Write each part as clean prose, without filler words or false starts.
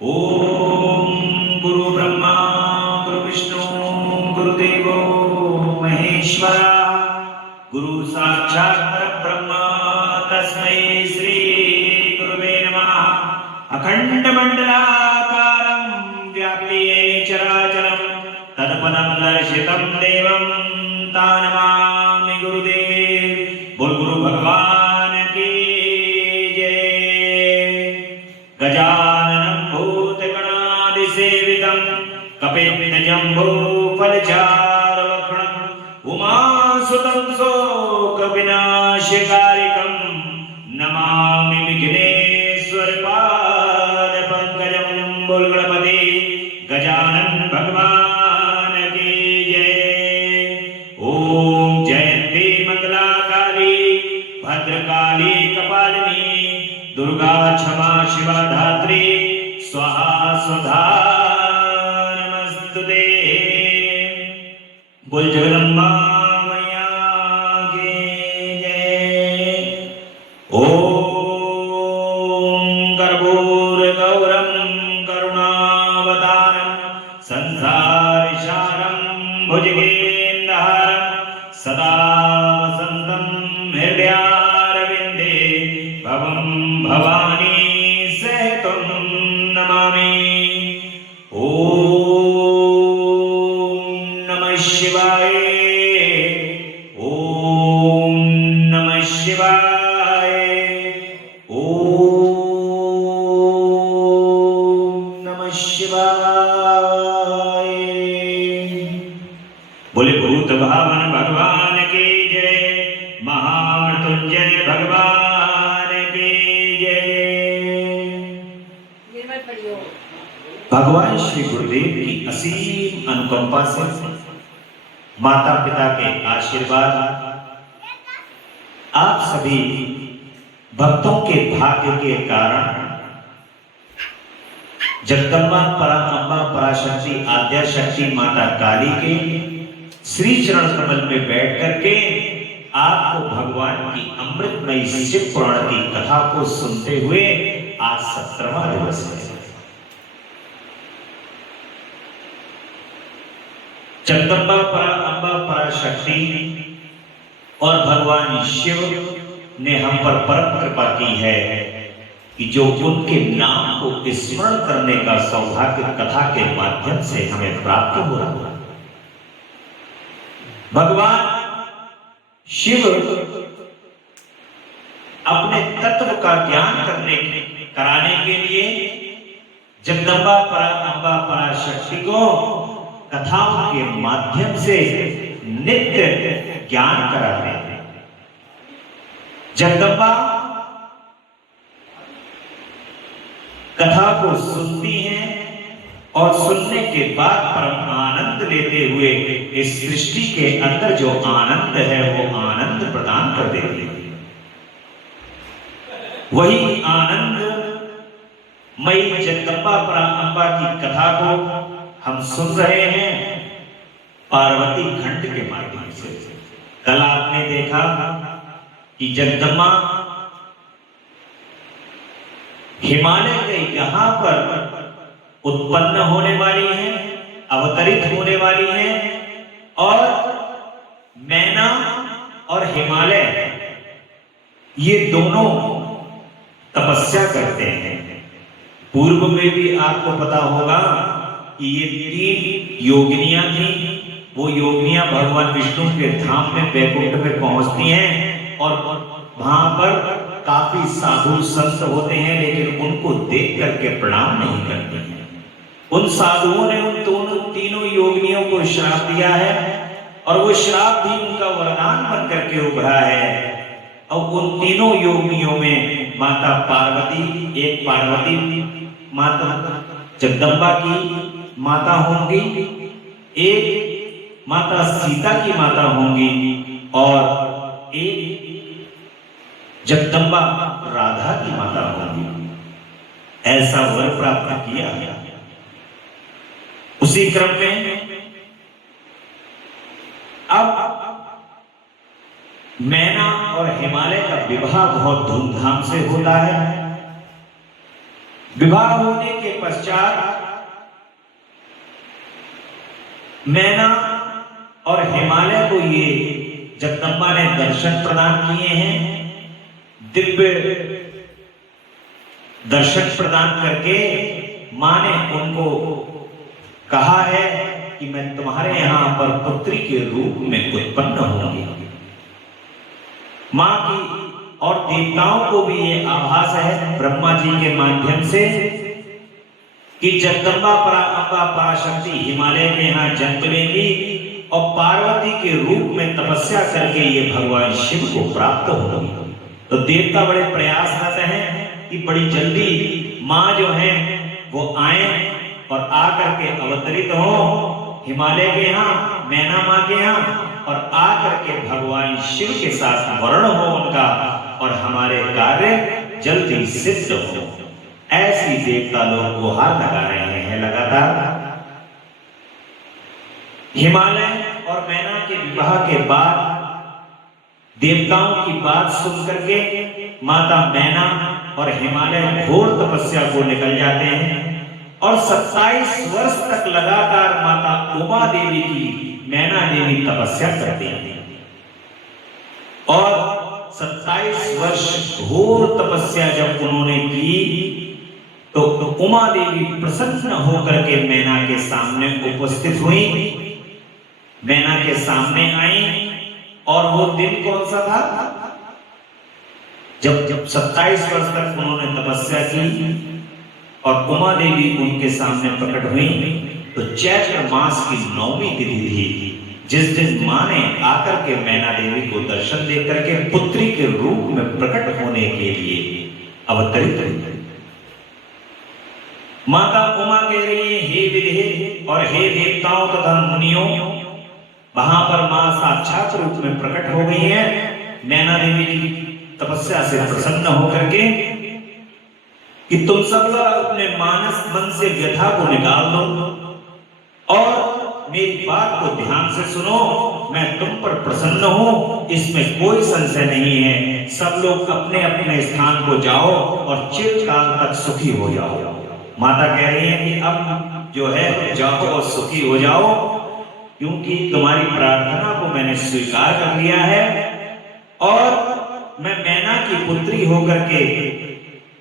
ओम गुरु ब्रह्मा गुरु विष्णु गुरुदेवो महेश्वरा गुरु साक्षात् परब्रह्म तस्मै श्री गुरुवे नमः। अखंड मंडलाकारं व्याप्य चराचरं तत्पदं दर्शितं देवं तानमामि गुरुदेव। बोल गुरु भगवान की जय। गजाननं भूतगणादिसेवितं कपित्तजम्बूफलचारुभक्षणं उमासुतं शोकविनाशकारिकं नमामि विघ्नेश्वरपादपङ्कजं। बोल गणपति गजानन भगवान की जय। ओम जयंती मंगला काली भद्रकाली कपालिनी दुर्गा क्षमा शिवा धात्री स्वाहा स्वधा नमस्तुते। बोल जगदम्बा मैया की जय। ओम कर्पूरगौरं करुणावतारं संसारसारं भुजगेन्द्रहारं सदा वसन्तं हृदयारविन्दे भवं भवानी सहितं नमामि। ओम नमः शिवाय। ओम नमः शिवाय। ओम नमः शिवाय। बोले भूत भावन भगवान की जय। महामृत्युंजय भगवान की जय। भगवान श्री गुरुदेव की असीम अनुकंपा से माता पिता के आशीर्वाद आप सभी भक्तों के भाग्य के कारण जगदम्बा परांबा पराशक्ति आद्या शक्ति माता काली के श्री चरण कमल में बैठ करके आपको भगवान की अमृतमयी शिव पुराण की कथा को सुनते हुए आज 17वां दिवस है। जगदम्बा परांबा पराशक्ति और भगवान शिव ने हम पर परम कृपा की है कि जो उनके नाम को स्मरण करने का सौभाग्य कथा के माध्यम से हमें प्राप्त हो रहा है। भगवान शिव अपने तत्व का ज्ञान कराने के लिए जगदम्बा परांबा पराशक्ति को कथाओं के माध्यम से नित्य ज्ञान कराते हैं। जगदम्बा कथा को सुनती हैं और सुनने के बाद परम आनंद लेते हुए इस सृष्टि के अंदर जो आनंद है वो आनंद प्रदान कर देती है। वही आनंद मई जगदम्बा परांबा की कथा को हम सुन रहे हैं पार्वती खंड के माध्यम से। कल आपने देखा कि जगदम्बा हिमालय के यहां पर उत्पन्न होने वाली है, अवतरित होने वाली है और मैना और हिमालय ये दोनों तपस्या करते हैं। पूर्व में भी आपको पता होगा कि ये 3 योगिनियां थी। वो योगिनियां भगवान विष्णु के धाम में वैकुंठ में पहुंचती हैं और वहां पर काफी साधु संत होते हैं, लेकिन उनको देख करके प्रणाम नहीं करते हैं। उन साधुओं ने उन तीनों योगिनियों को श्राप दिया है और वो श्राप भी उनका वरदान बन करके उभरा है। और उन तीनों योगिनियों में माता पार्वती, एक पार्वती माता जगदम्बा की माता होंगी, एक माता सीता की माता होंगी और एक जगदम्बा राधा की माता होंगी। ऐसा वर प्राप्त किया गया। उसी क्रम में अब मैना और हिमालय का विवाह बहुत धूमधाम से होता है। विवाह होने के पश्चात मैना और हिमालय को ये जगदम्बा ने दर्शन प्रदान किए हैं। दिव्य दर्शन प्रदान करके मां ने उनको कहा है कि मैं तुम्हारे यहां पर पुत्री के रूप में उत्पन्न होंगी। मां की और देवताओं को भी ये आभास है ब्रह्मा जी के माध्यम से कि जगदम्बा पराअंबा पराशक्ति हिमालय के यहां जन्म लेंगी और पार्वती के रूप में तपस्या करके ये भगवान शिव को प्राप्त होगी। तो देवता बड़े प्रयासरत हैं कि बड़ी जल्दी मां जो है वो आए और आकर के अवतरित हो हिमालय के यहाँ, मैना मां के यहाँ, और आकर के भगवान शिव के साथ वर्ण हो उनका और हमारे कार्य जल्दी सिद्ध हो। ऐसी देवता लोग गुहार लगा रहे हैं लगातार। हिमालय और मैना के विवाह के बाद देवताओं की बात सुन करके माता मैना और हिमालय घोर तपस्या को निकल जाते हैं और 27 वर्ष तक लगातार माता उमा देवी की मैना देवी तपस्या करती हैं और 27 वर्ष घोर तपस्या जब उन्होंने की तो उमा देवी प्रसन्न होकर के मैना के सामने उपस्थित हुई, मैना के सामने आई। और वो दिन कौन सा था? जब 27 वर्ष तक उन्होंने तपस्या की और उमा देवी उनके सामने प्रकट हुई तो चैत्र मास की 9वीं तिथि थी, जिस दिन मां ने आकर के मैना देवी को दर्शन देकर के पुत्री के रूप में प्रकट होने के लिए अवतरित हुई। माता उमा कह रही है, हे विदेह और हे देवताओं तथा मुनियों, वहां पर मां साक्षात रूप में प्रकट हो गई है। मैना देवी की तपस्या से प्रसन्न होकर के कि तुम सब लोग अपने मानस मन से व्यथा को निकाल दो और मेरी बात को ध्यान से सुनो। मैं तुम पर प्रसन्न हूं, इसमें कोई संशय नहीं है। सब लोग अपने अपने स्थान को जाओ और चिरकाल तक सुखी हो जाओ। माता कह रही है कि अब जो है जाओ और सुखी हो जाओ, क्योंकि तुम्हारी प्रार्थना को मैंने स्वीकार कर लिया है और मैं मैना की पुत्री होकर के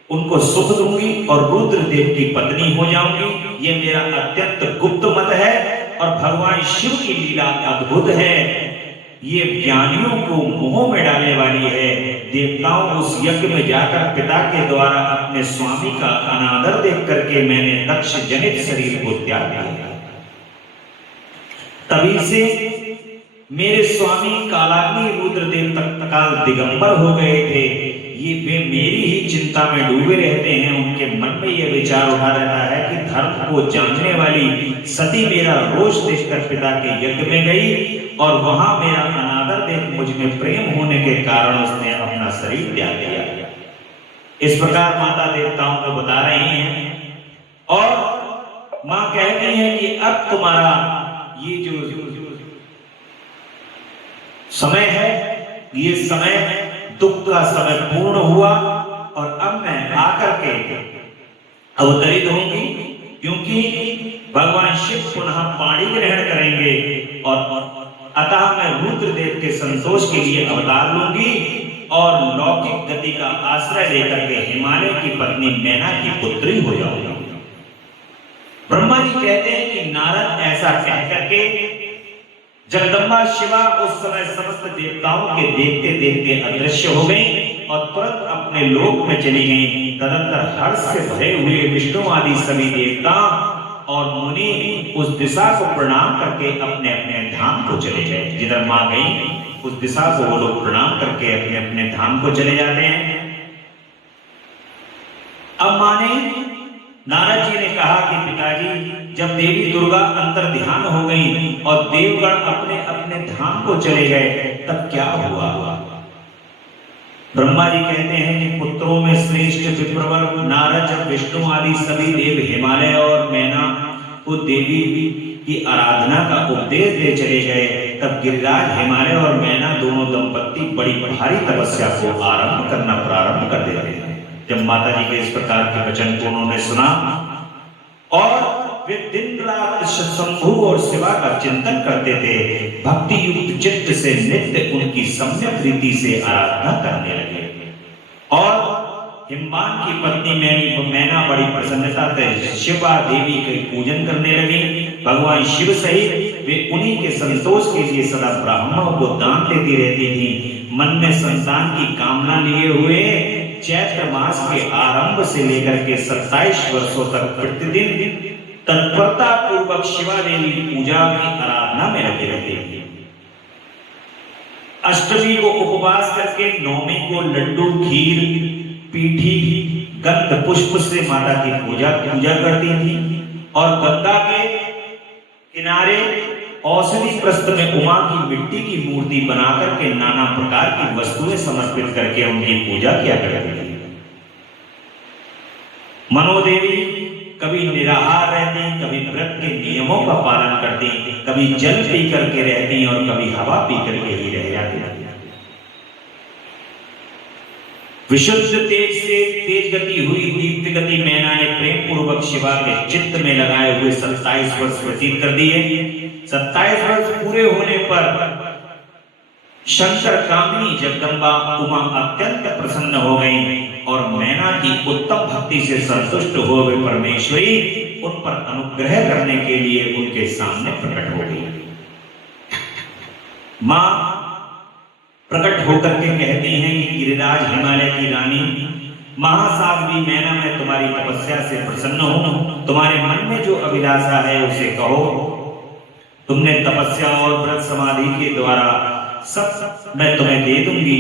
उनको सुख दूंगी और रुद्रदेव की पत्नी हो जाऊंगी। ये मेरा अत्यंत गुप्त मत है और भगवान शिव की लीला अद्भुत है। ये ज्ञानियों को मोह में डालने वाली है। देवताओं उस यज्ञ में जाकर पिता के द्वारा अपने स्वामी का अनादर देख करके मैंने दक्ष जनित शरीर को त्याग दिया। तभी से मेरे स्वामी कालाग्नि रुद्रदेव तत्काल दिगंबर हो गए थे। ये वे मेरी ही चिंता में डूबे रहते हैं। उनके मन में यह विचार उठा रहता है कि धर्म को जानने वाली सती मेरा रोष देखकर पिता के यज्ञ में गई और वहां मेरा अनादर देख मुझ में प्रेम होने के कारण उसने अपना शरीर त्याग दिया। इस प्रकार माता देवताओं को बता रही हैं और मां कहती है कि अब तुम्हारा ये जो समय है, ये समय दुख का समय पूर्ण हुआ और अब मैं आकर के अवतरित होंगी, क्योंकि भगवान शिव पुनः पाणी ग्रहण करेंगे और अतः मैं रुद्रदेव के संतोष के लिए अवतार लूंगी और लौकिक गति का आश्रय लेकर के हिमालय की पत्नी मैना की पुत्री हो जाऊंगी। ब्रह्मा जी कहते हैं कि नारद ऐसा कह करके जगदम्बा शिवा उस समय समस्त देवताओं के देखते देखते अदृश्य हो गई और तुरंत अपने लोक में चली गई। तदंतर हर्ष से भरे हुए विष्णु आदि सभी देवता और मुनि उस दिशा को प्रणाम करके अपने अपने धाम को चले गए। जिधर मां गई उस दिशा को वो लोग प्रणाम करके अपने अपने धाम को चले जाते हैं। अब मां ने नारद जी ने कहा कि पिताजी, जब देवी दुर्गा अंतर ध्यान हो गई और देवगण अपने अपने धाम को चले गए तब क्या हुआ? ब्रह्मा जी कहते हैं कि पुत्रों में श्रेष्ठ विप्रवर नारद जब विष्णु आदि सभी देव हिमालय और मैना को देवी की आराधना का उपदेश दे चले गए, तब गिरिराज हिमालय और मैना दोनों दंपत्ति बड़ी भारी तपस्या को आरंभ करना प्रारंभ कर देते हैं। जब माता जी के इस प्रकार के वचन को उन्होंने सुना और वे दिन रात शंभु और शिवा का चिंतन करते थे, भक्ति युक्त चित्त से नित्य उनकी सम्यक रीति से आराधना करने लगे। और हिमवान की पत्नी मैना बड़ी प्रसन्नता से शिवा देवी के पूजन करने लगी। भगवान शिव सहित वे उन्हीं के संतोष के लिए सदा ब्राह्मणों को दान देती रहती थी। मन में संतान की कामना लिए हुए चैत्र मास के आरंभ से लेकर के 27 वर्षों तक प्रतिदिन तत्परता पूर्वक शिवा देवी पूजा की आराधना में लगे रहते थे। अष्टमी को उपवास करके, नवमी को लड्डू, खीर, पीठी, गंध पुष्प से माता की पूजा करती थी और गंगा के किनारे औषधि प्रस्थ में उमा की मिट्टी की मूर्ति बनाकर के नाना प्रकार की वस्तुएं समर्पित करके उनकी पूजा किया करती थी। मनोदेवी कभी निराहार रहती, कभी व्रत के नियमों का पालन करती, कभी जल पी करके रहती और कभी हवा पी करके ही रह जाती। विशुद्ध तेज से तेज गति हुई दीप्त गति मैना ने प्रेम पूर्वक शिवा के चित्त में लगाए हुए 27 वर्ष व्यतीत कर दिए। 27 वर्ष पूरे होने पर शंकर कामिनी जगदम्बा उमा अत्यंत प्रसन्न हो गई और मैना की उत्तम भक्ति से संतुष्ट हो गए परमेश्वरी उन पर अनुग्रह करने के लिए उनके सामने प्रकट हो गई। मां प्रकट होकर के कहती हैं कि गिरिराज हिमालय की रानी महासाध्वी मैना, मैं तुम्हारी तपस्या से प्रसन्न हूं। तुम्हारे मन में जो अभिलाषा है उसे कहो। तुमने तपस्या और व्रत समाधि के द्वारा सब मैं तुम्हें दे दूंगी।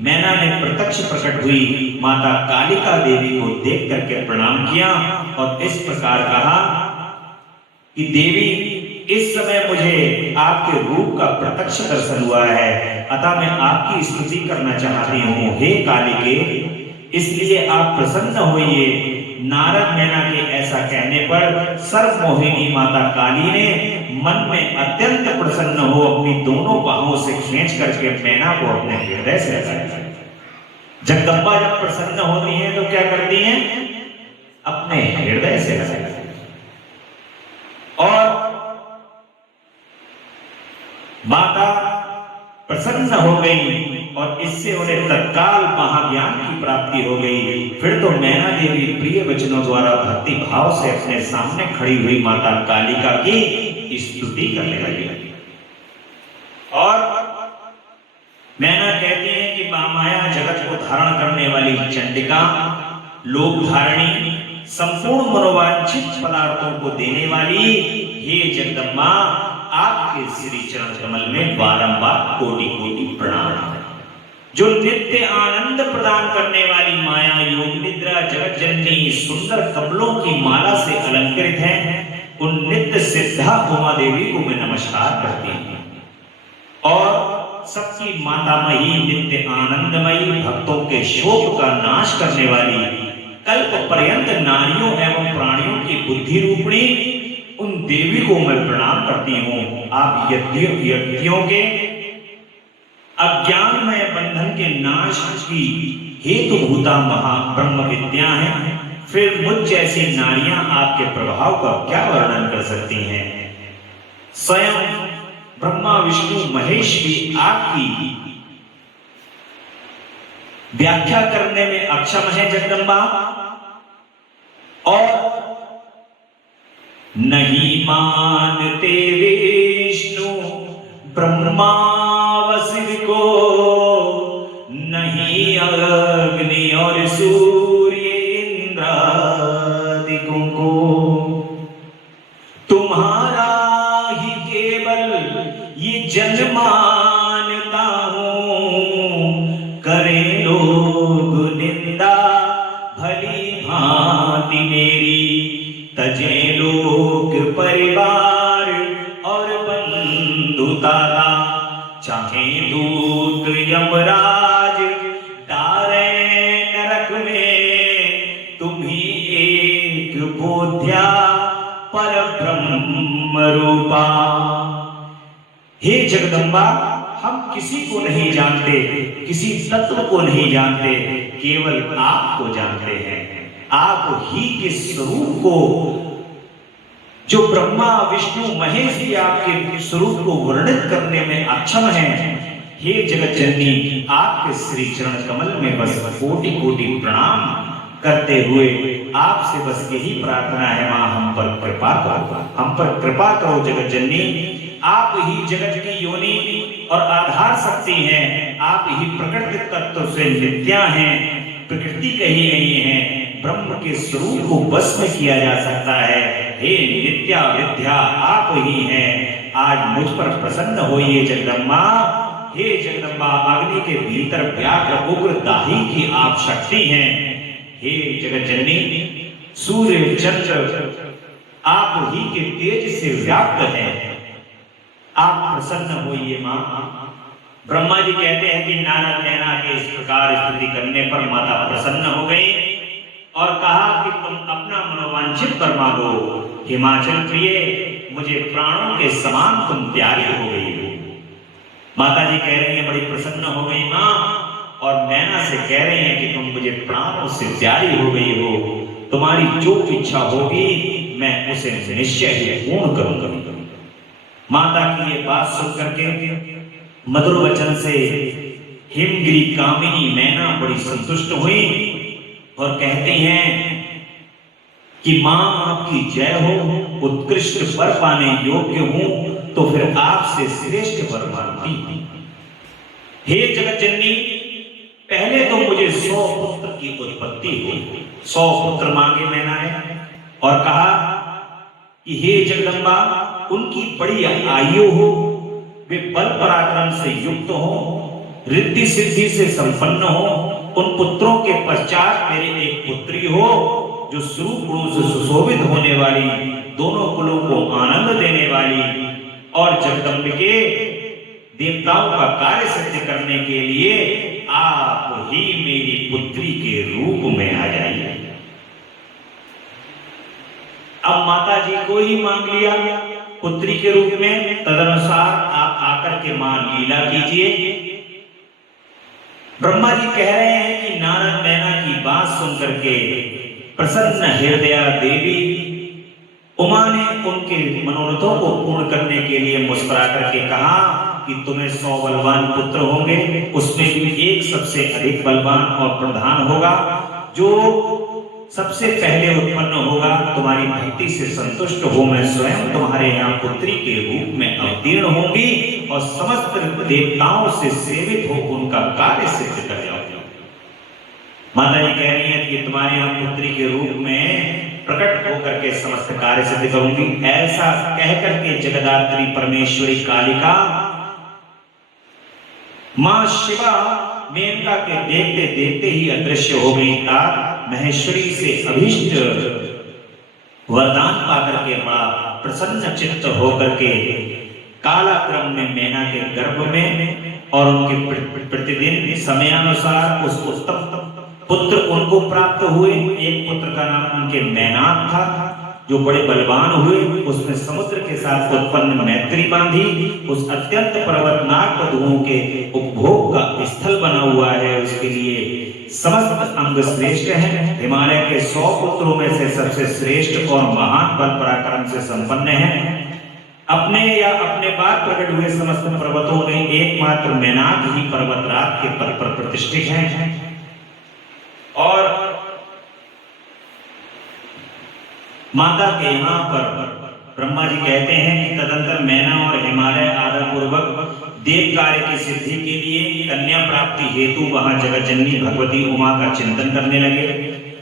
मैना ने प्रत्यक्ष प्रकट हुई माता कालिका देवी को देख करके प्रणाम किया और इस प्रकार कहा कि देवी, इस समय मुझे आपके रूप का प्रत्यक्ष दर्शन हुआ है, अतः मैं आपकी स्तुति करना चाहती हूँ। हे कालिके, इसलिए आप प्रसन्न होइए। नारद मैना के ऐसा कहने पर सर्वमोहिनी माता काली ने मन में अत्यंत प्रसन्न हो अपनी दोनों बाहों से खींच करके मैना को अपने हृदय से लगाया। जगदम्बा जब प्रसन्न होती हैं तो क्या करती हैं? अपने हृदय से लगाया। और माता प्रसन्न हो गई और इससे उन्हें तत्काल महाज्ञान की प्राप्ति हो गई। फिर तो मैना देवी प्रिय वचनों द्वारा भक्ति भाव से अपने सामने खड़ी हुई माता कालिका की स्तुति करने लगी। और मैना कहती है कि महामाया जगत को धारण करने वाली चंडिका, लोक धारणी, संपूर्ण मनोवांछित पदार्थों को देने वाली, हे जगदम्बा, आपके श्री चरण कमल में बारंबार कोटि कोटि प्रणाम। जो नित्य आनंद प्रदान करने वाली माया, योग निद्रा, जगत जननी, सुंदर कमलों की माला से अलंकृत है, उन नित्य सिद्धा उमा देवी को मैं नमस्कार करती हूँ। और सबकी मातामही, नित्य आनंदमयी, भक्तों के शोक का नाश करने वाली, कल्प पर्यंत नारियों एवं प्राणियों की बुद्धि रूपणी उन देवी को मैं प्रणाम करती हूँ। आप यज्ञों के अज्ञानमय बंधन के नाश की हेतुभूता महाब्रह्म विद्या है। फिर मुझ जैसी नारियां आपके प्रभाव का क्या वर्णन कर सकती हैं? स्वयं ब्रह्मा विष्णु महेश भी आपकी व्याख्या करने में अक्षम है जगदम्बा। और नहीं मानते विष्णु ब्रह्मा वशिष्ठ को, नहीं अग्नि और सूर्य इंद्रादिकों को, तुम्हारा ही केवल ये जन मानता हूं। करें लोग निंदा भली भांति मेरी, तजे लोग परिवार और बंधु दाता, चाहे दूत यमराज डारे नरक में, तुम्ही एक बोध्या पर ब्रह्म रूपा। हे जगदम्बा, हम किसी को नहीं जानते, किसी तत्व को नहीं जानते केवल आपको जानते हैं। आप ही के स्वरूप को, जो ब्रह्मा विष्णु महेश भी आपके स्वरूप को वर्णित करने में अक्षम हैं, हे जगत जननी, आपके श्री चरण कमल में बस कोटि कोटि प्रणाम करते हुए आपसे बस यही प्रार्थना है, मां हम पर कृपा करो, हम पर कृपा करो जगत जननी। आप ही जगत की योनि और आधार शक्ति हैं, आप ही प्रकृति तत्व से नित्या हैं, प्रकृति कही गई है, ब्रह्म के स्वरूप को बस में किया जा सकता है। हे नित्या विद्या आप ही हैं, आज मुझ पर प्रसन्न होइए जगदम्बा। हे जगदम्बा, अग्नि के भीतर व्याघ्र उग्र दाही की आप शक्ति हैं। हे जगत जननी, सूर्य चंद्र आप ही के तेज से व्याप्त हैं, आप प्रसन्न होइए मां। ब्रह्मा जी कहते हैं कि नारद नैना के इस प्रकार स्तुति करने पर माता प्रसन्न हो गई और कहा कि तुम अपना मनोवांछित वर मांगो। हिमाचल प्रिय, मुझे प्राणों के समान तुम प्यारी हो गई हो। माता जी कह रही हैं, बड़ी प्रसन्न हो गई मां, और नैना से कह रही हैं कि तुम मुझे प्राणों से प्यारी हो गई हो, तुम्हारी जो इच्छा होगी मैं उसे निश्चय ही पूर्ण करूंगा। माता की ये बात सुन करके मधुर वचन से हिमगिरी कामिनी मैना बड़ी संतुष्ट हुई और कहती हैं कि मां आपकी जय हो, उत्कृष्ट वर पाने योग्य हूं तो फिर आपसे श्रेष्ठ वर मांगती हूं। हे जगत जननी, पहले तो मुझे 100 पुत्र की उत्पत्ति हुई। 100 पुत्र मांगे मैना ने और कहा कि हे जगदम्बा, उनकी बड़ी आयु हो, वे बल पराक्रम से युक्त हो, रिद्धि सिद्धि से संपन्न हो। उन पुत्रों के पश्चात मेरे एक पुत्री हो जो स्वरूप गुणों से सुशोभित होने वाली, दोनों कुलों को आनंद देने वाली, और जगदम्बिके देवताओं का कार्य सिद्ध करने के लिए आप ही मेरी पुत्री के रूप में आ जाइए। अब माता जी को ही मांग लिया पुत्री के रूप में, तदनुसार आप आकर के मां लीला कीजिए। ब्रह्मा जी कह रहे हैं कि नारद नैना की बात सुनकर के प्रसन्न हृदया देवी उमा ने उनके मनोरथों को पूर्ण करने के लिए मुस्कुरा करके कहा कि तुम्हें 100 बलवान पुत्र होंगे, उसमें भी एक सबसे अधिक बलवान और प्रधान होगा, जो सबसे पहले उत्पन्न होगा। तुम्हारी भक्ति से संतुष्ट हो मैं स्वयं तुम्हारे यहाँ पुत्री के रूप में अवतीर्ण होंगी और समस्त देवताओं से सेवित हो उनका कार्य सिद्ध कर जाऊंगी। माता जी कह रही है कि तुम्हारे यहाँ पुत्री के रूप में प्रकट होकर के समस्त कार्य सिद्ध करूंगी। ऐसा कह करके जगदात्री परमेश्वरी कालिका मां शिवा मेनका के देखते देखते ही अदृश्य हो गई था। महेश्वरी से अभीष्ट वरदान पाकर के बड़ा प्रसन्न चित्त होकर के कालाक्रम में मेना के गर्भ में और उनके प्रतिदिन समयानुसार उस उत्तम पुत्र उनको प्राप्त हुए। एक पुत्र का नाम उनके मैनाक था, जो बड़े बलवान हुए। उसने समुद्र के साथ उत्पन्न मैत्री बांधी। उस अत्यंत पर्वतनाक वधुओं के उपभोग का स्थल बना हुआ है, उसके लिए समस्त अंग श्रेष्ठ है। हिमालय के 100 पुत्रों में से सबसे श्रेष्ठ और महान बल पराक्रम से संपन्न है। अपने या अपने बाद प्रकट हुए समस्त पर्वतों में एकमात्र मैनाक ही पर्वतराज के पद पर प्रतिष्ठित है। और माता के यहाँ पर ब्रह्मा जी कहते हैं कि तदंतर मैना और हिमालय आदर पूर्वक देव कार्य की सिद्धि के लिए कन्या प्राप्ति हेतु वहां जगत जननी भगवती उमा का चिंतन करने लगे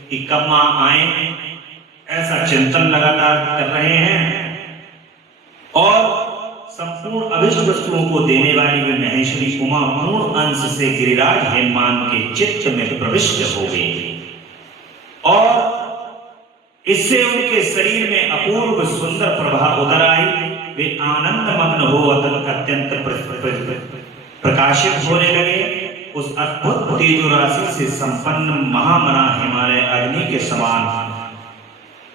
कि कब मां आए। ऐसा चिंतन लगातार कर रहे हैं और संपूर्ण अभिष्ट वस्तुओं को देने वाली वे महेश्वरी उमा पूर्ण अंश से गिरिराज हेमान के चित्त में प्रविष्ट हो गई और इससे उनके शरीर में अपूर्व सुंदर प्रभा उतर आई। वे आनंद मग्न हो अत्यंत प्रकाशित होने लगे। उस अद्भुत तेजो राशि से संपन्न महामना हिमालय अग्नि के समान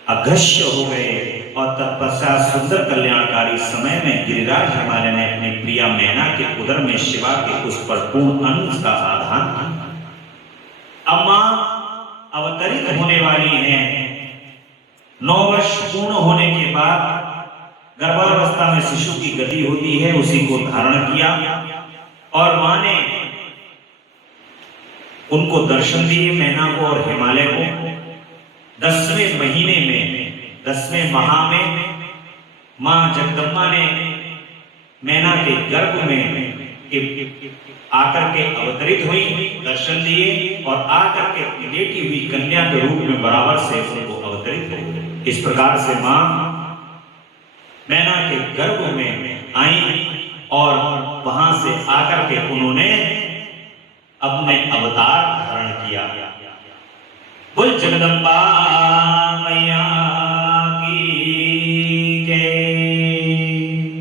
अघर्ष्य हो गए और तत्पश्चात सुंदर कल्याणकारी समय में गिरिराज हिमालय ने अपनी प्रिया मैना के उदर में शिवा के उस पर पूर्ण अंश का आधान। अब मां अवतरित होने वाली हैं। 9 वर्ष पूर्ण होने के बाद गर्भावस्था में शिशु की गति होती है, उसी को धारण किया और मां ने उनको दर्शन दिए, मैना को और हिमालय को। 10वें महीने में 10वें माह में मां जगदम्बा ने मैना के गर्भ में आकर के अवतरित हुई, दर्शन दिए और आकर के लेटी हुई कन्या के रूप में बराबर से उनको अवतरित हो। इस प्रकार से मां मैना के गर्भ में आई और वहां से आकर के उन्होंने अपने अवतार धारण किया। बोल जगदम्बा मैया की जय।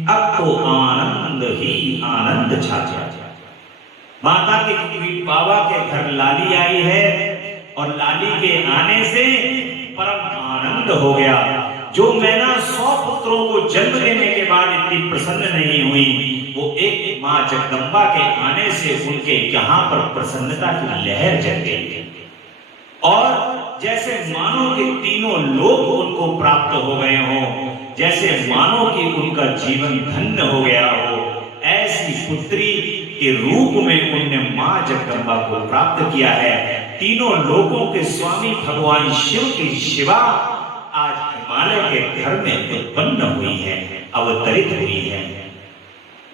अब तो आनंद ही आनंद छा गया। माता के बाबा के घर लाली आई है और लाली के आने से परम आनंद हो गया। जो मैना 100 पुत्रों को जन्म देने के बाद इतनी प्रसन्न नहीं हुई, वो एक मां जगदम्बा के आने से उनके यहाँ पर प्रसन्नता की लहर जग गई और जैसे मानो कि तीनों लोक उनको प्राप्त हो गए हों, जैसे मानो कि उनका जीवन धन्य हो गया हो, ऐसी पुत्री के रूप में उन्होंने मां जगदम्बा को प्राप्त किया है। तीनों लोकों के स्वामी भगवान शिव की शिवा आज हिमालय के घर में उत्पन्न हुई है, अवतरित हुई है।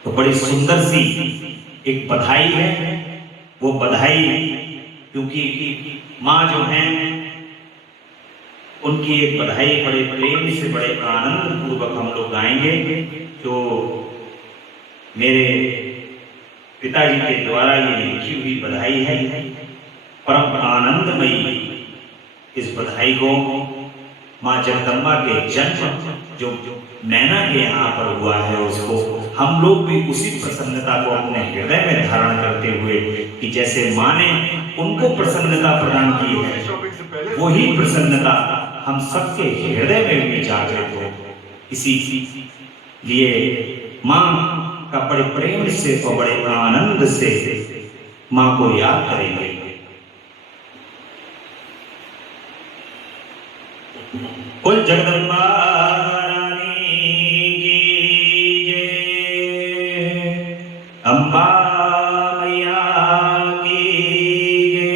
तो बड़ी सुंदर सी एक बधाई है। वो बधाई क्योंकि मां जो हैं उनकी एक बधाई बड़े प्रेम से बड़े आनंद पूर्वक हम लोग गाएंगे। जो मेरे पिताजी के द्वारा ये लिखी हुई बधाई है, परम आनंदमयी। इस बधाई को मां जगदम्बा के जन्म जो मैना के यहाँ पर हुआ है, उसको हम लोग भी उसी प्रसन्नता को अपने हृदय में धारण करते हुए कि जैसे मां ने उनको प्रसन्नता प्रदान की है, वही प्रसन्नता हम सबके हृदय में भी जागृत हो। इसी लिए मां का बड़े प्रेम से और बड़े आनंद से मां को याद करेंगे। बोल जगदम्बा रानी की जय। अम्बा मैया की जय।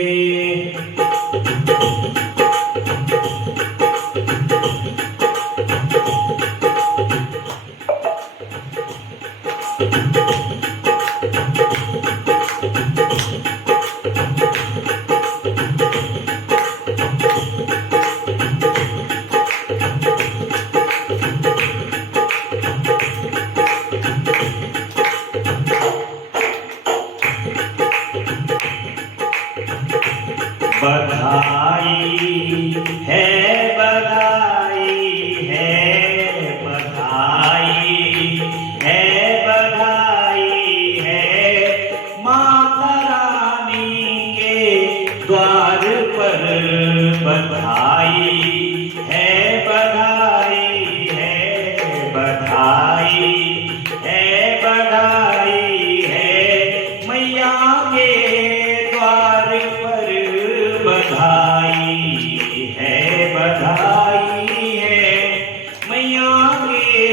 बधाई है, बधाई है, बधाई है, बधाई है। माता रानी के द्वार पर बधाई है, बधाई है, बधाई है, बधाई है। मैया के द्वार पर बधाई है, बधाई है। मैया के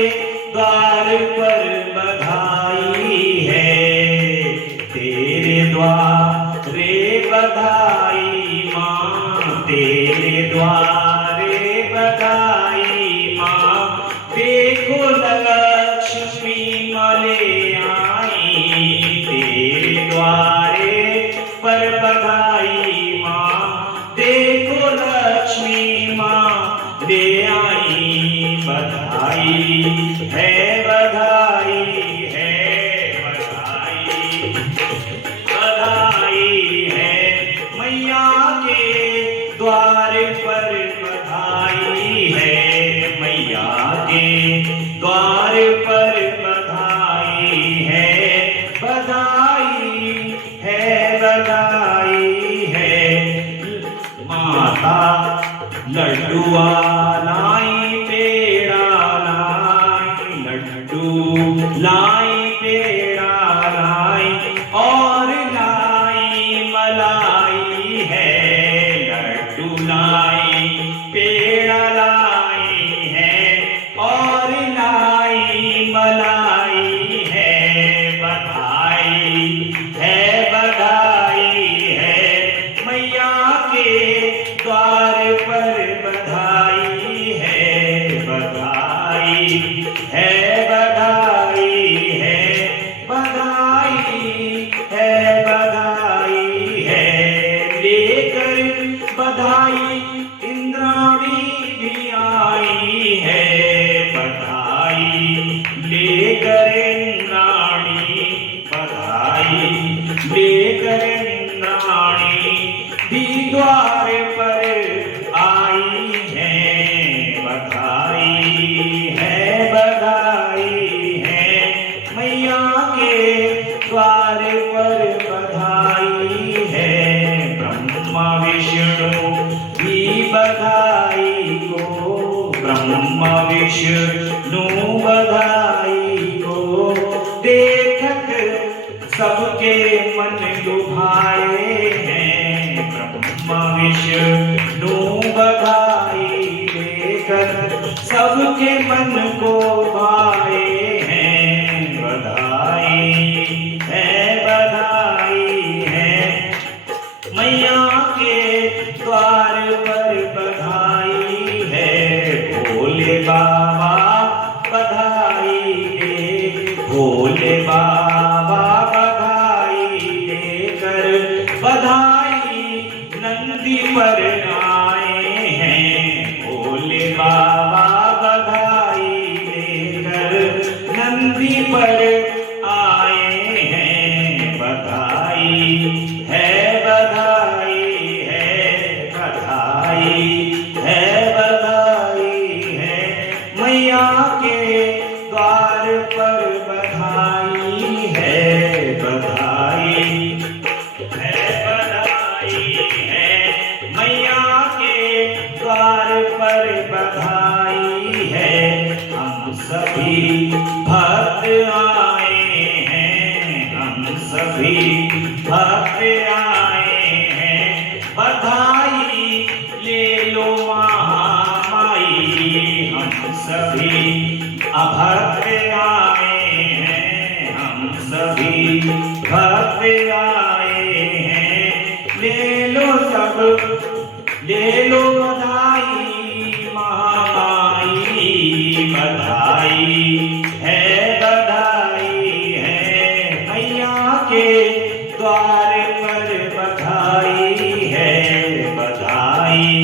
द्वार पर बधाई है। तेरे द्वारे बधाई मां, तेरे द्वारे बधाई मां। देखो लक्ष्मी मले आई, तेरे द्वारे पर बधाई मां। देखो लक्ष्मी मां ले आई, बधाई है, बधाई है, बधाई, बधाई है। मैया के द्वार पर बधाई है, मैया के द्वार पर बधाई है, बधाई है, बधाई है। माता लड्डुआ लाई पेड़ा लाई, लड्डू लाई पेड़ा लाई और लाई मलाई है। भोले बाबा बधाई देकर बधाई नंदी पर आए हैं। भोले बाबा बधाई देकर नंदी पर आए हैं। बधाई है बधाई है बधाई है बधाई है मैया के द्वार पर बधाई है। बधाई है बधाई है मैया के द्वार पर बधाई है। हम सभी भक्त आए हैं हम सभी भक्त आए हैं। बधाई ले लो महामाई हम सभी अभक्त आए हैं। हम सभी भक्त आए हैं। ले लो सब ले लो बधाई महामाई। बधाई है बधाई है मैया के द्वार पर बधाई है। बधाई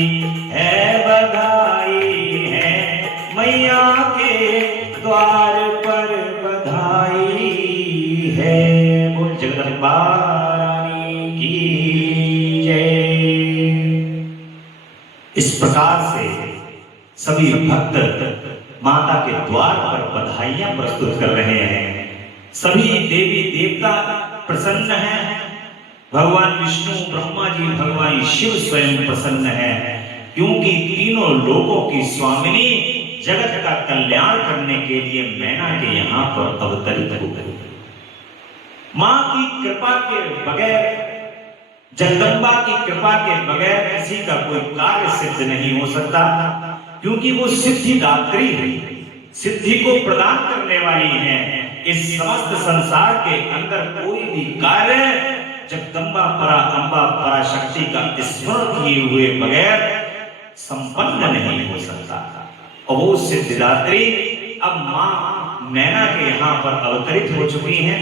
है बधाई है मैया के द्वार पर बधाई है। बोल जगदम्बा रानी की जय। इस प्रकार से सभी भक्त माता के द्वार पर बधाइयां प्रस्तुत कर रहे हैं। सभी देवी देवता प्रसन्न हैं। भगवान विष्णु ब्रह्मा जी भगवान शिव स्वयं प्रसन्न है, क्योंकि तीनों लोकों की स्वामिनी जगत का कल्याण करने के लिए मैना के यहाँ पर अवतरित हो गई। मां की कृपा के बगैर, जगदम्बा की कृपा के बगैर किसी का कोई कार्य सिद्ध नहीं हो सकता, क्योंकि वो सिद्धिदात्री है, सिद्धि को प्रदान करने वाली है। इस समस्त संसार के अंदर कोई भी कार्य जगदम्बा परा अम्बा पराशक्ति का स्मरण किए हुए बगैर संपन्न नहीं हो सकता। और वो सिद्धिदात्री अब मां मैना के यहाँ पर अवतरित हो चुकी हैं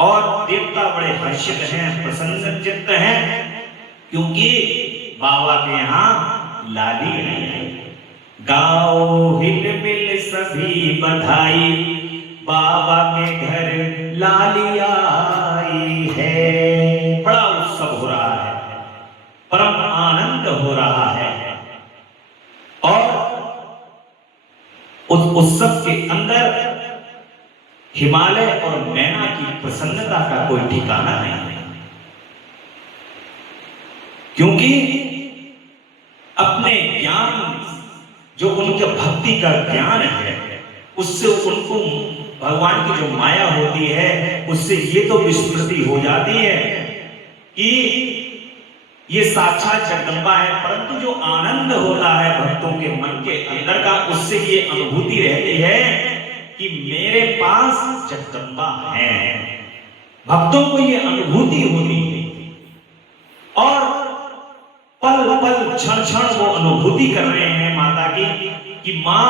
और देवता बड़े हर्षित हैं, प्रसन्न चित्त हैं, क्योंकि बाबा के यहाँ लाली आई है। गाओ हिलमिल सभी बधाई, बाबा के घर लाली आई है। बड़ा उत्सव हो रहा है, परम आनंद हो रहा है। और उस उत्सव के अंदर हिमालय और मैना की प्रसन्नता का कोई ठिकाना नहीं है, क्योंकि अपने ज्ञान जो उनके भक्ति का ज्ञान है उससे उनको भगवान की जो माया होती है उससे ये तो विस्मृति हो जाती है कि ये साक्षात जगदम्बा है, परंतु जो आनंद होता है भक्तों के मन के अंदर का, उससे ये अनुभूति रहती है कि मेरे पास जगदम्बा है। भक्तों को ये अनुभूति होती है और पल पल क्षण क्षण वो अनुभूति कर रहे हैं माता की कि मां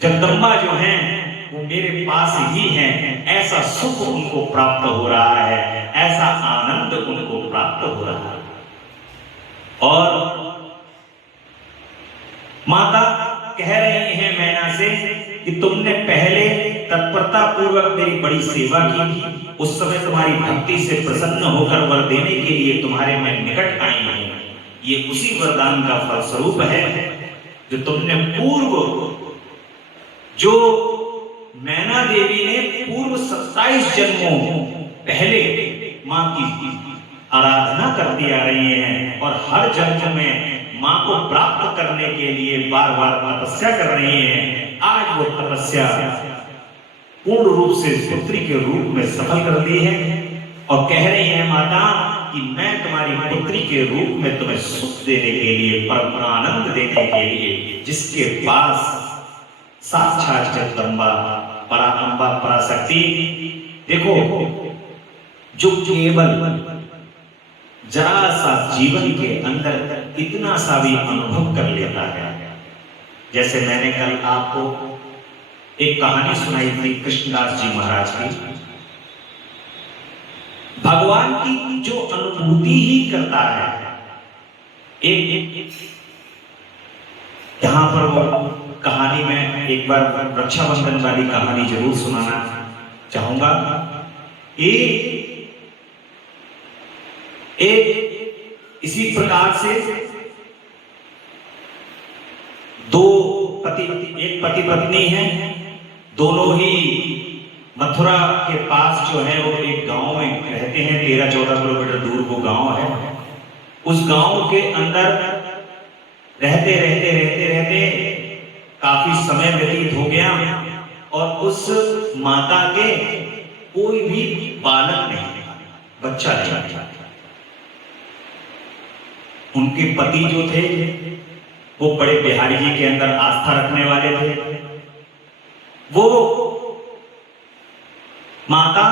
जगदम्बा जो है वो मेरे पास ही है। ऐसा सुख उनको प्राप्त हो रहा है, ऐसा आनंद उनको प्राप्त हो रहा है। और माता कह रही है मैना से कि तुमने पहले तत्परता पूर्वक मेरी बड़ी सेवा की थी, उस समय तुम्हारी भक्ति से प्रसन्न होकर वर देने के लिए तुम्हारे मैं निकट आई हूं। ये उसी वरदान का फलस्वरूप है जो तुमने जो मैना देवी ने पूर्व 27 जन्मों पहले मां की आराधना करती आ रही हैं और हर जन्म में मां को प्राप्त करने के लिए बार बार तपस्या कर रही हैं। आज वो तपस्या पूर्ण रूप से पुत्री के रूप में सफल कर दी है और कह रही है माता कि मैं तुम्हारी पुत्री के रूप में तुम्हें सुख देने के लिए, परम आनंद देने के लिए, जिसके पास साक्षात जगदम्बा पराअम्बा पराशक्ति, देखो जो केवल जरा सा जीवन के अंदर इतना सा भी अनुभव कर लेता है, जैसे मैंने कल आपको एक कहानी सुनाई थी कृष्णदास जी महाराज की। भगवान की जो अनुभूति ही करता है, एक यहां पर वो कहानी में एक बार रक्षाबंधन वाली कहानी जरूर सुनाना चाहूंगा। इसी प्रकार से एक पति पत्नी है, दोनों ही मथुरा के पास जो है वो एक गांव में रहते हैं, 13-14 किलोमीटर दूर वो गांव है। उस गांव के अंदर रहते रहते रहते रहते काफी समय व्यतीत हो गया और उस माता के कोई भी बालक नहीं, बच्चा नहीं। उनके पति जो थे वो बड़े बिहारी जी के अंदर आस्था रखने वाले थे। वो माता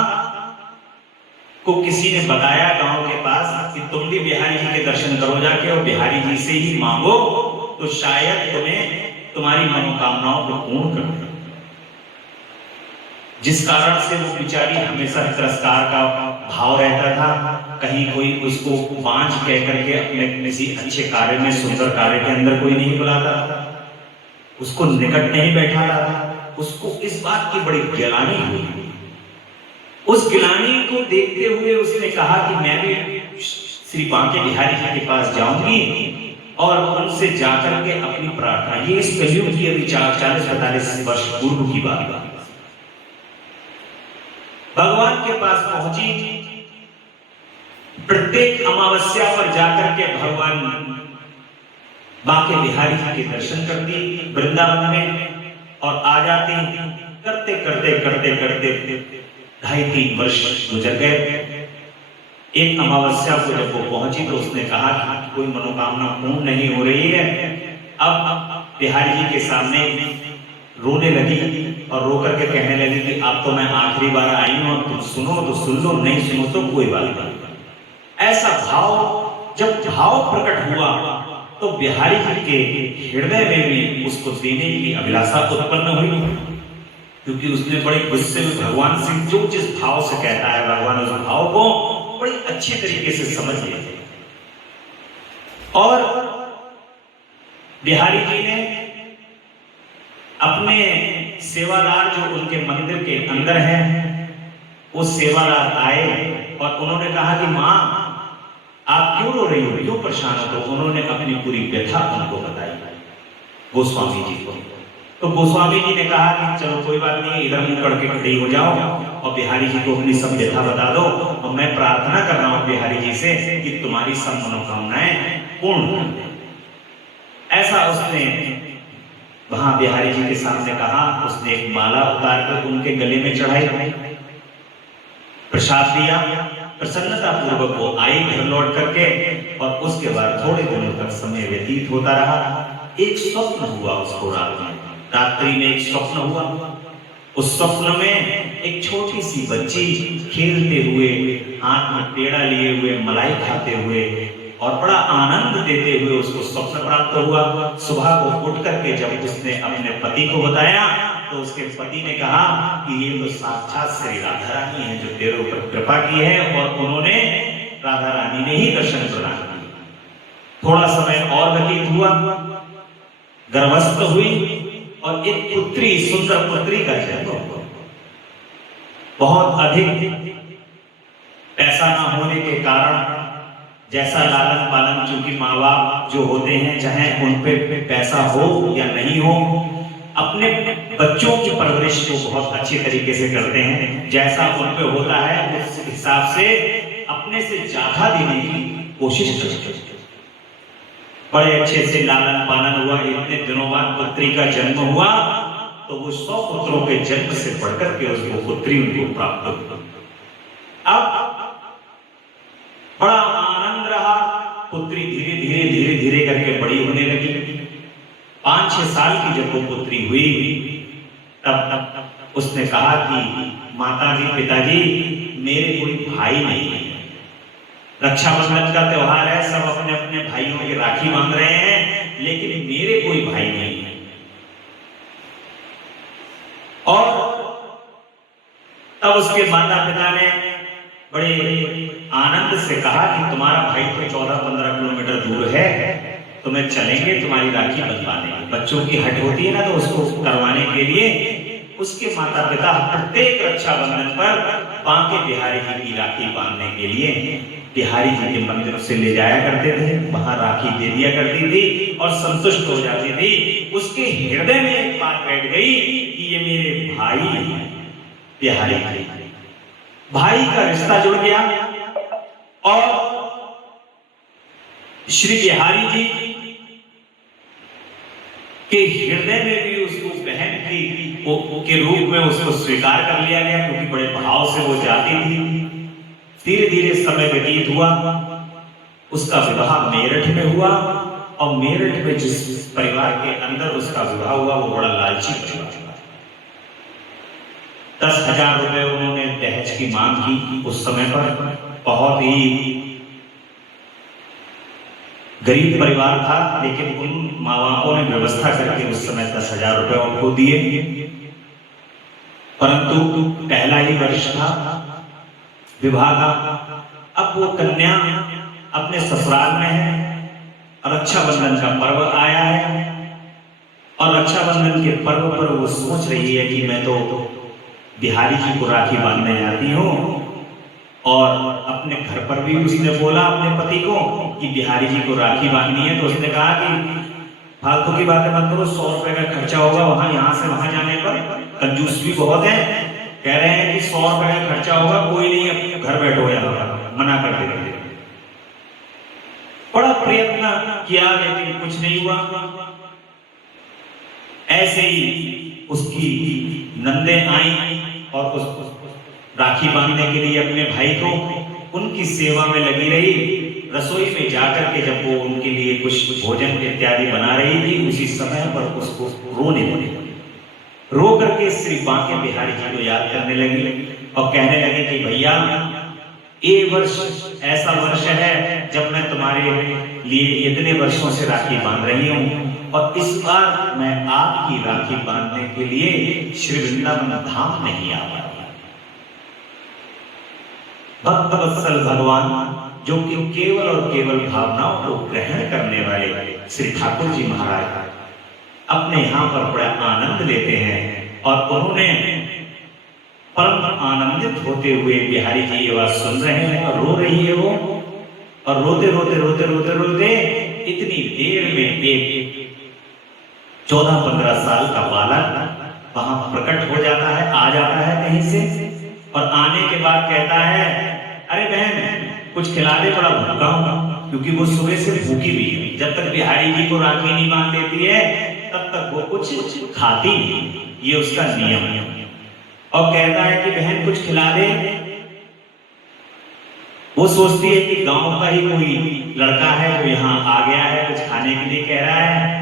को किसी ने बताया गांव के पास कि तुम भी बिहारी जी के दर्शन करो जाके और बिहारी जी से ही मांगो तो शायद तुम्हें तुम्हारी मनोकामनाओं को पूर्ण कर दे। जिस कारण से वो बेचारी हमेशा तिरस्कार का भाव रहता था, कहीं कोई उसको बांझ कह करके अपने किसी अच्छे कार्य में, सुंदर कार्य के अंदर कोई नहीं बुलाता था, उसको निकट नहीं बैठाता था। उसको इस बात की बड़ी गिलानी हुई। उस गिलानी को देखते हुए उसने कहा कि मैं भी श्री बांके बिहारी जी के पास जाऊंगी और उनसे जाकर के अपनी प्रार्थना, ये इस कलयुग की अभी 40-45 वर्ष पूर्व की बात है, भगवान के पास पहुंची। प्रत्येक अमावस्या पर जाकर के भगवान बांके बिहारी जी के दर्शन करती वृंदावन में और आ जाती। करते करते करते करते 2.5-3 वर्ष गुजर गए। एक अमावस्या को जब वो पहुंची तो उसने कहा कि कोई मनोकामना पूर्ण नहीं हो रही है। अब बिहारी जी के सामने रोने लगी और रो करके कहने लगी कि अब तो मैं आखिरी बार आई हूं और तुम सुनो तो सुन लो, नहीं सुनो तो कोई बात नहीं। ऐसा भाव, जब भाव प्रकट हुआ तो बिहारी जी के हृदय में भी उसको देने की अभिलाषा उत्पन्न हुई, क्योंकि उसने बड़े गुस्से में भगवान से जो जिस भाव से कहता है, भगवान उस भाव को बड़ी अच्छी तरीके से समझ लिए। और बिहारी जी ने अपने सेवादार जो उनके मंदिर के अंदर हैं, वो सेवादार आए और उन्होंने कहा कि मां आप क्यों रो रही हो, क्यों परेशान हो? तो उन्होंने अपनी पूरी व्यथा उनको बताई गोस्वामी जी को। तो गोस्वामी जी ने कहा कि चलो कोई बात नहीं, इधर मुंह करके खड़ी हो जाओ और बिहारी जी को अपनी सब व्यथा बता दो और मैं प्रार्थना कर रहा हूं बिहारी जी से कि तुम्हारी सब मनोकामनाएं पूर्ण हो। ऐसा उसने वहां बिहारी जी के सामने कहा। उसने एक माला उतार कर उनके गले में चढ़ाई, प्रसाद दिया, प्रसन्नता पूर्वक वो आई घर लौट करके। और उसके बाद थोड़े दिनों तक समय व्यतीत होता रहा। एक स्वप्न हुआ उसको रात में, रात्रि में एक स्वप्न हुआ। उस स्वप्न में एक छोटी सी बच्ची खेलते हुए, हाथ में पेड़ा लिए हुए, मलाई खाते हुए और बड़ा आनंद देते हुए उसको स्वप्न प्राप्त हुआ। सुबह को उठ करके जब उसने अपने पति को बताया तो उसके पति ने कहा कि ये तो साक्षात श्री राधा रानी है जो तेरे ऊपर कृपा की है, और उन्होंने राधा रानी ने ही दर्शन प्रदान किए। थोड़ा समय और व्यतीत हुआ, गर्भस्थ हुई और एक पुत्री, सुंदर पुत्री का जन्म हुआ। बहुत अधिक पैसा न होने के कारण, जैसा लालन पालन चूंकि माँ बाप जो होते हैं, चाहे उन पे पैसा हो या नहीं हो, अपने बच्चों की परवरिश को बहुत अच्छे तरीके से करते हैं। जैसा उन पे होता है उस हिसाब से अपने से ज्यादा देने की कोशिश करते हैं। बड़े अच्छे से लालन पालन हुआ। इतने दिनों बाद पुत्री का जन्म हुआ तो वो 100 पुत्रों के जन्म से बढ़कर के उसको पुत्री उनको प्राप्त हुई। अब बड़ा आनंद रहा। पुत्री धीरे धीरे धीरे धीरे करके बड़ी होने लगी। 5-6 साल की जब वो पुत्री हुई तब उसने कहा कि माताजी, पिताजी, मेरे कोई भाई नहीं है। रक्षाबंधन का त्योहार है, सब अपने अपने भाइयों की राखी बांध रहे हैं, लेकिन मेरे कोई भाई नहीं है। तब उसके माता पिता ने बड़े आनंद से कहा कि तुम्हारा भाई तो 14-15 किलोमीटर दूर है, तुम्हें चलेंगे तुम्हारी राखी बंधवाने। बच्चों की हट होती है ना, तो उसको करवाने के लिए उसके माता पिता प्रत्येक रक्षाबंधन पर बांके बिहारी जी की राखी बांधने के लिए बिहारी जी के मंदिर से ले जाया करते थे, वहां राखी दे दिया करती थी और संतुष्ट हो जाती थी। उसके हृदय में एक बात बैठ गई कि ये मेरे भाई बिहारी भाई का रिश्ता जुड़ गया। और श्री बिहारी जी के हृदय में भी उसको बहन के रूप में उसको स्वीकार कर लिया गया, क्योंकि बड़े भाव से वो जाती थी। धीरे धीरे समय व्यतीत हुआ, उसका विवाह मेरठ में हुआ और मेरठ में जिस परिवार के अंदर उसका विवाह हुआ वो बड़ा लालची परिवार था। 10,000 रुपए उन्होंने दहेज की मांग की। उस समय पर बहुत ही गरीब परिवार था, लेकिन उन माँ बापों ने व्यवस्था करके उस समय 10,000 रुपए उनको दिए। परंतु पहला ही वर्ष था विवाह का। अब वो कन्या अपने ससुराल में है, रक्षाबंधन का पर्व आया है और रक्षाबंधन के पर्व पर वो सोच रही है कि मैं तो बिहारी जी को राखी बांधने जाती हूँ। और अपने घर पर भी उसने बोला अपने पति को कि बिहारी जी को राखी बांधनी है। तो उसने कहा कि फालतू की बातें मत करो, 100 रुपए का खर्चा होगा वहां यहाँ से वहां जाने पर। कंजूस भी बहुत है, कह रहे हैं कि 100 रुपए का खर्चा होगा, कोई नहीं, घर बैठो यहाँ, मना कर देते। बड़ा प्रयत्न किया लेकिन कुछ नहीं हुआ। ऐसे ही उसकी नंदे आई और उस राखी बांधने के लिए अपने भाई को उनकी सेवा में लगी रही। रसोई में जाकर के जब वो उनके लिए कुछ भोजन इत्यादि बना रही थी, उसी समय पर उसको रोने लगी। रो करके श्री बांके बिहारी जी को याद करने लगी और कहने लगे कि भैया, ये वर्ष ऐसा वर्ष है जब मैं तुम्हारे लिए इतने वर्षों से राखी बांध रही हूँ और इस बार मैं आपकी राखी बांधने के लिए श्री वृंदावन धाम नहीं आ पाया। भक्त वत्सल भगवान जो कि केवल और केवल भावनाओं को ग्रहण करने वाले श्री ठाकुर जी महाराज अपने यहाँ पर बड़ा आनंद लेते हैं और उन्होंने परम आनंदित होते हुए बिहारी जी ये बात सुन रहे हैं और रो रही है वो। और रोते रोते रोते रोते रोते इतनी देर में एक 14-15 साल का बालक वहां प्रकट हो जाता है, आ जाता है कहीं से। और आने के बाद कहता है, अरे बहन कुछ खिला दे, बड़ा भूखा हूं। क्योंकि वो सुबह से भूखी भी है, जब तक बिहारी जी को राखी नहीं बांध देती है तब तक वो कुछ खाती नहीं, ये उसका नियम है। और कहता है कि बहन कुछ खिला दे। वो सोचती है कि गांव का ही कोई लड़का है जो यहाँ आ गया है, कुछ खाने के लिए कह रहा है।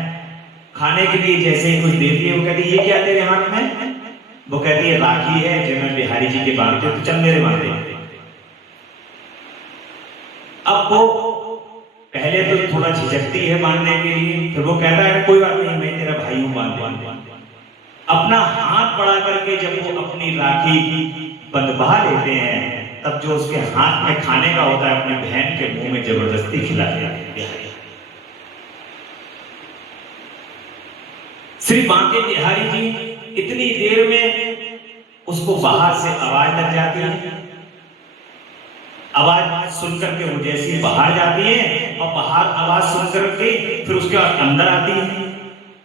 खाने के लिए जैसे ही कुछ देती है, वो कहती है ये क्या तेरे हाथ में? वो कहती है राखी है जो मैं बिहारी जी के बांधते हो, तो चल मेरे बांधे। अब वो पहले तो थोड़ा झिझकती है बांधने के लिए, फिर वो कहता है कोई बात नहीं, मैं तेरा भाई हूं, बांध। अपना हाथ बढ़ा करके जब वो अपनी राखी बंधवा लेते हैं, तब जो उसके हाथ में खाने का होता है अपने बहन के मुंह में जबरदस्ती खिला दिया। श्री बांके बिहारी जी इतनी देर में उसको बाहर से आवाज लग जाती है। आवाज सुनकर के वो जैसी बाहर जाती है और बाहर आवाज सुनकर के फिर उसके बाद अंदर आती है।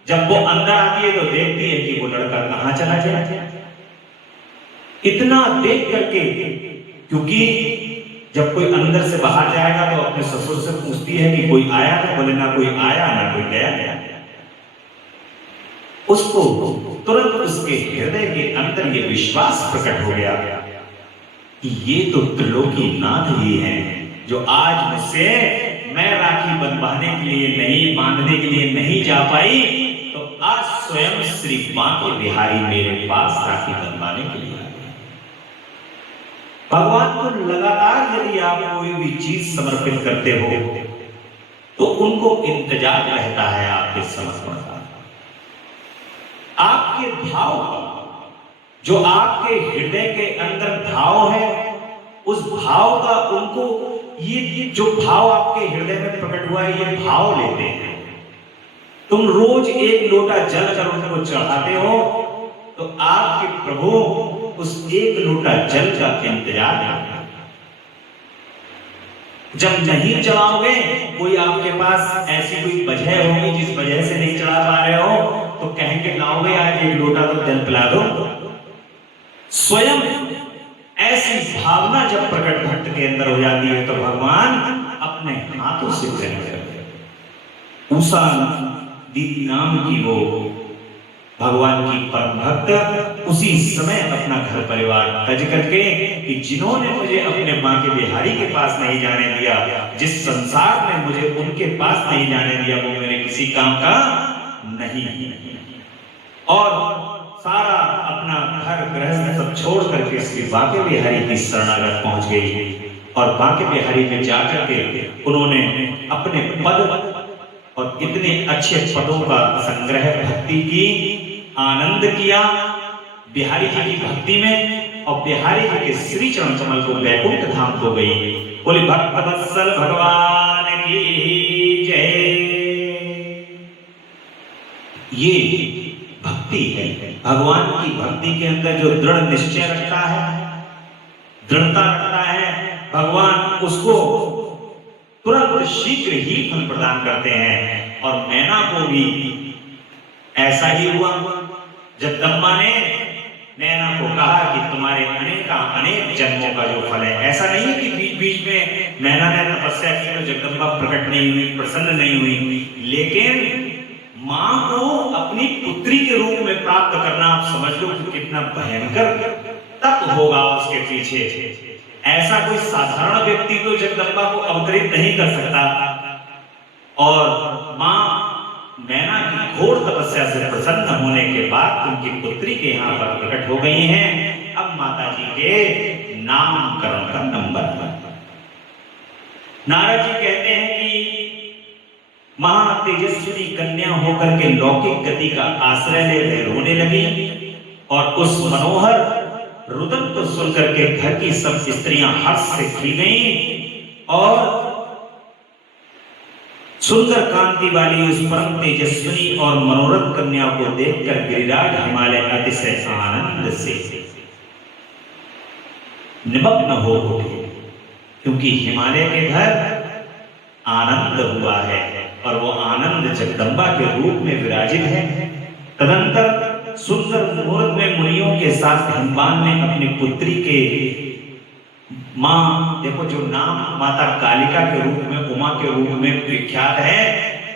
जब वो अंदर आती है तो देखती है कि वो लड़का कहां चला गया। इतना देख करके, क्योंकि जब कोई अंदर से बाहर जाएगा तो अपने ससुर से पूछती है कि कोई आया ना? बोले ना कोई आया ना कोई गया। उसको तुरंत उसके हृदय के अंदर ये विश्वास प्रकट हो गया कि ये तो त्रिलोकी नाथ ही हैं जो आज मुझसे मैं राखी बंधवाने के लिए नहीं, बांधने के लिए नहीं जा पाई, तो आज स्वयं श्री बांके बिहारी मेरे पास राखी बंधवाने के लिए। भगवान को लगातार यदि आप कोई भी चीज समर्पित करते हो तो उनको इंतजार रहता है आपके समर्पण का, आपके भाव का। जो आपके हृदय के अंदर भाव है, उस भाव का उनको, ये जो भाव आपके हृदय में प्रकट हुआ है, ये भाव लेते हैं। तुम रोज एक लोटा जल कर उनको चढ़ाते हो, तो आपके प्रभु उस एक लोटा जल का इंतजार करते हैं। जब नहीं चढ़ाओगे, कोई आपके पास ऐसी कोई वजह होगी जिस वजह से नहीं चढ़ा पा रहे हो, तो कहेंगे लाओगे आज एक लोटा तो जल पिला दो। स्वयं ऐसी भावना जब प्रकट भक्त के अंदर हो जाती है, तो भगवान अपने हाथों से ग्रहण करते हैं। उषा दीदी नाम की वो भगवान की परम भक्त उसी समय अपना घर परिवार तज करके, कि जिन्होंने मुझे अपने माँ के बिहारी के पास नहीं जाने दिया, जिस संसार में मुझे उनके पास नहीं जाने दिया, वो मेरे किसी काम का नहीं। और सारा अपना घर गृहस्थ सब छोड़ करके श्री बांके बिहारी की शरणागत पहुंच गई, और बांके बिहारी में जाकर के उन्होंने अपने पद और इतने अच्छे पदों का संग्रह, भक्ति की, आनंद किया बिहारी जी की भक्ति में, और बिहारी जी के श्री चरण कमल को वैकुंठ धाम को गई। बोले भक्त वत्सल भगवान की जय। ये भक्ति है। भगवान की भक्ति के अंदर जो दृढ़ निश्चय रखता है, दृढ़ता रखता है, भगवान उसको तुरंत शीघ्र ही फल प्रदान करते हैं। और मैना को भी ऐसा ही हुआ। जगदम्बा ने नैना को कहा कि तुम्हारे अनेक जन्मों का जो फल है, ऐसा नहीं है कि बीच बीच में नैना ने तपस्या की तो जगदम्बा प्रकट नहीं हुई, प्रसन्न नहीं हुई, लेकिन मां को अपनी पुत्री के रूप में प्राप्त करना, आप समझ लो कि कितना भयंकर तप होगा उसके पीछे। ऐसा कोई साधारण व्यक्ति तो जगदम्बा को अवतरित नहीं कर सकता। और मां नैना की घोर तपस्या से प्रसन्न होने के बाद उनकी पुत्री के यहाँ पर प्रकट हो गई हैं। अब माता जी के नामकरण का नंबर। नारद जी कहते हैं कि महातेजस्वी कन्या होकर के लौकिक गति का आश्रय ले रोने लगी, और उस मनोहर रुदन को सुनकर के घर की सब स्त्रियां हर्ष से खिल गईं, और सुंदर कांति वाली उस परम तेजस्विनी और मनोरथ कन्या को देखकर गिरिराज हिमालय अतिशय आनंद से निमग्न हो उठे, क्योंकि हिमालय के घर आनंद हुआ है, और वो आनंद जगदम्बा के रूप में विराजित है। तदंतर सुंदर मुहूर्त में मुनियों के साथ हिमवान ने अपनी पुत्री के मां, देखो जो नाम माता कालिका के रूप में, उमा के रूप में विख्यात है,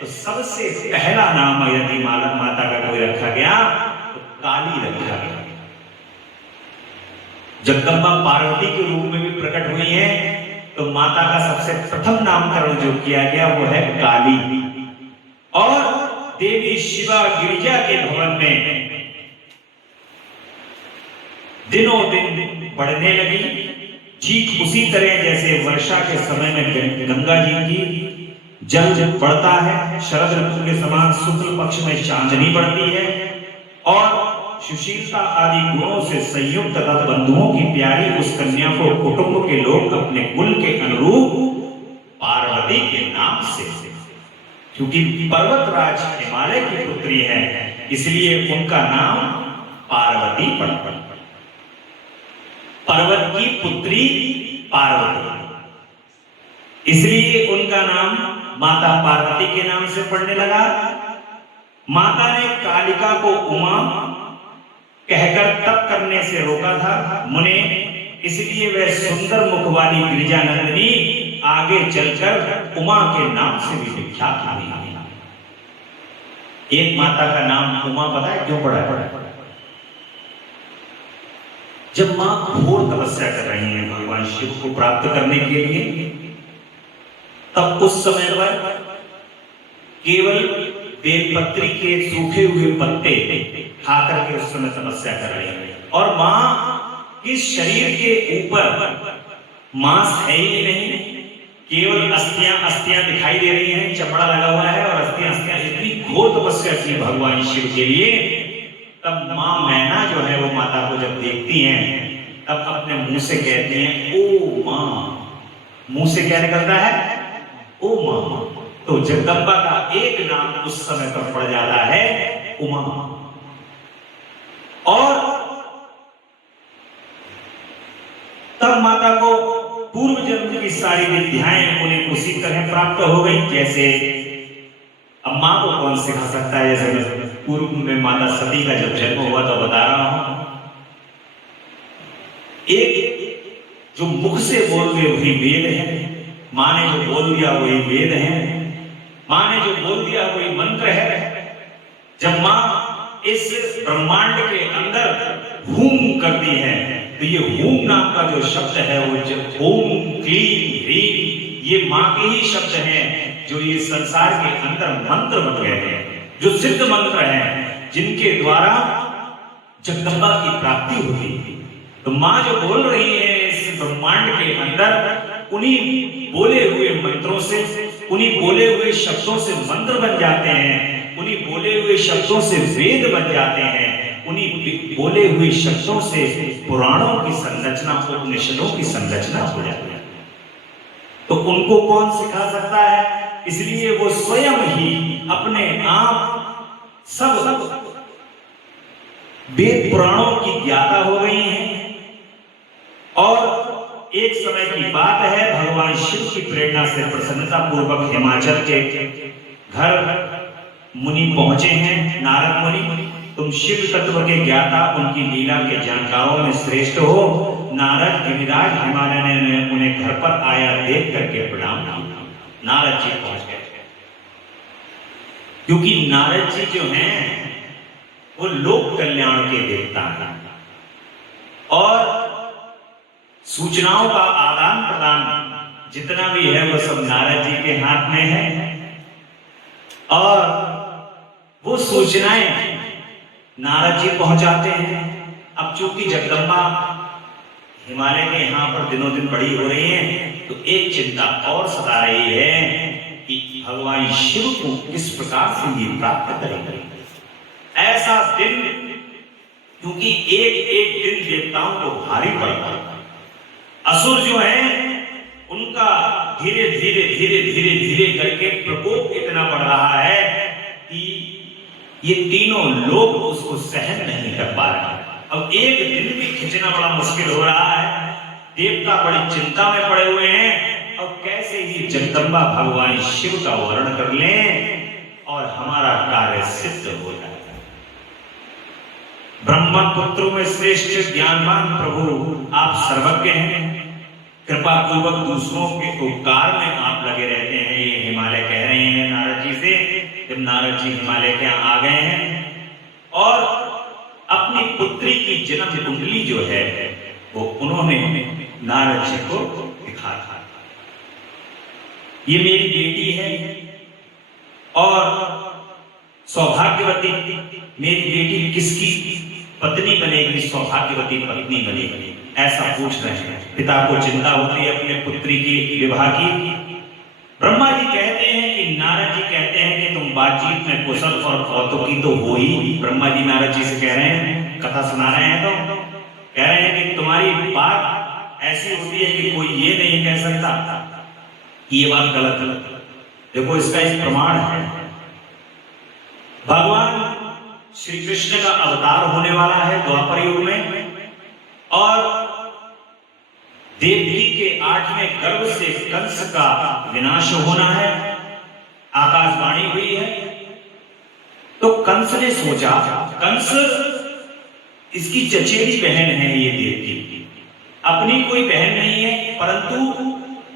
तो सबसे पहला नाम यदि माता का कोई रखा गया तो काली रखा गया। जगदम्बा पार्वती के रूप में भी प्रकट हुई है, तो माता का सबसे प्रथम नामकरण जो किया गया वो है काली। और देवी शिवा गिरिजा के भवन में दिनों दिन बढ़ने लगी, ठीक उसी तरह जैसे वर्षा के समय में गंगा जी की जल बढ़ता है, शरद ऋतु के समान शुक्ल पक्ष में चांदनी बढ़ती है, और सुशीलता आदि गुणों से संयुक्त तथा बंधुओं की प्यारी उस कन्या को कुटुंब के लोग अपने कुल के अनुरूप पार्वती के नाम से, क्योंकि पर्वतराज हिमालय की पुत्री है, इसलिए उनका नाम पार्वती पड़ा। पर्वत की पुत्री पार्वती, इसलिए उनका नाम माता पार्वती के नाम से पड़ने लगा। माता ने कालिका को उमा कहकर तप करने से रोका था मुने, इसलिए वह सुंदर मुख वाली गिरिजा नंदिनी आगे चलकर उमा के नाम से भी विख्यात हुई। एक माता का नाम उमा पता है क्यों पड़ा? जब मां घोर तपस्या कर रही हैं भगवान शिव को प्राप्त करने के लिए, तब उस समय पर केवल बेलपत्री के सूखे हुए पत्ते खाकर के उस समय तपस्या कर रही है, और मां के शरीर के ऊपर मांस है ही नहीं, केवल अस्थियां दिखाई दे रही हैं, चमड़ा लगा हुआ है और अस्थियां। इतनी घोर तपस्या की भगवान शिव के लिए। तब माँ मैना जो है वो माता को जब देखती हैं तब अपने मुंह से कहती हैं ओ माँ। मुंह से क्या निकलता है? ओ माँ। तो जगदम्बा का एक नाम उस समय पर पड़ जाता है उमा। और तब माता को पूर्व जन्म की सारी विद्याएं उन्हें उसी तरह प्राप्त हो गई जैसे अब माँ को कौन सिखा सकता है। जैसे पूर्व में माता सती का जब जन्म हुआ तो बता रहा हूं, एक जो मुख से बोल दिए वही वेद है। माँ ने जो बोल दिया वही वेद है। माँ ने जो बोल दिया वही मंत्र है। जब माँ इस ब्रह्मांड के अंदर हूम करती है तो ये हूम नाम का जो शब्द है वो जब ओम क्लीम ह्रीम ये माँ के ही शब्द हैं जो ये संसार के अंदर मंत्र बन गए हैं, जो सिद्ध मंत्र हैं जिनके द्वारा जगदम्बा की प्राप्ति होती है। तो माँ जो बोल रही है इस ब्रह्मांड के अंदर उन्हीं बोले हुए मंत्रों से, उन्हीं बोले हुए शब्दों से मंत्र बन जाते हैं, उन्हीं बोले हुए शब्दों से वेद बन जाते हैं, उन्हीं बोले हुए शब्दों से पुराणों की संरचना, उपनिषदों की संरचना हो जाती है। तो उनको कौन सिखा सकता है? इसलिए वो स्वयं ही अपने आप सब वेद पुराणों की ज्ञाता हो गई हैं। और एक समय की बात है, भगवान शिव की प्रेरणा से प्रसन्नता पूर्वक हिमाचल के घर मुनि पहुंचे हैं, नारद मुनि। तुम शिव तत्व के ज्ञाता, उनकी लीला के जानकारों में श्रेष्ठ हो। नारद गिरिराज हिमालय ने उन्हें घर पर आया देख करके प्रणाम किया। नारद जी पहुंच गए क्योंकि नारद जी जो हैं वो लोक कल्याण के देवता हैं और सूचनाओं का आदान प्रदान जितना भी है वो सब नारद जी के हाथ में है। और वो सूचनाएं नारद जी पहुंचाते हैं। अब चूंकि जगदम्बा हिमालय के यहाँ पर दिनों दिन बड़ी हो रही है तो एक चिंता और सता रही है कि भगवान शिव को किस प्रकार से ये प्राप्त करेंगे। ऐसा दिन, क्योंकि एक एक दिन देवताओं को भारी पड़ता है। असुर जो है उनका धीरे धीरे धीरे धीरे धीरे करके प्रकोप इतना बढ़ रहा है कि ये तीनों लोग उसको सहन नहीं कर पा रहे। अब एक दिन भी खींचना बड़ा मुश्किल हो रहा है। देवता बड़ी चिंता में पड़े हुए हैं और कैसे ही जगदम्बा भगवान शिव का वर्ण कर लें और हमारा कार्य सिद्ध हो जाए। ब्रह्मा पुत्रों में श्रेष्ठ ज्ञानवान प्रभु आप सर्वज्ञ हैं, कृपा पूर्वक दूसरों के उपकार में आप लगे रहते हैं। ये हिमालय कह रहे हैं नारद जी से। जब नारद जी हिमालय के यहाँ आ गए हैं और अपनी पुत्री की जन्म कुंडली जो है वो उन्होंने नारद जी को दिखा था। ये मेरी बेटी है और सौभाग्यवती मेरी बेटी किसकी पत्नी बनेगी, सौभाग्यवती पत्नी बनेगी, ऐसा पूछ रहे हैं। पिता को चिंता होती है अपने पुत्री की विवाह की। ब्रह्मा जी कहते हैं कि नारद जी कहते हैं कि तुम बातचीत में कुशल और कौतुकी तो हो ही। ब्रह्मा जी नारद जी से कह रहे हैं, कथा सुना रहे हैं तो कह रहे हैं कि तुम्हारी बात ऐसी होती है कि कोई ये नहीं कह सकता कि ये बात गलत है। देखो इसका एक प्रमाण है, भगवान श्री कृष्ण का अवतार होने वाला है द्वापर युग में और देवकी के 8वें गर्भ से कंस का विनाश होना है। आकाशवाणी हुई है तो कंस ने सोचा, कंस इसकी चचेरी बहन है ये देवकी, अपनी कोई बहन नहीं है परंतु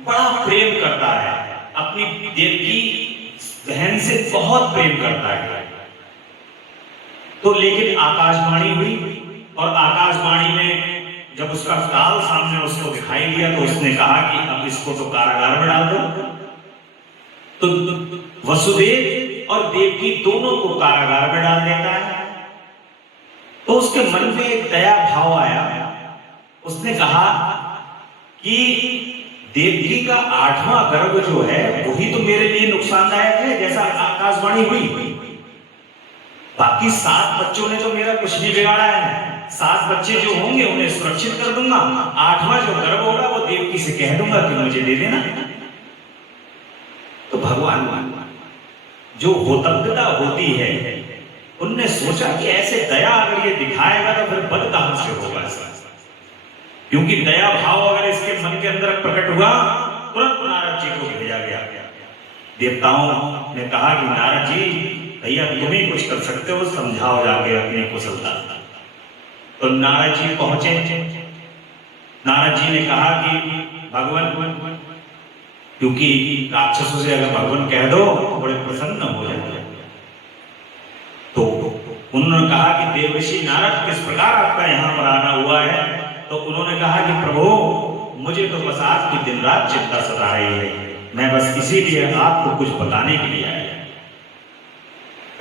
बड़ा प्रेम करता है, अपनी देवकी बहन से बहुत प्रेम करता है। तो लेकिन आकाशवाणी हुई और आकाशवाणी में जब उसका काल सामने उसको दिखाई दिया तो उसने कहा कि अब इसको तो कारागार में डाल दो। तो वसुदेव और देवकी दोनों को कारागार में डाल देता है। तो उसके मन में एक दया भाव आया, उसने कहा कि देवकी का 8वां गर्भ जो है वही तो मेरे लिए नुकसानदायक है जैसा आकाशवाणी हुई। बाकी 7 बच्चों ने तो मेरा कुछ नहीं बिगाड़ा है। 7 बच्चे जो होंगे उन्हें सुरक्षित कर दूंगा, 8वां जो गर्भ होगा वो देवकी से कह दूंगा कि मुझे दे देना। तो भगवान जो होतव्यता होती है, उनने सोचा कि ऐसे दया अगर ये दिखाएगा तो फिर बद कहां से होगा, क्योंकि दया भाव अगर इसके मन के अंदर प्रकट हुआ, तुरंत नारद जी को भेजा गया। देवताओं ने कहा कि नारद जी भैया तुम ही कुछ कर सकते हो, समझाओ जाके अपनी कुशलता। तो नारद जी पहुंचे। नारद जी ने कहा कि भगवान, क्योंकि राक्षसों से अगर भगवान कह दो बड़े प्रसन्न हो जाते हैं, तो उन्होंने कहा कि देवर्षि नारद किस प्रकार आपका यहाँ पर आना हुआ है। तो उन्होंने कहा कि प्रभु मुझे तो बस आपकी दिन रात चिंता सता रही है, मैं बस इसीलिए आपको कुछ बताने के लिए आया।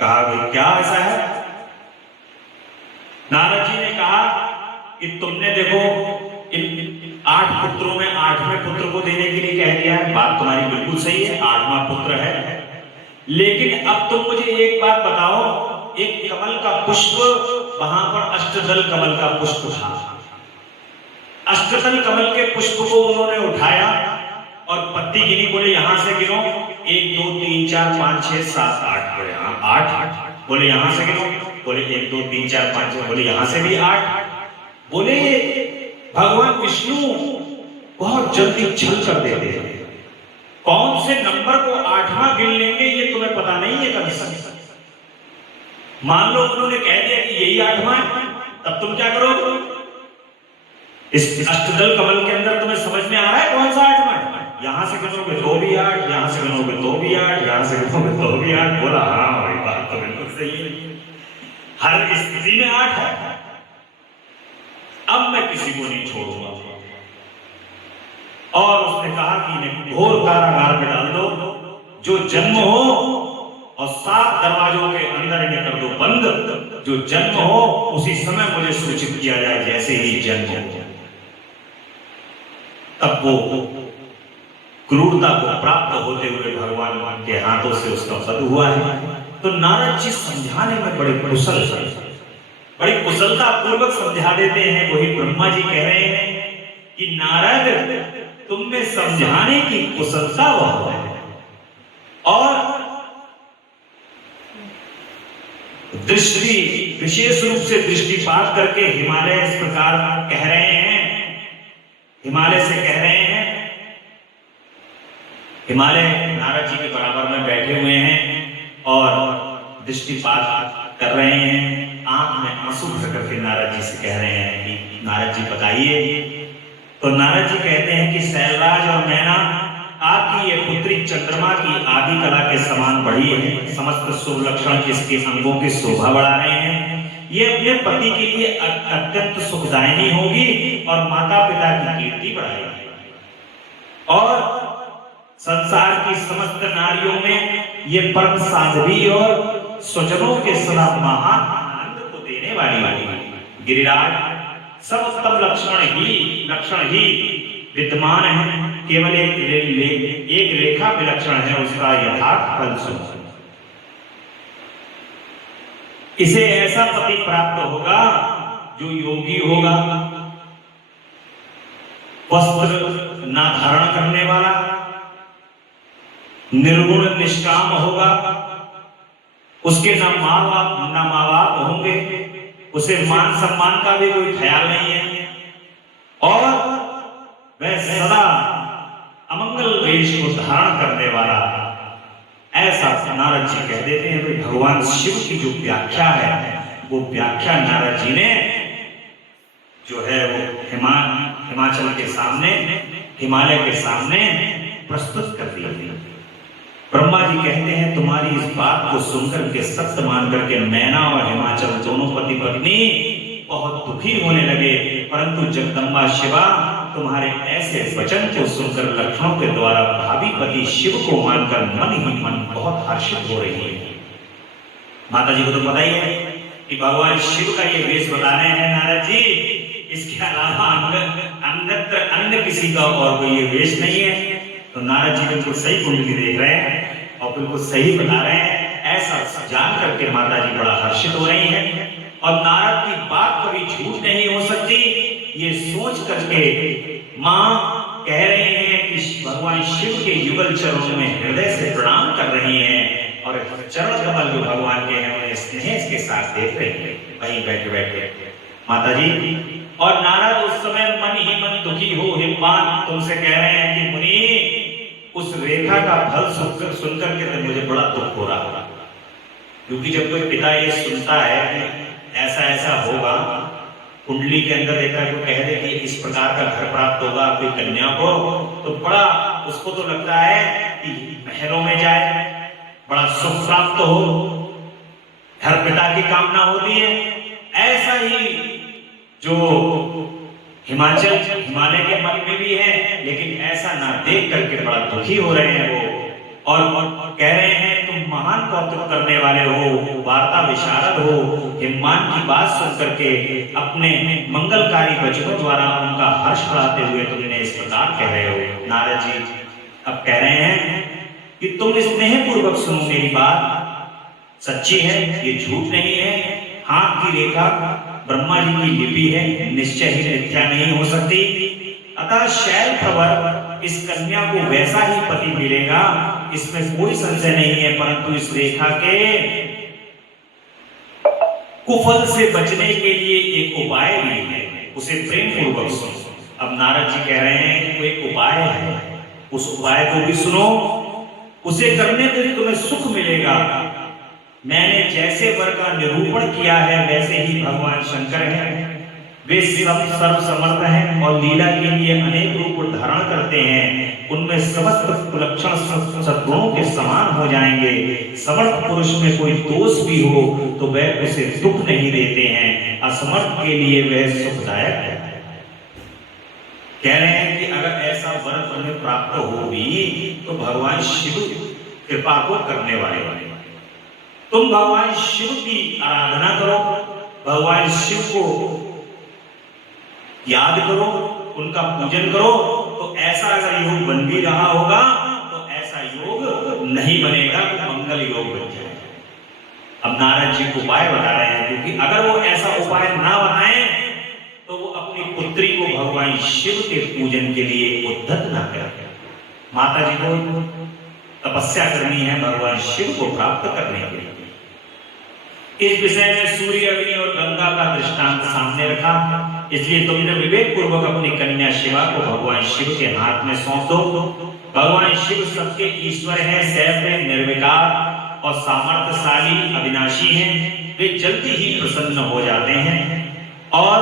कहा कि क्या ऐसा है। नारद जी ने कहा कि तुमने देखो इन 8 पुत्रों में 8वें पुत्र को देने के लिए कह दिया है, बात तुम्हारी बिल्कुल सही है, 8वां पुत्र है। लेकिन अब तुम मुझे एक बात बताओ, एक कमल का पुष्प, वहां पर अष्टदल कमल का पुष्प था। अष्टदल कमल के पुष्प को उन्होंने उठाया और पत्ती गिनी, बोले यहां से गिनो 1 2 3 4 5 6 7 8, बोले हाँ 8। बोले यहां से गिनो, बोले 1 2 3 4 5 6, बोले यहां से भी 8। बोले भगवान विष्णु बहुत जल्दी छल कर देते हैं, कौन से नंबर को 8वां गिन लेंगे ये तुम्हें पता नहीं है कभी। मान लो उन्होंने कह दिया कि यही 8वां है, तब तुम क्या करोगे। इस अष्टदल कमल के अंदर तुम्हें समझ में आ रहा है कौन सा 8वां है। यहां से गिनोगे तो भी 8, यहां से गिनोगे तो भी 8, यहां से गिनोगे तो भी 8। बोला हाँ भाई बात तो बिल्कुल सही है, हर स्थिति में 8 है। अब मैं किसी को नहीं छोड़ूंगा। और उसने कहा कि इन्हें घोर कारागार में डाल दो, जो जन्म हो और 7 दरवाजों के अंदर इन्हें कर दो बंद, जो जन्म हो उसी समय मुझे सूचित किया जाए जैसे ही जन्म हो। तब वो क्रूरता को प्राप्त होते हुए भगवान के हाथों से उसका वध हुआ है। तो नारद जी समझाने में बड़े कुशल हैं, बड़ी कुशलता पूर्वक समझा देते हैं। वही ब्रह्मा जी कह रहे हैं कि नारद तुम में समझाने की कुशलता वह है। और दृष्टि विशेष रूप से दृष्टिपात करके हिमालय इस प्रकार कह रहे हैं, हिमालय से कह रहे हैं। हिमालय नारद जी के बराबर में बैठे हुए हैं और दृष्टिपात कर रहे हैं, आंख में आंसू भर करके नारद जी से कह रहे हैं कि नारद जी बताइए। तो नारद जी कहते हैं कि शैलराज और मैना, आपकी ये पुत्री चंद्रमा की आदि कला के समान बढ़ी है, समस्त शुभ लक्षण इसके अंगों की शोभा बढ़ा रहे हैं। ये अपने पति के लिए अत्यंत सुखदायिनी होगी और माता पिता की कीर्ति बढ़ाएगी और संसार की समस्त नारियों में ये परम साध्वी और स्वजनों के सदा महान आनंद को देने वाली गिरिराज सब उत्तम लक्षण ही विद्यमान है, केवल एक रेखा विलक्षण है, उसका यथार्थ फल सुनो। इसे ऐसा पति प्राप्त होगा जो योगी होगा, वस्त्र ना धारण करने वाला, निर्गुण निष्काम होगा, उसके ना माँ बाप होंगे, उसे मान सम्मान का भी कोई ख्याल नहीं है और वह सदा अमंगल वेश को धारण करने वाला, ऐसा नारद जी कह देते हैं। कि भगवान शिव की जो व्याख्या है वो व्याख्या नारद जी ने जो है वो हिमाचल के सामने, हिमालय के सामने प्रस्तुत कर दी। ब्रह्मा जी कहते हैं तुम्हारी इस बात को सुनकर के सत्य मान करके मैना और हिमाचल दोनों पति पत्नी बहुत दुखी होने लगे, परंतु जगदम्बा शिवा तुम्हारे ऐसे वचन को सुनकर लक्षणों के द्वारा भावी पति शिव को मानकर मन ही मन बहुत हर्षित हो रही है। माता जी को तो पता ही है कि भगवान शिव का ये वेश बता रहे हैं नारद जी, इसके अलावा अन्यत्र अन्य किसी का और कोई ये वेश नहीं है। तो नारद जी बिल्कुल सही कुंडली देख रहे हैं और बिल्कुल सही बता रहे हैं। ऐसा जान करके माता जी बड़ा हर्षित हो रही हैं और नारद की बात कभी झूठ नहीं हो सकती ये सोच करके मां कह रही हैं कि भगवान शिव के युगल चरणों में हृदय से प्रणाम कर रही हैं और चरण कमल जो भगवान के हैं उन्हें स्नेह के साथ देख रही हैं वहीं बैठे बैठे माता जी। और नारद उस समय मन ही मन दुखी हो हिमवान तुमसे कह रहे हैं कि मुनि उस रेखा का फल सुनकर के तो मुझे बड़ा दुख हो रहा है, क्योंकि जब कोई पिता ये सुनता है कि ऐसा ऐसा होगा, कुंडली के अंदर देखा कोई कह दे कि इस प्रकार का घर प्राप्त होगा आपकी कन्या को, तो बड़ा उसको तो लगता है कि महलों में जाए, बड़ा सुख प्राप्त हो, हर पिता की कामना होती है। ऐसा ही जो हिमालय के मन में भी है, लेकिन ऐसा ना देख करके बड़ा दुखी हो रहे हैं वो और कह रहे हैं तुम महान कौतुक करने वाले हो, वार्ता विशारद हो, हिमवान की बात सुन करके अपने मंगलकारी वचनों द्वारा उनका हर्ष बढ़ाते हुए तुमने इस प्रकार कह रहे हो। नारद जी अब कह रहे हैं कि तुम स्नेह पूर्वक सुनो मेरी बात, सच्ची है ये झूठ नहीं है, हाथ की रेखा ब्रह्मा जी की लिपि है, निश्चय ही मिथ्या नहीं हो सकती। अतः शैल प्रवर इस कन्या को वैसा ही पति मिलेगा, इसमें कोई संशय नहीं है, परंतु इस रेखा के कुफल से बचने के लिए एक उपाय भी है, उसे प्रेम पूर्वक सुनो। अब नारद जी कह रहे हैं कि कोई एक उपाय है, उस उपाय को भी सुनो, उसे करने से तुम्हें सुख मिलेगा। मैंने जैसे वर का निरूपण किया है वैसे ही भगवान शंकर हैं, वे सर्व समर्थ हैं और लीला के लिए अनेक रूप धारण करते हैं, उनमें समस्त लक्षण सद्गुणों के समान हो जाएंगे। समर्थ पुरुष में कोई दोष भी हो तो वह उसे दुख नहीं देते हैं, असमर्थ के लिए वह सुखदायक है। कह रहे हैं कि अगर ऐसा वर तुम्हें प्राप्त हो भी तो भगवान शिव कृपा को करने वाले तुम भगवान शिव की आराधना करो, भगवान शिव को याद करो, उनका पूजन करो, तो ऐसा अगर योग बन भी रहा होगा तो ऐसा योग नहीं बनेगा तो मंगल योग बन जाएगा। अब नारद जी उपाय बता रहे हैं, क्योंकि अगर वो ऐसा उपाय ना बनाए तो वो अपनी पुत्री को भगवान शिव के पूजन के लिए उद्धत ना करें। माता जी को तपस्या करनी है भगवान शिव को प्राप्त करने के लिए। इस विषय में सूर्य, अग्नि और गंगा का दृष्टांत सामने रखा, इसलिए तुमने विवेक पूर्वक अपनी कन्या शिवा को भगवान शिव के हाथ में सौंप दो। भगवान शिव सबके ईश्वर हैं, सैव निर्विकार और सामर्थ्यशाली अविनाशी हैं, वे जल्दी ही प्रसन्न हो जाते हैं और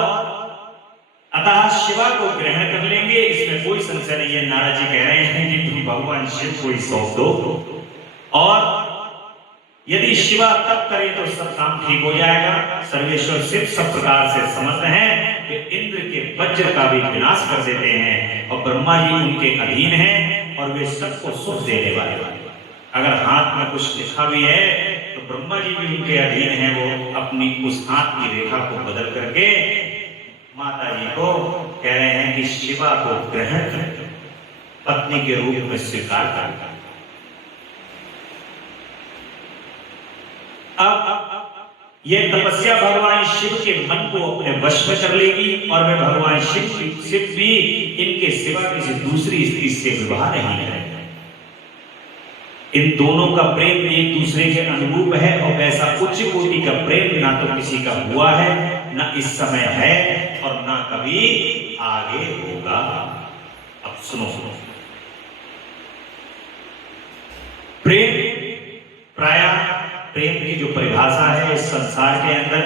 अतः शिवा को ग्रहण कर लेंगे, इसमें कोई संशय नहीं है। नारद जी कह रहे हैं कि तुम भगवान शिव को ही सौंप दो और यदि शिवा तप करे तो सब काम ठीक हो जाएगा। सर्वेश्वर शिव सब प्रकार से समर्थ हैं, वे इंद्र के वज्र का भी विनाश कर देते हैं और ब्रह्मा जी उनके अधीन हैं और वे सबको सुख देने वाले। अगर हाथ में कुछ लिखा भी है तो ब्रह्मा जी भी उनके अधीन हैं, वो अपनी उस हाथ की रेखा को बदल करके माता जी को कह रहे हैं कि शिवा को ग्रहण कर पत्नी के रूप में स्वीकार कर। अब यह तपस्या भगवान शिव के मन को अपने वश में कर लेगी और वे भगवान शिव भी इनके सिवा किसी दूसरी स्त्री से विवाह नहीं करेंगे। इन दोनों का प्रेम एक दूसरे के अनुरूप है और वैसा उच्च कोटि का प्रेम ना तो किसी का हुआ है, ना इस समय है और ना कभी आगे होगा। अब सुनो, प्रेम प्रायः प्रेम की जो परिभाषा है इस संसार के अंदर,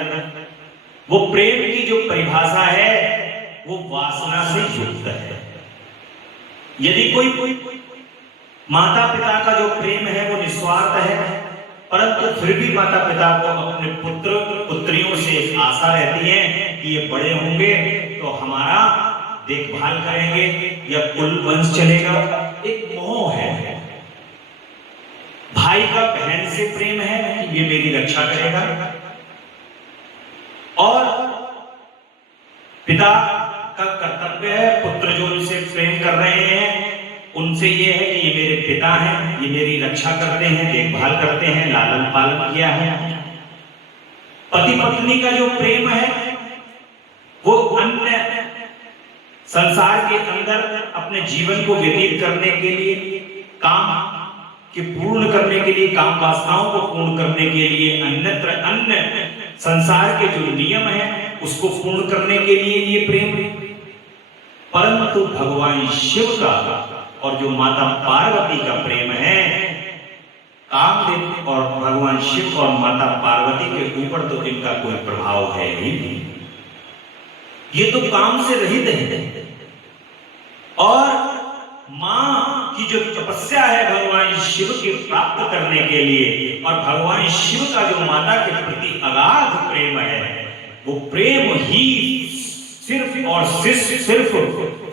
वो प्रेम की जो परिभाषा है वो वासना से युक्त है। यदि कोई माता पिता का जो प्रेम है वो निस्वार्थ है, परंतु फिर भी माता पिता को अपने पुत्र पुत्रियों से एक आशा रहती है कि ये बड़े होंगे तो हमारा देखभाल करेंगे या कुल वंश चलेगा, एक मोह है। भाई का बहन से प्रेम है कि ये मेरी रक्षा करेगा और पिता का कर्तव्य है पुत्र जो उनसे प्रेम कर रहे हैं उनसे ये है कि ये मेरे पिता हैं, ये मेरी रक्षा करते हैं, देखभाल करते हैं, लालन पालन किया है। पति पत्नी का जो प्रेम है वो अन्य संसार के अंदर अपने जीवन को व्यतीत करने के लिए, काम के पूर्ण करने के लिए, काम वासनाओं को पूर्ण करने के लिए, अन्यत्र अन्य संसार के जो नियम है उसको पूर्ण करने के लिए ये प्रेम। परंतु भगवान शिव का और जो माता पार्वती का प्रेम है, कामदेव और भगवान शिव और माता पार्वती के ऊपर तो इनका कोई प्रभाव है ही नहीं। ये तो काम से रहित है। और मां की जो तपस्या है भगवान शिव के प्राप्त करने के लिए, और भगवान शिव का जो माता के प्रति अगाध प्रेम है, वो प्रेम ही सिर्फ और सिर्फ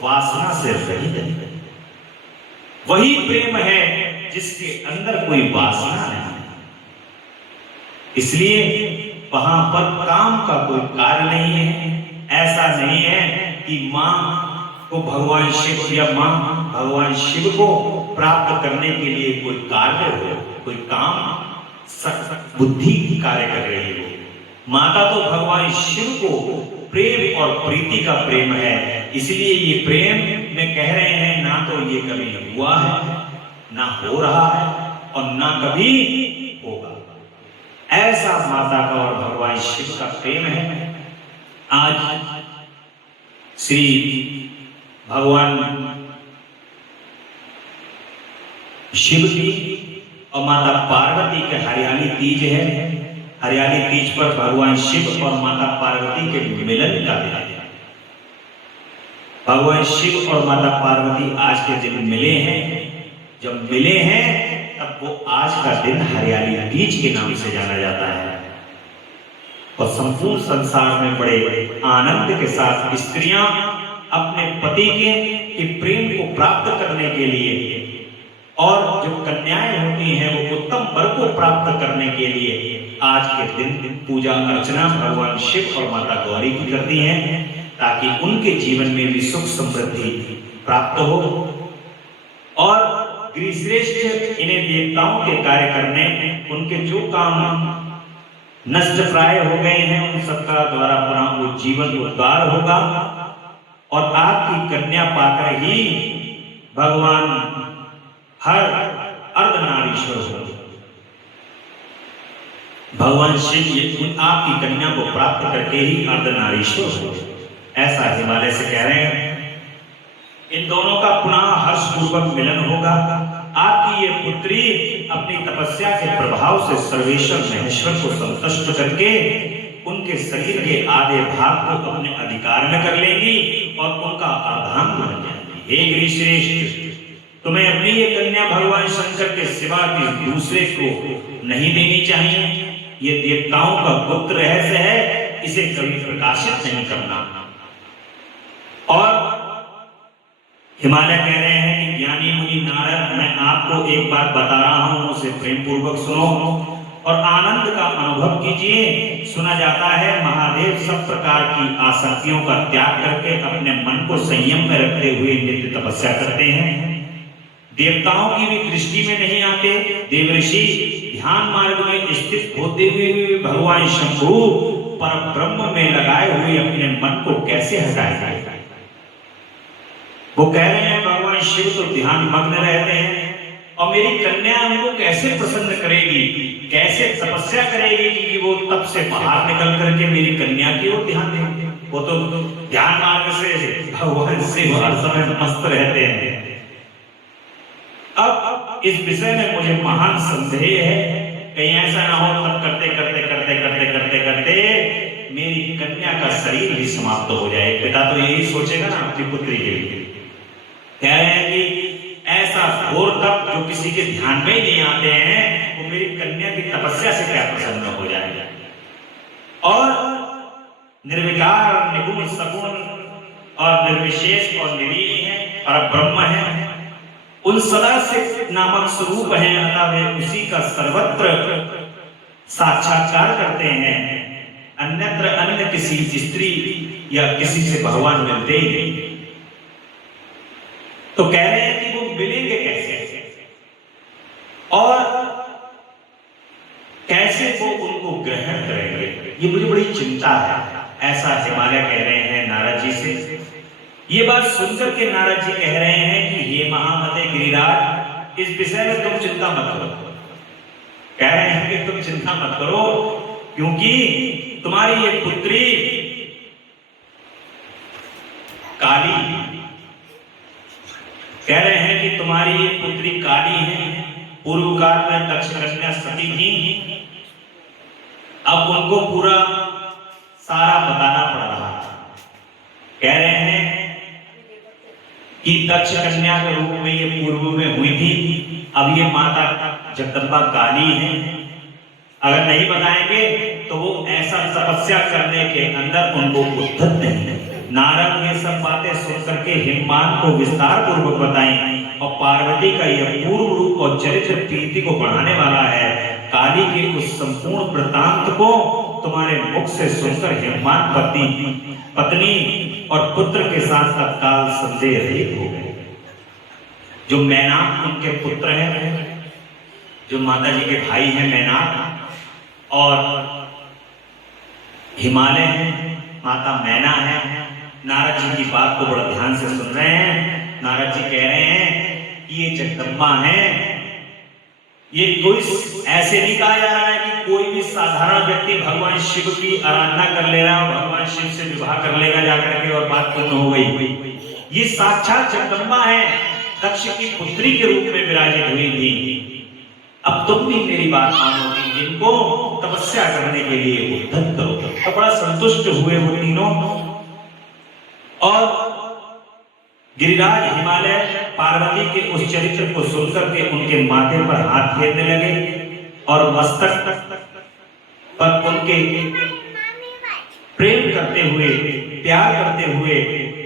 वासना से रहित है। वही प्रेम है जिसके अंदर कोई वासना नहीं। इसलिए वहां पर काम का कोई कार्य नहीं है। ऐसा नहीं है कि मां को भगवान शिव या मां भगवान शिव को प्राप्त करने के लिए कोई कार्य हो, कोई काम बुद्धि कार्य कर रही हो। माता तो भगवान शिव को प्रेम और प्रीति का प्रेम है। इसलिए ये प्रेम में कह रहे हैं ना तो ये कभी हुआ है, ना हो रहा है, और ना कभी होगा। ऐसा माता का और भगवान शिव का प्रेम है। आज श्री भगवान शिव की और माता पार्वती के हरियाली तीज है। हरियाली तीज पर भगवान शिव और माता पार्वती के मिलन का दिन है। भगवान शिव और माता पार्वती आज के दिन मिले हैं। जब मिले हैं तब वो आज का दिन हरियाली तीज के नाम से जाना जाता है। और संपूर्ण संसार में बड़े आनंद के साथ स्त्रियां अपने पति के प्रेम को प्राप्त करने के लिए, और जो कन्याएं होती हैं वो उत्तम वर को प्राप्त करने के लिए आज के दिन पूजा अर्चना भगवान शिव और माता गौरी की करती हैं, ताकि उनके जीवन में भी सुख समृद्धि प्राप्त हो। और गिरिश्रेष्ठ इन्हें देवताओं के कार्य करने, उनके जो काम नष्ट प्राय हो गए हैं उन सबका द्वारा पुनः वो जीवन उद्धार होगा। और आपकी कन्या पाकर ही भगवान हर अर्धनारीश्वर होंगे। भगवान शिव आपकी कन्या को प्राप्त करके ही अर्धनारीश्वर होंगे। ऐसा हिमालय से कह रहे हैं। इन दोनों का पुनः हर्षपूर्वक मिलन होगा। आपकी ये पुत्री अपनी तपस्या के प्रभाव से सर्वेश्वर महेश्वर को संतुष्ट करके उनके शरीर के आधे भाग को अपने अधिकार में कर लेंगी और उनका अर्धांग बन जाएगी। हे गिरिश्रेष्ठ, तुम्हें अपनी ये कन्या भगवान शंकर के सिवा किसी दूसरे को नहीं देनी चाहिए। ये देवताओं का गुप्त रहस्य है, इसे कभी प्रकाशित नहीं करना। और हिमालय कह रहे हैं कि ज्ञानी मुनि नारद, मैं आपको एक बात बता रहा हूं, उसे प्रेम पूर्वक सुनो और आनंद का अनुभव कीजिए। सुना जाता है महादेव सब प्रकार की आसक्तियों का त्याग करके अपने मन को संयम में रखते हुए नित्य तपस्या करते हैं। देवताओं की भी दृष्टि में नहीं आते। देवऋषि ध्यान मार्ग में स्थित होते हुए भगवान शंभु पर ब्रह्म में लगाए हुए अपने मन को कैसे हटाएगा। वो कह रहे हैं भगवान शिव तो ध्यान मग्न रहते हैं और मेरी कन्या हमको कैसे प्रसन्न करेगी, कैसे तपस्या करेगी कि वो तब से बाहर निकल करके मेरी कन्या की ओर ध्यान देंगे। वो तो ध्यान मार्ग से भगवान शिव हर समय मस्त रहते हैं। अब इस विषय में मुझे महान संदेह है, कहीं ऐसा ना हो तब करते करते करते करते करते करते मेरी कन्या का शरीर भी समाप्त हो जाए। पिता तो यही सोचेगा ना अपनी पुत्री के लिए। कह रहे हैं कि ऐसा घोर तप जो किसी के ध्यान में ही नहीं आते हैं, वो मेरी कन्या की तपस्या से क्या प्रसन्न हो जाएगा। और निर्विकार, निगुण, सगुण और निर्विशेष और निरीह है और ब्रह्म है, उन सदा से नामक स्वरूप है, अतः वे उसी का सर्वत्र साक्षात्कार करते हैं। अन्यत्र अन्य किसी स्त्री या किसी से भगवान मिलते ही नहीं। तो कह रहे हैं कि वो मिलेंगे कैसे और कैसे वो उनको ग्रहण करेंगे, ये मुझे बड़ी चिंता है, ऐसा हिमालय कह रहे हैं नारद जी से। ये बात सुनकर के नारद जी कह रहे हैं कि हे महामते गिरिराज, इस विषय में तुम चिंता मत करो। कह रहे हैं कि तुम चिंता मत करो, क्योंकि तुम्हारी ये पुत्री काली, कह रहे हैं कि तुम्हारी ये पुत्री काली है, पूर्व काल में दक्ष कन्या सती थी, अब उनको पूरा सारा बताना पड़ रहा है। कह रहे हैं कि दक्ष कन्या के रूप में ये पूर्व में हुई थी, अब ये माता जगदम्बा काली है। अगर नहीं बताएंगे तो वो ऐसा तपस्या करने के अंदर उनको उद्धत नहीं है। नारद ये सब बातें सुनकर के हिमवान को विस्तार पूर्वक बताई और पार्वती का यह पूर्व रूप और चरित्र प्रीति को बढ़ाने वाला है। काली के उस संपूर्ण वृतांत को तुम्हारे मुख से सुनकर हिमवान पत्नी और पुत्र के साथ तत्काल संदेह रहित हो गए। जो मैनाक उनके पुत्र हैं, जो माता जी के भाई हैं मैनाक, और हिमालय है, माता मैना है, नारद जी की बात को बड़ा ध्यान से सुन रहे हैं। नारद जी कह रहे हैं कि ये जगदम्बा है, ये कोई ऐसे नहीं कहा जा रहा है कि कोई भी साधारण व्यक्ति भगवान शिव की आराधना कर ले रहा है, भगवान शिव से विवाह कर लेगा जाकर के और बात पूर्ण हो गई। ये साक्षात जगदम्बा है, दक्ष की पुत्री के रूप में विराजित हुई थी। अब तुम भी मेरी बात मानोगी, जिनको तपस्या करने के लिए उद्धत करोगे। तो बड़ा संतुष्ट हुए वो तीनों और गिरिराज हिमालय पार्वती के उस चरित्र को सुनकर के उनके माथे पर हाथ फेरने लगे और मस्तक पर उनके प्रेम करते हुए, प्यार करते हुए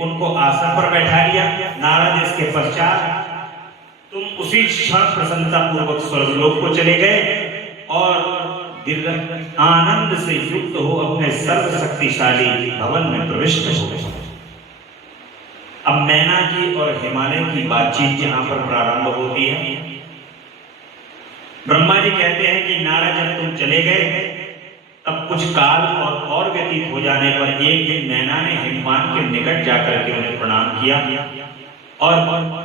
उनको आसन पर बैठा लिया। नारद इसके पश्चात तुम उसी क्षण प्रसन्नता पूर्वक स्वर्गलोक को चले गए और आनंद से युक्त हो अपने सर्व शक्तिशाली भवन में प्रविष्ट हो गए। अब मैना की और हिमालय की बातचीत यहां पर प्रारंभ होती है। ब्रह्मा जी कहते हैं कि नारद जब तुम चले गए तब कुछ काल और व्यतीत हो जाने पर एक दिन मैना ने हिमवान के निकट जाकर के उन्हें प्रणाम किया और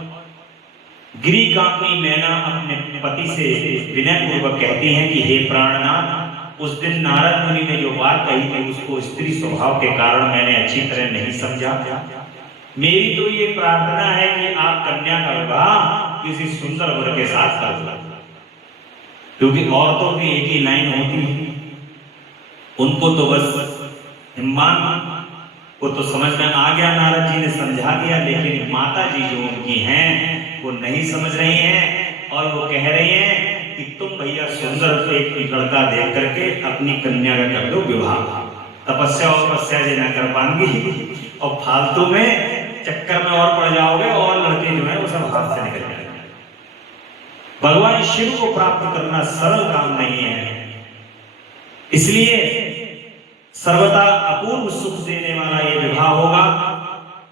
गिरिकामिनी मैना अपने पति से विनय पूर्वक कहती हैं कि हे प्राणनाथ, उस दिन नारद मुनि ने जो बात कही थी उसको स्त्री स्वभाव के कारण मैंने अच्छी तरह नहीं समझा। मेरी तो ये प्रार्थना है कि आप कन्या का विवाह किसी सुंदर वर के साथ कर दो, क्योंकि औरतों की एक ही लाइन होती है, उनको तो बस हिमवान को तो समझ में आ गया, नारद जी ने समझा दिया, लेकिन माता जी जो उनकी हैं वो नहीं समझ रही हैं और वो कह रही हैं कि तुम भैया सुंदर एक लड़का देख करके अपनी कन्या का कर दो विवाह, तपस्या और तपस्या जी न कर पाएंगी और फालतू में चक्कर में और पड़ जाओगे और लड़के जो है वो सब हाथ से निकल जाएंगे। भगवान शिव को प्राप्त करना सरल काम नहीं है, इसलिए सर्वथा अपूर्व सुख देने वाला ये विवाह होगा।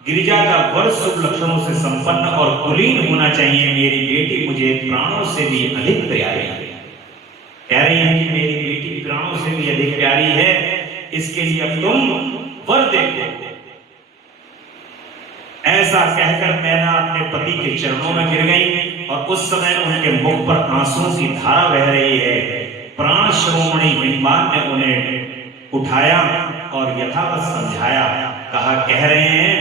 गिरिजा का वर शुभ लक्षणों से संपन्न और कुलीन होना चाहिए। मेरी बेटी मुझे प्राणों से भी अधिक प्यारी है। कह रही है कि मेरी बेटी प्राणों से भी अधिक प्यारी है, इसके लिए अब तुम वर देखो। ऐसा कहकर मैना अपने पति के चरणों में गिर गई और उस समय उनके मुख पर आंसुओं की धारा बह रही है। प्राण श्रोमणी हिमवान ने उन्हें उठाया और यथावत समझाया। कहा, कह रहे हैं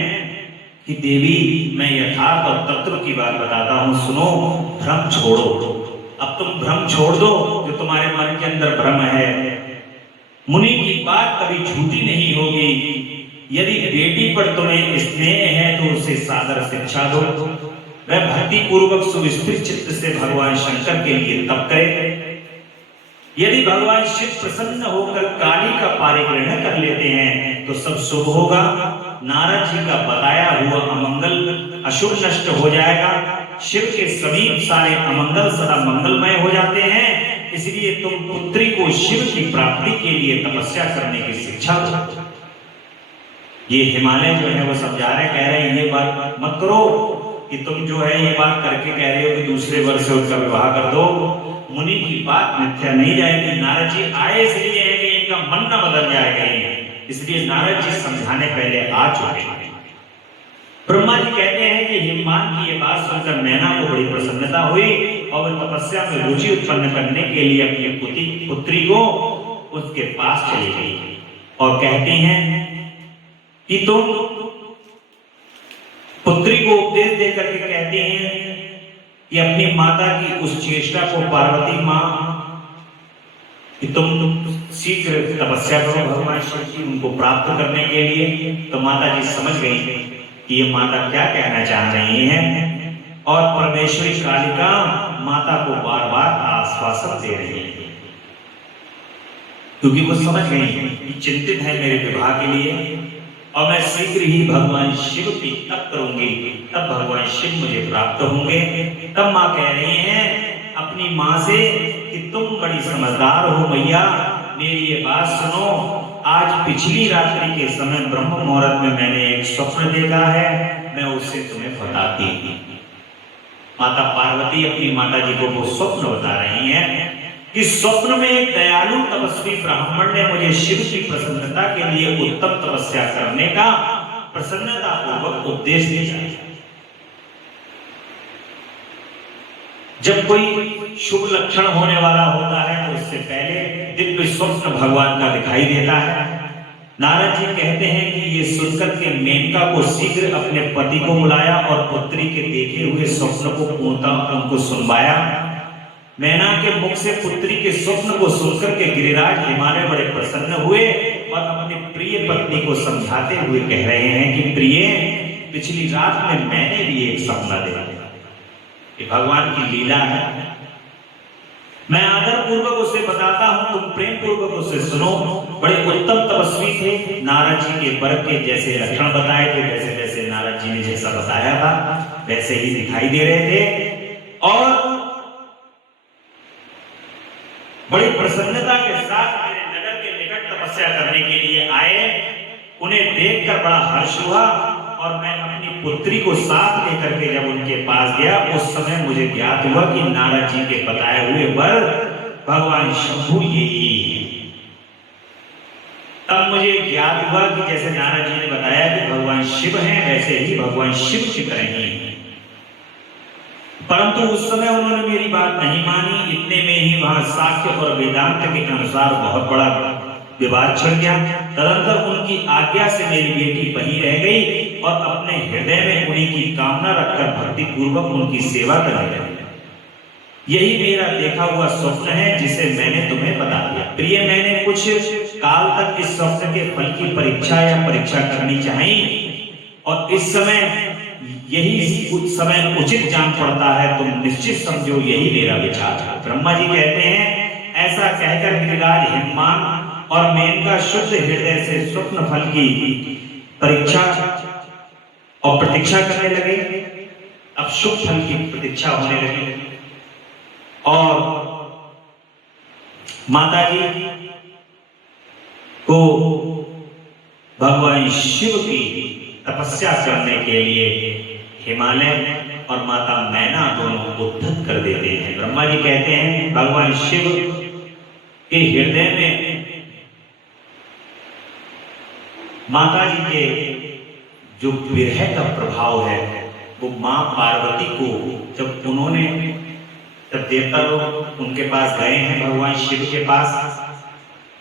कि देवी मैं यथार्थ और तत्व की बात बताता हूं, सुनो, भ्रम छोड़ो। अब तुम भ्रम छोड़ दो, जो तुम्हारे मन के अंदर भ्रम है। मुनि की बात कभी झूठी नहीं होगी। यदि बेटी पर तुम्हें स्नेह है तो उसे सादर शिक्षा दो। वह भक्ति पूर्वक सुविस्तृत चित्त से भगवान शंकर के लिए तप करे। यदि भगवान शिव प्रसन्न होकर काली का पारिग्रहण कर लेते हैं तो सब शुभ होगा। नारद जी का बताया हुआ अमंगल अशुभ नष्ट हो जाएगा। शिव के समीप सारे अमंगल सदा मंगलमय हो जाते हैं। इसलिए तुम पुत्री को शिव की प्राप्ति के लिए तपस्या करने की शिक्षा दो। ये हिमालय जो है वो समझा रहे, कह रहे हैं ये बात मत करो, कि तुम जो है ये बात करके कह रहे हो कि दूसरे वर्ष से उसका विवाह कर दो, मुनि की बात मिथ्या नहीं जाएगी। नारद जी आए इसलिए है कि इनका मन न बदल जाएगा, इसलिए नारद जी समझाने पहले आ चुके हैं। ब्रह्मा जी कहते हैं कि हिममान की ये बात सुनकर मैना को बड़ी प्रसन्नता हुई और वह तपस्या में रुचि उत्पन्न करने के लिए अपनी पुत्री को उसके पास चली गई और कहती हैं कि तुम पुत्री को उपदेश देकर के कहती हैं कि अपनी माता की उस चेष्टा को पार्वती मां कि तुम शीघ्र तपस्या करो भगवान शिव की उनको प्राप्त करने के लिए। तो माता जी समझ गई कि ये माता क्या कहना चाह रही हैं और परमेश्वरी कालिका माता को बार बार आश्वासन दे रही है, क्योंकि वो समझ गई कि चिंतित है मेरे विवाह के लिए और मैं शीघ्र ही भगवान शिव की तप करूंगी, तब भगवान शिव मुझे प्राप्त होंगे। तब माँ कह रही हैं अपनी माँ से कि तुम बड़ी समझदार हो मैया, मेरी ये बात सुनो। आज पिछली रात्रि के समय ब्रह्म मुहूर्त में मैंने एक स्वप्न देखा है, मैं उससे तुम्हें बताती हूँ। माता पार्वती अपनी माता जी को वो स्वप्न बता रही हैं कि स्वप्न में एक दयालु तपस्वी ब्राह्मण ने मुझे शिव की प्रसन्नता के लिए उत्तम तपस्या करने का प्रसन्नता पूर्वक उपदेश दिया। जब कोई शुभ लक्षण होने वाला होता है तो उससे पहले दिव्य स्वप्न भगवान का दिखाई देता है। नारद जी कहते हैं कि ये सुनकर के मेनका को शीघ्र अपने पति को बुलाया और पुत्री के देखे हुए स्वप्न को पूर्णतः उनको सुनवाया। मैना के मुख से पुत्री के स्वप्न को सुनकर के गिरिराज हिमालय बड़े प्रसन्न हुए और अपने प्रिय पत्नी को समझाते हुए कह रहे हैं कि प्रिय, पिछली रात में मैंने भी एक सपना देखा। ये भगवान की लीला है, मैं आदर पूर्वक उसे बताता हूं, तुम प्रेम पूर्वक उसे सुनो। बड़े उत्तम तपस्वी थे, नारद जी के वर के जैसे लक्षण बताए थे, वैसे वैसे नारद जी ने जैसा बताया था वैसे ही दिखाई दे रहे थे और बड़ी प्रसन्नता के साथ मेरे नगर के निकट तपस्या करने के लिए आए। उन्हें देखकर बड़ा हर्ष हुआ और मैं अपनी पुत्री को साथ लेकर के जब उनके पास गया, उस समय मुझे ज्ञात हुआ कि नारद जी के बताए हुए वर भगवान शंभु यही है। तब मुझे ज्ञात हुआ कि जैसे नारद जी ने बताया कि भगवान शिव हैं, वैसे ही भगवान शिव की तरह ही हैं। परंतु उस समय उन्होंने मेरी बात नहीं मानी। इतने में ही वहां साक्ष्य और वेदांत के अनुसार बहुत बड़ा विवाद छिड़ गया। तदंतर उनकी आज्ञा से मेरी बेटी वहीं रह गई और अपने हृदय में उन्हीं की कामना रखकर भक्ति पूर्वक उनकी सेवा करने लगी। यही मेरा देखा हुआ स्वप्न है जिसे मैंने तुम्हें बता दिया। प्रिय, मैंने कुछ काल तक इस स्वप्न के फल की परीक्षा करनी चाहिए और इस समय यही कुछ समय उचित जान पड़ता है, तुम निश्चित समझो यही मेरा विचार है। ब्रह्मा जी कहते हैं ऐसा कहकर गिरिराज हिममान और मेनका शुद्ध हृदय से स्वप्न फल की परीक्षा और प्रतीक्षा करने लगे। अब शुभ फल की प्रतीक्षा होने लगी और माता जी को भगवान शिव की तपस्या करने के लिए हिमालय और माता मैना दोनों को उद्धत कर देते हैं। ब्रह्मा जी कहते हैं भगवान शिव के हृदय में माता जी के जो विरह का प्रभाव है वो मां पार्वती को जब देवता लोग उनके पास गए हैं भगवान शिव के पास,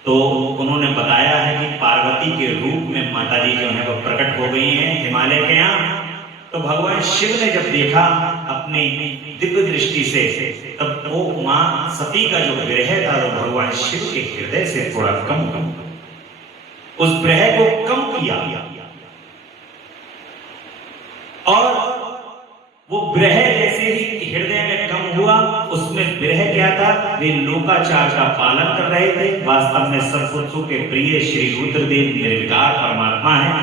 तो उन्होंने बताया है कि पार्वती के रूप में माता जी जो है वो प्रकट हो गई हैं हिमालय के यहाँ। तो भगवान शिव ने जब देखा अपनी दिव्य दृष्टि से, तब वो मां सती का जो विरह था वो भगवान शिव के हृदय से थोड़ा कम उस विरह को कम किया और वो विरह जैसे ही हृदय में कम हुआ, उसमें विरह क्या था, वे लोकाचार का पालन कर रहे थे। वास्तव में सत्पुरुषों के प्रिय श्री रुद्रदेव निर्विकार परमात्मा है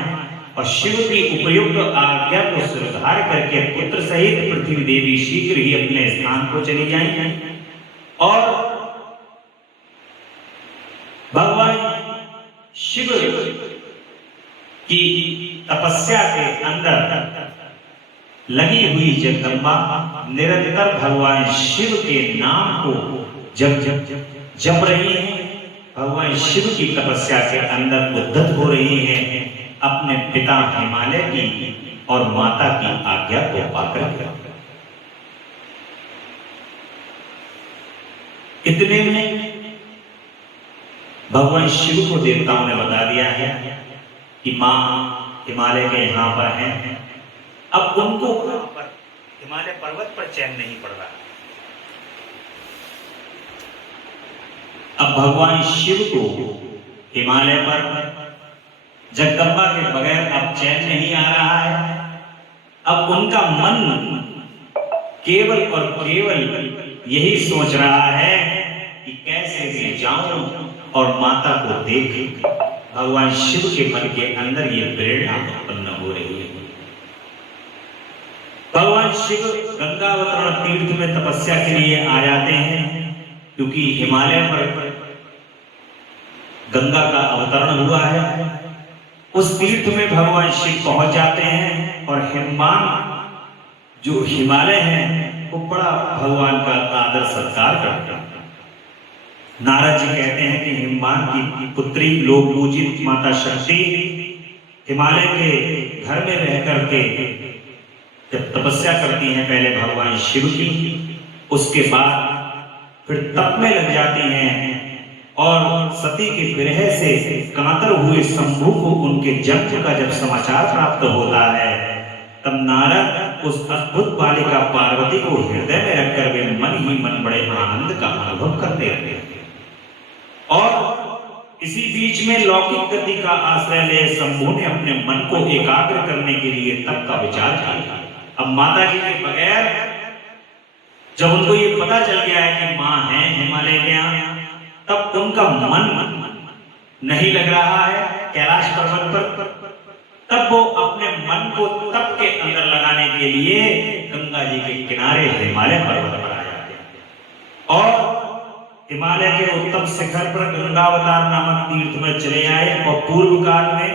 और शिव की उपयुक्त आज्ञा को सुधार करके पुत्र सहित पृथ्वी देवी शीघ्र ही अपने स्थान को चली जाएंगे और भगवान शिव की तपस्या के अंदर लगी हुई जगदम्बा निरंतर भगवान शिव के नाम को जप रही है। भगवान शिव की तपस्या के अंदर उद्धत हो रही है, अपने पिता हिमालय की और माता की आज्ञा को पाकर। इतने में भगवान शिव को देवताओं ने बता दिया है कि मां हिमालय के यहां पर हैं। अब उनको हिमालय पर्वत पर चैन नहीं पड़ रहा। अब भगवान शिव को हिमालय पर जगदम्बा के बगैर अब चैन नहीं आ रहा है। अब उनका मन केवल और केवल यही सोच रहा है कि कैसे मैं जाऊं और माता को देख। भगवान शिव के मन के अंदर ये प्रेरणा उत्पन्न हो रही है। भगवान शिव गंगावतरण तीर्थ में तपस्या के लिए आ जाते हैं, क्योंकि हिमालय पर गंगा का अवतरण हुआ है। उस तीर्थ में भगवान शिव पहुंच जाते हैं और हिमवान जो हिमालय है वो बड़ा भगवान का आदर सत्कार करता है। नारद जी कहते हैं कि हिमवान की पुत्री लोक पूजित माता शक्ति हिमालय के घर में रह करके जब तपस्या करती हैं पहले भगवान शिव की, उसके बाद फिर तप में लग जाती हैं और सती के विरह से कातर हुए शंभु को उनके जन्म का जब समाचार प्राप्त होता है, तब नारद उस अद्भुत बालिका पार्वती को हृदय में रखकर वे मन ही मन बड़े आनंद का अनुभव करते रहते हैं। और इसी बीच में लौकिक गति का आश्रय ले शंभु ने अपने मन को एकाग्र करने के लिए तप का विचार किया। अब माता जी के बगैर जब उनको ये पता चल गया है कि मां है हिमालय के यहाँ, तब उनका मन नहीं लग रहा है कैलाश पर्वत पर। तब वो अपने मन को तप के अंदर लगाने के लिए गंगा जी के किनारे हिमालय पर्वत पर आ जाते हैं और हिमालय के उत्तम शिखर पर गंगावतार नामक तीर्थ में चले आए। और पूर्व काल में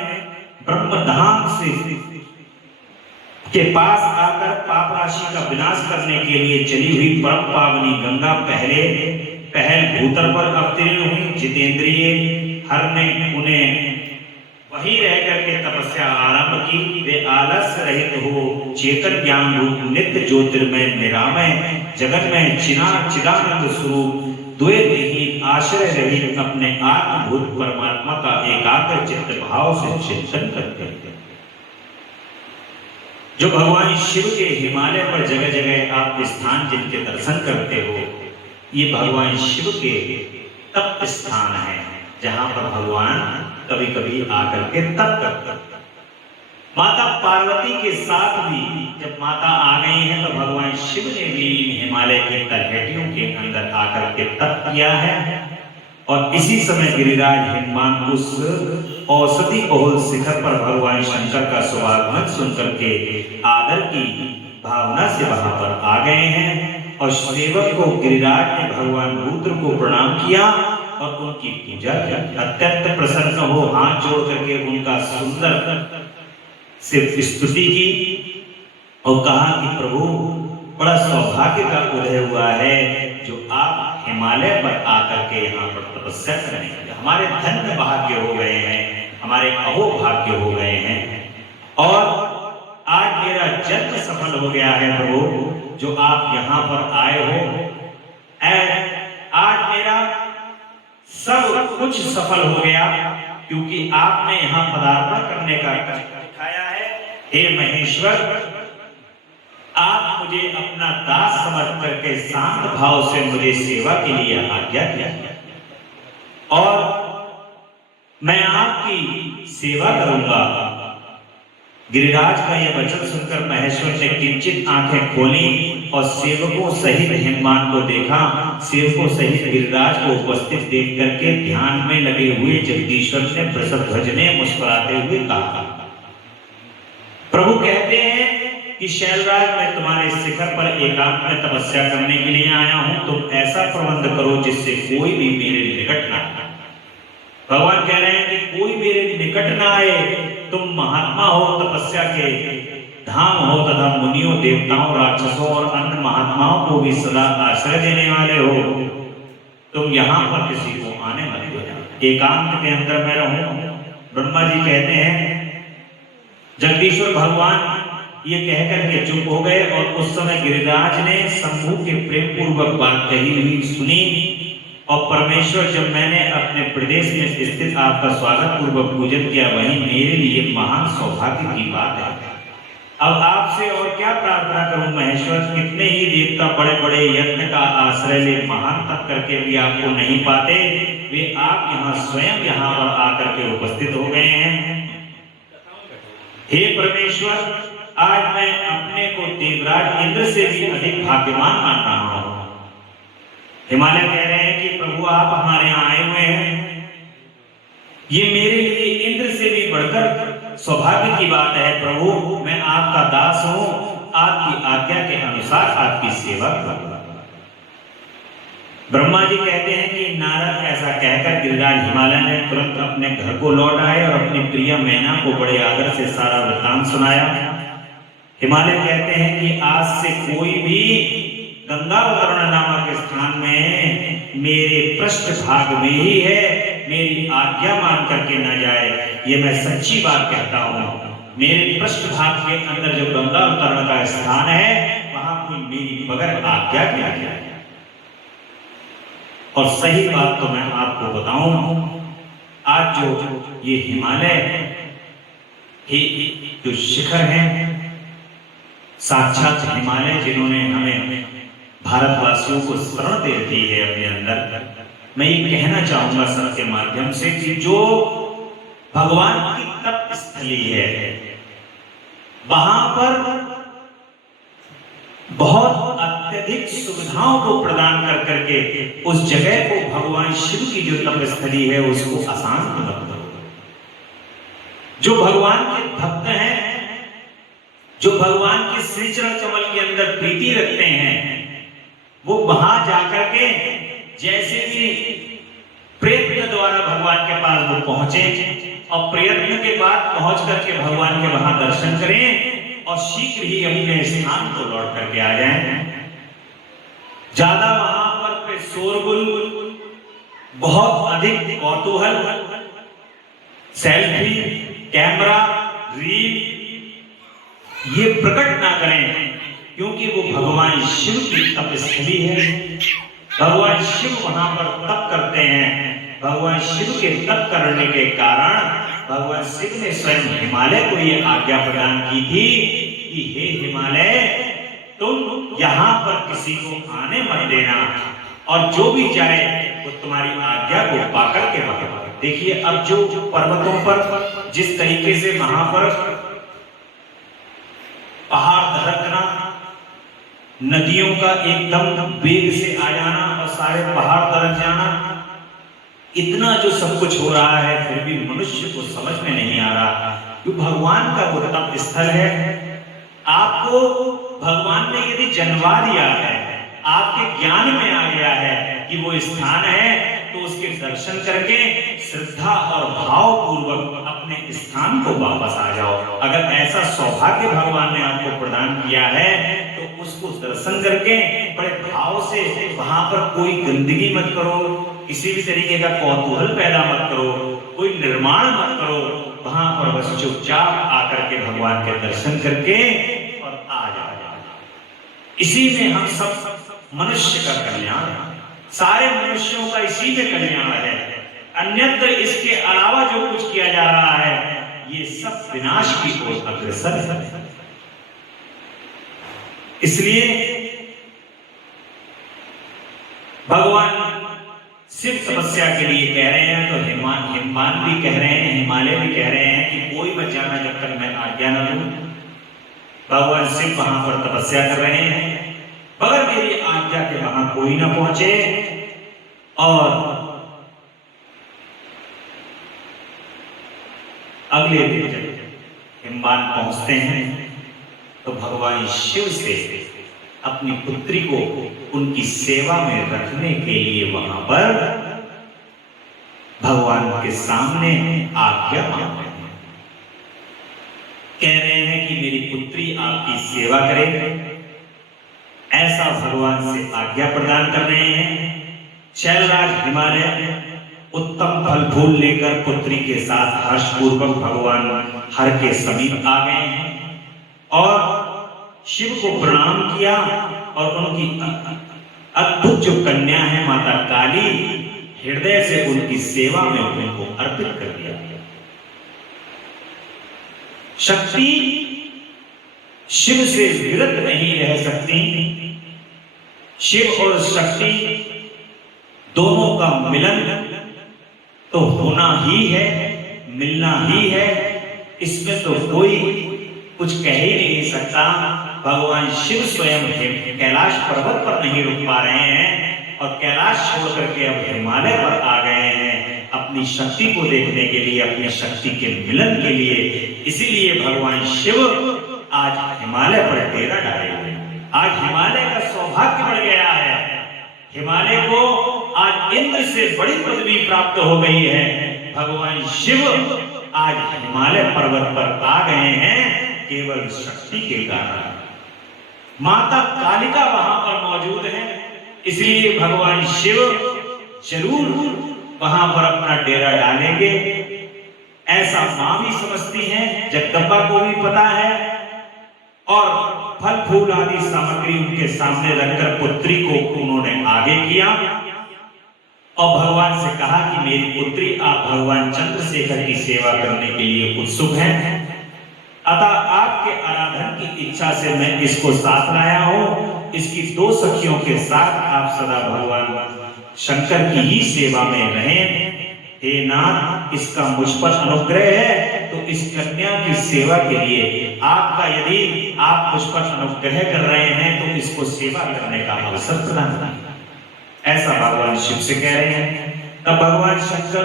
ब्रह्मधाम से के पास आकर पाप राशि का विनाश करने के लिए चली हुई परम पावनी गंगा पहल भूतल पर अवतीर्ण हुई। जितेंद्रिय हर ने उन्हें वहीं रह करके तपस्या आरंभ की। वे आलस्य रहित हो चेतन ज्ञान रूप नित्य ज्योतिर्मय निरामय जगत में चिदानंद स्वरूप द्वैत ही आश्रय रहित अपने आत्मभूत परमात्मा का एकाग्र चित्त भाव से चिंतन करते हैं। जो भगवान शिव के हिमालय पर जगह जगह आप स्थान जिनके दर्शन करते हो, ये भगवान शिव के तप स्थान है, जहां पर भगवान कभी कभी आकर के तप करते हैं। माता पार्वती के साथ भी जब माता आ गई है तो भगवान शिव ने भी हिमालय के तलहटियों के अंदर आकर के तप किया है। और इसी समय गिरिराज हिमवान उस औषधि बहुल शिखर पर भगवान शंकर का सुआगमन सुनकर के आदर की भावना से वहां पर आ गए हैं। और सेवक को गिरिराज ने भगवान रुद्र को प्रणाम किया और उनकी पूजा की। अत्यंत प्रसन्न हो हाथ जोड़ करके उनका सुंदर सिर्फ स्तुति की और कहा कि प्रभु बड़ा सौभाग्य का उदय हुआ है जो आप हिमालय पर आकर के यहाँ पर तपस्या करेंगे। हमारे धन्य भाग्य हो गए हैं, हमारे अहोभाग्य हो गए हैं और आज मेरा जन्म सफल हो गया है प्रभु, जो आप यहाँ पर आए हो। आज मेरा सब कुछ सफल हो गया क्योंकि आपने यहाँ पदार्पण करने का दिखाया है। हे महेश्वर, आप मुझे अपना दास समझ करके शांत भाव से मुझे सेवा के लिए आज्ञा किया और मैं आपकी सेवा करूंगा। गिरिराज का यह वचन सुनकर महेश्वर ने किंचित आंखें खोली और सेवकों सहित हिमवान को देखा। सेवकों सहित गिरिराज को उपस्थित देख करके ध्यान में लगे हुए जगदीश्वर ने वृषभध्वज ने मुस्कुराते हुए कहा, प्रभु कहते हैं कि शैलराज मैं तुम्हारे शिखर पर एकांत में तपस्या करने के लिए आया हूं, तुम ऐसा प्रबंध करो जिससे कोई भी मेरे निकट ना आए। भगवान कह रहे हैं कि कोई मेरे निकट ना आए। तुम महात्मा हो, तपस्या के धाम हो तथा मुनियों, देवताओं, राक्षसों और अन्य महात्माओं को भी सदा आश्रय देने वाले हो, तुम यहाँ पर किसी को आने मत देना, एकांत के अंदर मैं रहूं। ब्रह्मा जी कहते हैं, जगदीश्वर भगवान ये कहकर के चुप हो गए और उस समय गिरिराज ने शंभु के प्रेम पूर्वक बात कही हुई सुनी। और परमेश्वर, जब मैंने अपने प्रदेश में स्थित आपका स्वागत पूर्वक पूजन किया, वही मेरे लिए महान सौभाग्य की बात है। अब आपसे और क्या प्रार्थना करूं महेश्वर, कितने ही देवता बड़े बड़े यज्ञ का आश्रय ले महान तप करके भी आपको नहीं पाते, वे आप यहाँ स्वयं यहाँ पर आकर के उपस्थित हो गए हैं। हे परमेश्वर, आज मैं अपने को देवराज इंद्र से भी अधिक भाग्यवान मान रहा हूं। हिमालय कह रहे हैं कि प्रभु आप हमारे यहाँ आए हुए हैं, ये मेरे लिए इंद्र से भी बढ़कर सौभाग्य की बात है। प्रभु, मैं आपका दास हूं, आपकी आज्ञा के अनुसार आपकी सेवा करूंगा। ब्रह्मा जी कहते हैं कि नारद ऐसा कहकर गिरिराज हिमालय ने तुरंत अपने घर को लौट आए और अपनी प्रिय मैना को बड़े आदर से सारा वृत्तांत सुनाया। हिमालय कहते हैं कि आज से कोई भी गंगावतरण नामक स्थान में मेरे पृष्ठ भाग में ही है, मेरी आज्ञा मान करके न जाए। ये मैं सच्ची बात कहता हूँ, मेरे पृष्ठ भाग के अंदर जो गंगावतरण का स्थान है, वहां कोई मेरी बगैर आज्ञा के आ जाए। और सही बात तो मैं आपको बताऊं, आज जो ये हिमालय जो शिखर है, साक्षात हिमालय जिन्होंने हमें भारतवासियों को शरण दे दी है अपने अंदर, मैं ये कहना चाहूंगा सबके माध्यम से कि जो भगवान की तप स्थली है, वहां पर बहुत अत्यधिक सुविधाओं को प्रदान कर करके उस जगह को भगवान शिव की जो तप स्थली है उसको आसान बना दो। जो भगवान के भक्त हैं, जो भगवान के श्री चरण कमल के अंदर प्रीति रखते हैं, वो वहां जाकर के जैसे भी प्रयत्न द्वारा भगवान के पास वो पहुंचे और प्रयत्न के बाद पहुंच करके भगवान के वहां दर्शन करें और शीघ्र ही अपने स्थान को लौट करके आ जाएं। ज्यादा वहां पर शोरगुल, बहुत अधिक कौतूहल, सेल्फी, कैमरा, रील ये प्रकट ना करें, क्योंकि वो भगवान शिव की तपस्थली है। भगवान शिव वहां पर तप करते हैं। भगवान शिव के तप करने के कारण भगवान शिव ने स्वयं हिमालय को ये आज्ञा प्रदान की थी कि हे हिमालय, तुम यहाँ पर किसी को आने मत देना, और जो भी जाए वो तुम्हारी आज्ञा को पाकर के वहां। देखिए, अब जो पर्वतों पर जिस तरीके से वहां पर पहाड़ दरकना, नदियों का एकदम वेग से आ जाना और सारे पहाड़ दरक जाना, इतना जो सब कुछ हो रहा है, फिर भी मनुष्य को समझ में नहीं आ रहा कि भगवान का वो तप स्थल है। आपको भगवान ने यदि जन्मा दिया है, आपके ज्ञान में आ गया है कि वो स्थान है, तो उसके दर्शन करके श्रद्धा और भाव पूर्वक अपने स्थान को वापस आ जाओ। अगर ऐसा सौभाग्य भगवान ने आपको प्रदान किया है, तो उसको दर्शन करके बड़े भाव से वहां पर कोई गंदगी मत करो, किसी भी तरीके का कौतूहल पैदा मत करो, कोई निर्माण मत करो। वहां पर बस चुपचाप आकर के भगवान के दर्शन करके और आ जाओ। इसी में हम सब मनुष्य का कल्याण, सारे मनुष्यों का इसी में कल्याण है। अन्यत्र इसके अलावा जो कुछ किया जा रहा है, ये सब विनाश की ओर अग्रसर है। इसलिए भगवान शिव तपस्या के लिए कह रहे हैं, तो हिमान भी कह रहे हैं, हिमालय भी कह रहे हैं कि कोई मत जाना जब तक मैं आज्ञा न दूं। भगवान शिव वहां पर तपस्या कर रहे हैं, मगर मेरी आज्ञा के वहां कोई ना पहुंचे। और अगले दिन जब हिमवान पहुंचते हैं, तो भगवान शिव से अपनी पुत्री को उनकी सेवा में रखने के लिए वहां पर भगवान के सामने आज्ञा मांगते हैं। कह रहे हैं कि मेरी पुत्री आपकी सेवा करे, ऐसा भगवान से आज्ञा प्रदान कर रहे हैं। शैलराज हिमालय उत्तम फल फूल लेकर पुत्री के साथ हर्षपूर्वक भगवान हर के समीप आ गए हैं और शिव को प्रणाम किया और उनकी अद्भुत जो कन्या है माता काली, हृदय से उनकी सेवा में उनको अर्पित कर दिया। शक्ति शिव से विरत नहीं रह सकती। शिव और शक्ति दोनों का मिलन तो होना ही है, मिलना ही है, इसमें तो कोई कुछ कह ही नहीं सकता। भगवान शिव स्वयं कैलाश पर्वत पर नहीं रुक पा रहे हैं और कैलाश छोड़ करके अब हिमालय पर आ गए हैं अपनी शक्ति को देखने के लिए, अपनी शक्ति के मिलन के लिए। इसीलिए भगवान शिव आज हिमालय पर डेरा डाले हुए। आज हिमालय का सौभाग्य बढ़ गया है। हिमालय को आज इंद्र से बड़ी पदवी प्राप्त हो गई है। भगवान शिव आज हिमालय पर्वत पर आ गए हैं केवल शक्ति के कारण। माता कालिका वहां पर मौजूद है, इसलिए भगवान शिव जरूर वहां पर अपना डेरा डालेंगे, ऐसा मां भी समझती हैं, जगदम्बा को भी पता है। और फल फूल आदि सामग्री उनके सामने रखकर पुत्री को उन्होंने आगे किया और भगवान से कहा कि मेरी पुत्री आप भगवान चंद्रशेखर की सेवा करने के लिए उत्सुक हैं, अतः आपके आराधन की इच्छा से मैं इसको साथ लाया हूं। इसकी दो सखियों के साथ आप सदा भगवान शंकर की ही सेवा में रहें। हे नाथ, इसका मुझ पर अनुग्रह है तो इस कन्या की सेवा के लिए आपका, यदि आप मुझ पर अनुग्रह कर रहे हैं तो इसको सेवा करने का अवसर प्रदान करें, ऐसा भगवान शिव से कह रहे हैं। तब भगवान शंकर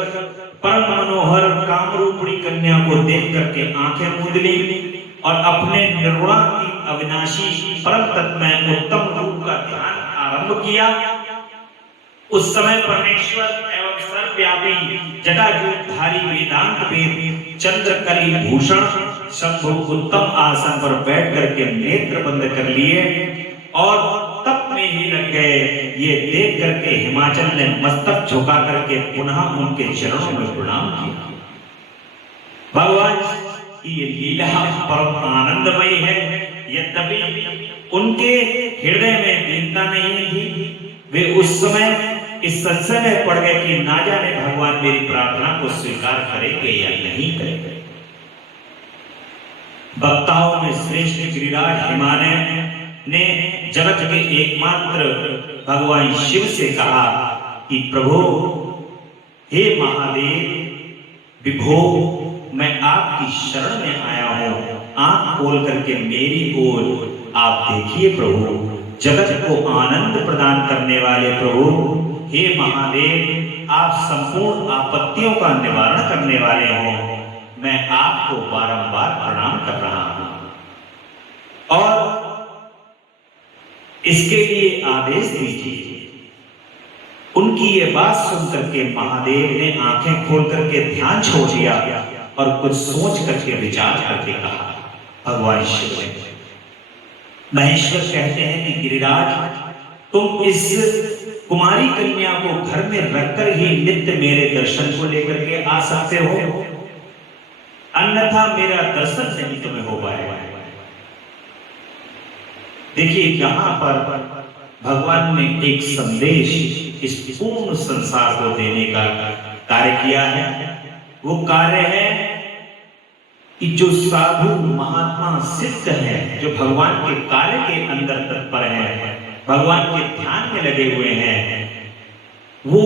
परम मनोहर कामरूपिणी कन्या को देख करके आंखें मूंद ली और अपने निर्गुणा की अविनाशी परम तत्व में उत्तम रूप का ध्यान आरंभ किया। उस समय परमेश्वर एवं सर्वव्यापी जटाजूटधारी वेदांत वेद चंद्रकली भूषण शंभु उत्तम आसन पर बैठ करके नेत्र बंद कर लिए और तप में ही लग गए। ये देख करके हिमाचल ने मस्तक झुका करके पुनः उनके चरणों में प्रणाम किया। भगवान की ये लीला परम आनंदमयी है। यद्यपि उनके हृदय में दीनता नहीं थी, वे उस समय इस संशय में पड़ गए कि ना जाने भगवान मेरी प्रार्थना को स्वीकार करेंगे या नहीं करेंगे। वक्ताओं में श्रेष्ठ गिरिराज हिमालय ने जगत के एकमात्र भगवान शिव से कहा कि प्रभु, हे महादेव विभो, मैं आपकी शरण में आया हूं, आंख खोल करके मेरी ओर आप देखिए प्रभु। जगत को आनंद प्रदान करने वाले प्रभु, हे महादेव, आप संपूर्ण आपत्तियों का निवारण करने वाले हो। मैं आपको बारंबार प्रणाम कर रहा हूं और इसके लिए आदेश दीजिए। उनकी ये बात सुनकर के महादेव ने आंखें खोल करके ध्यान छोड़ दिया और कुछ सोच करके विचार करके कहा। भगवान शिव ने, महेश्वर कहते हैं कि गिरिराज, तुम इस कुमारी कन्या को घर में रखकर ही नित्य मेरे दर्शन को लेकर के आ सकते हो, अन्यथा मेरा दर्शन नहीं तुम्हें हो पाएगा। देखिए, यहां पर भगवान ने एक संदेश इस पूर्ण संसार को देने का कार्य किया है। वो कार्य है कि जो साधु महात्मा सिद्ध है, जो भगवान के कार्य के अंदर तत्पर है, भगवान के ध्यान में लगे हुए हैं, वो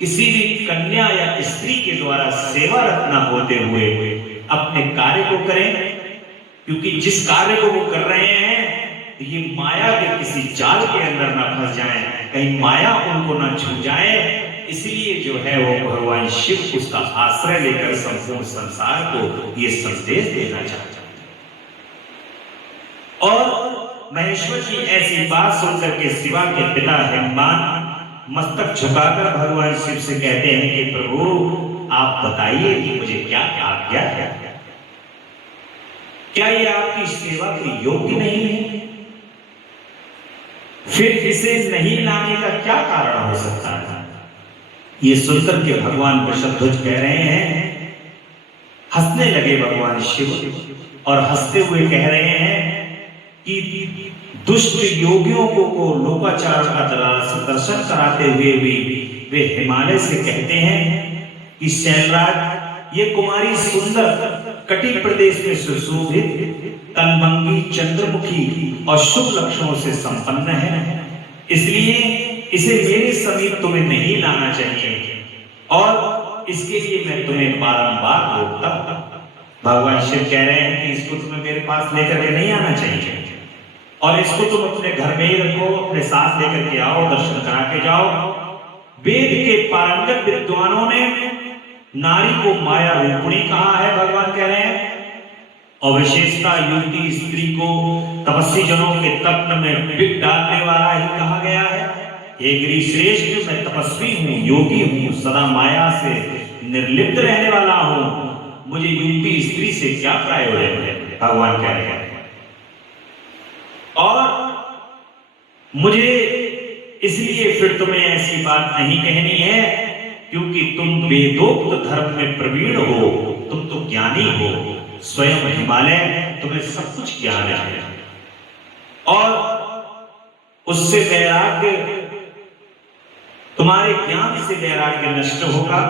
किसी भी कन्या या स्त्री के द्वारा सेवारत न होते हुए अपने कार्य को करें, क्योंकि जिस कार्य को वो कर रहे हैं ये माया के किसी जाल के अंदर न फंस जाएं, कहीं माया उनको न छू जाए। इसलिए जो है वो भगवान शिव उसका आश्रय लेकर संपूर्ण संसार को ये संदेश देना चाहते हैं। और महेश्वर की ऐसी बात सुनकर के शिवा के पिता हिमवान मस्तक झुकाकर भगवान शिव से कहते हैं कि प्रभु, आप बताइए कि मुझे क्या आज्ञा है। क्या ये आपकी सेवा के योग्य नहीं है? फिर इसे नहीं लाने का क्या कारण हो सकता है? ये सुनकर के भगवान वृषभध्वज कह रहे हैं, हंसने लगे भगवान शिव और हंसते हुए कह रहे हैं कि दुष्ट योगियों को लोकाचार का दर्शन कराते हुए भी वे हिमालय से कहते हैं कि शैलराज, ये कुमारी सुंदर कटिक प्रदेश में सुशोभित तनभंगी चंद्रमुखी और शुभ लक्षणों से संपन्न है, इसलिए इसे मेरे समीप तुम्हें नहीं लाना चाहिए और इसके लिए मैं तुम्हें बारंबार रोकता हूं। भगवान शिव कह रहे हैं कि इसको तुम्हें मेरे पास लेकर के नहीं आना चाहिए और इसको तुम अपने घर में ही रखो, अपने साथ लेकर के आओ, दर्शन करा के जाओ। वेद के पारंगत विद्वानों ने नारी को माया रूपिणी कहा है, भगवान कह रहे हैं, और विशेषता युवती स्त्री को तपस्वी जनों के तप्न में बिग डालने वाला ही कहा गया है। हे गिरिश्रेष्ठ, मैं तपस्वी हूँ, योगी हूँ, सदा माया से निर्लिप्त रहने वाला हूँ, मुझे युवती स्त्री से क्या प्रयोजन है, भगवान कह रहे हैं। और मुझे इसलिए फिर तुम्हें ऐसी बात नहीं कहनी है क्योंकि तुम वेदोक्त धर्म में प्रवीण हो, तुम तो ज्ञानी हो, स्वयं हिमालय तुम्हें सब कुछ ज्ञान है और उससे वैराग्य, तुम्हारे ज्ञान से वैराग्य नष्ट होगा।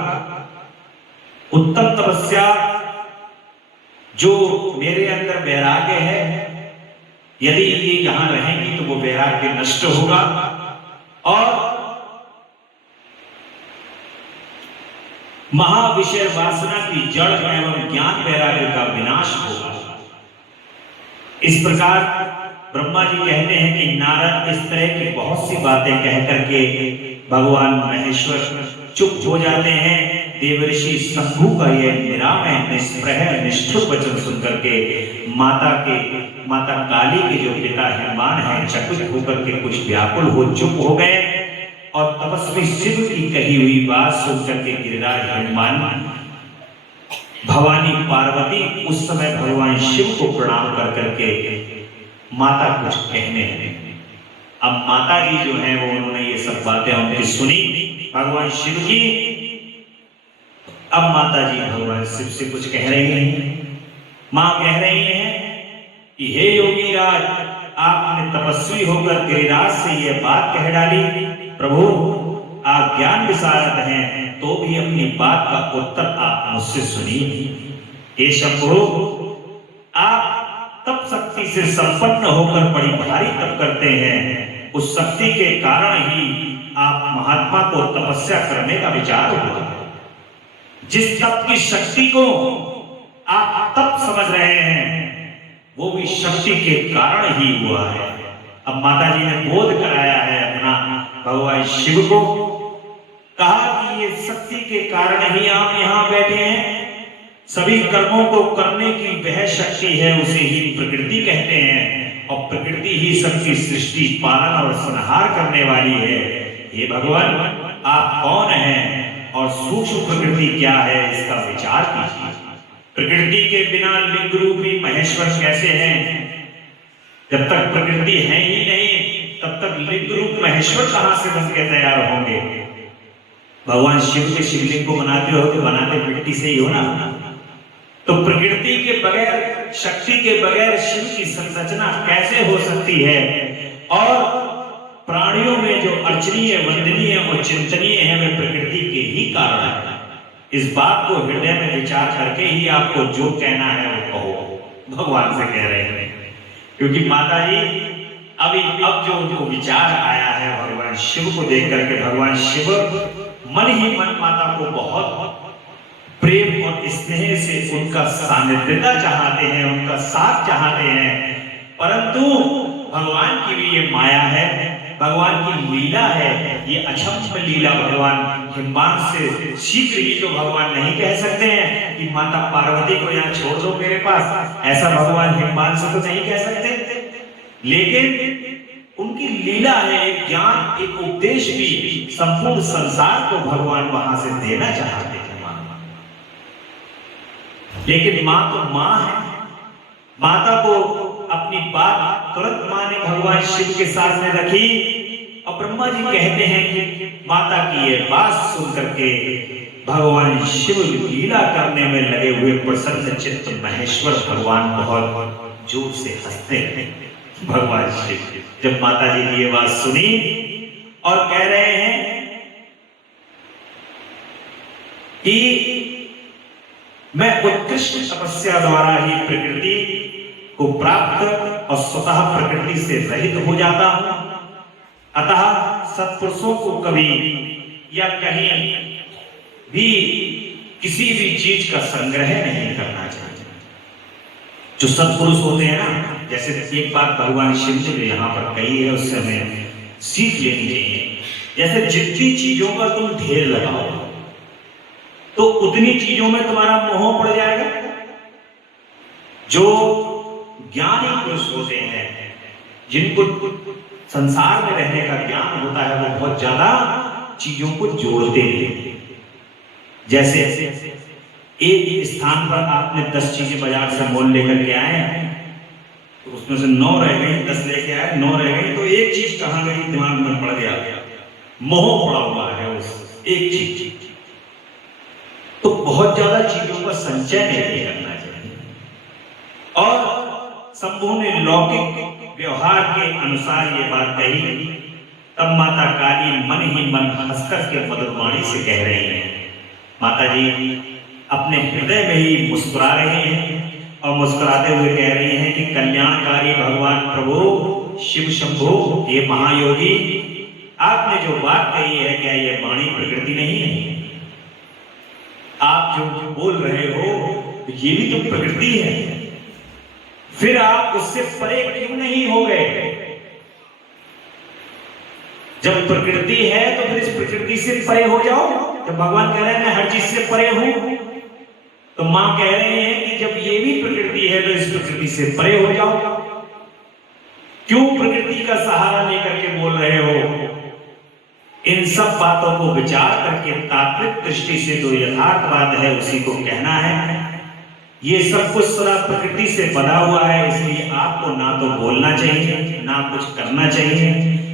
उत्तम तपस्या जो मेरे अंदर वैराग्य है, यदि ये यहां रहेंगी तो वो वैराग्य नष्ट होगा और महाविषय वासना की जड़ एवं ज्ञान वैराग्य का विनाश होगा। इस प्रकार ब्रह्मा जी कहते हैं कि नारद इस तरह की बहुत सी बातें कह करके भगवान महेश्वर चुप हो जाते हैं। देवर्षि शंभु का यह निरामय निष्प्रह निष्ठुर वचन सुनकर के माता काली के जो पिता हिमान है चकित होकर के कुछ व्याकुल हो चुप हो गए और तपस्वी शिव की कही हुई बात सुनकर के गिरिराज हनुमान भवानी पार्वती उस समय भगवान शिव को प्रणाम कर करके माता कुछ कहने लगे। अब माता जी जो है वो उन्होंने ये सब बातें उनकी सुनी भगवान शिव की। अब माता जी भगवान शिव से कुछ कह रही हैं। मां कह रही हैं कि हे योगी राज, आपने तपस्वी होकर गिरिराज से यह बात कह डाली। प्रभु, आप ज्ञान विशारद हैं तो भी अपनी बात का उत्तर आप मुझसे सुनिए। हे शंभु, आप तप शक्ति से संपन्न होकर बड़ी भारी तप करते हैं, उस शक्ति के कारण ही आप महात्मा को तपस्या करने का विचार हुआ। जिस तप की शक्ति को आप तप समझ रहे हैं वो भी शक्ति के कारण ही हुआ है। अब माता जी ने बोध कराया है अपना भगवान शिव को, कहा कि ये शक्ति के कारण ही आप यहाँ बैठे हैं। सभी कर्मों को करने की वह शक्ति है, उसे ही प्रकृति कहते हैं और प्रकृति ही सबकी सृष्टि पालन और संहार करने वाली है। हे भगवान, आप कौन हैं और सूक्ष्म प्रकृति क्या है, इसका विचार कीजिए। प्रकृति के बिना लिंग रूपी महेश्वर कैसे हैं? जब तक प्रकृति है ही नहीं तब तक लिंग रूप महेश्वर कहां से बन के तैयार होंगे? भगवान शिव के शिवलिंग को बनाते हो तो बनाते मिट्टी से ही हो ना। तो प्रकृति के बगैर, शक्ति के बगैर शिव की संरचना कैसे हो सकती है? और प्राणियों में जो अर्चनीय, वंदनीय और चिंतनीय है वे प्रकृति के ही कारण है। इस बात को हृदय में विचार करके ही आपको जो कहना है वो कहो, भगवान से कह रहे हैं। क्योंकि माता जी अब जो उनको विचार आया है भगवान शिव को देख करके, भगवान शिव मन ही मन माता को बहुत प्रेम और स्नेह से उनका सानिध्यता चाहते हैं, उनका साथ चाहते हैं। परंतु भगवान की भी ये माया है, भगवान की लीला है, ये अक्षम्य लीला भगवान हिमवान से शीघ्र ही तो भगवान नहीं कह सकते हैं कि माता पार्वती को यहाँ छोड़ दो मेरे पास, ऐसा भगवान हिमवान से तो नहीं कह सकते। लेकिन उनकी लीला है, एक ज्ञान, एक उपदेश भी संपूर्ण संसार को भगवान वहां से देना चाहते हैं। लेकिन मां तो मां है, माता को अपनी बात तुरंत मां ने भगवान शिव के सामने रखी और ब्रह्मा जी कहते हैं कि माता की ये बात सुन करके भगवान शिव लीला करने में लगे हुए प्रसन्न चित्त महेश्वर भगवान बहुत जोर से हंसते हैं। भगवान शिव जब माता जी की ये बात सुनी और कह रहे हैं कि मैं उत्कृष्ट तपस्या द्वारा ही प्रकृति को प्राप्त और स्वतः प्रकृति से रहित हो जाता हूं, अतः सत्पुरुषों को कभी या कहीं भी किसी भी चीज का संग्रह नहीं करना चाहिए। जो सत्पुरुष होते हैं ना, जैसे एक बात भगवान शिव ने जो यहाँ पर कही है उससे हमें सीख लेनी चाहिए। जैसे जितनी चीजों का तुम ढेर लगाओ तो उतनी चीजों में तुम्हारा मोह पड़ जाएगा। जो ज्ञानी पुरुष होते हैं, जिनको संसार में रहने का ज्ञान होता है, वो बहुत ज्यादा चीजों को जोड़ते हैं। जैसे एक स्थान पर आपने 10 चीजें बाजार से मोल लेकर के आए, तो उसमें से 9 रह गई, 10 लेके आए, 9 रह गई, तो एक चीज कहां गई दिमाग में पड़ गया, मोह पड़ा हुआ है उस एक चीज। तो बहुत ज्यादा चीजों का संचय नहीं करना चाहिए। और शंभु ने लौकिक व्यवहार के अनुसार ये बात कही, तब माता काली मन ही मन हंसकर के मधुर वाणी से कह रही हैं। माता जी अपने हृदय में ही मुस्कुरा रही हैं और मुस्कुराते हुए कह रही हैं कि कल्याणकारी भगवान प्रभु शिव शंभु, ये महायोगी, आपने जो बात कही है, क्या ये वाणी प्रकृति नहीं है? आप जो बोल रहे हो ये भी तो प्रकृति है, फिर आप उससे परे क्यों नहीं हो गए? जब प्रकृति है तो फिर इस प्रकृति से परे हो जाओ। जब भगवान कह रहे हैं मैं हर चीज से परे हूं, तो मां कह रहे हैं कि जब ये भी प्रकृति है तो इस प्रकृति से परे हो जाओ। क्यों प्रकृति का सहारा लेकर के बोल रहे हो? इन सब बातों को विचार करके तात्विक दृष्टि से जो यथार्थवाद है उसी को कहना है। ये सब कुछ सदा प्रकृति से बना हुआ है, इसलिए आपको ना तो बोलना चाहिए ना कुछ करना चाहिए,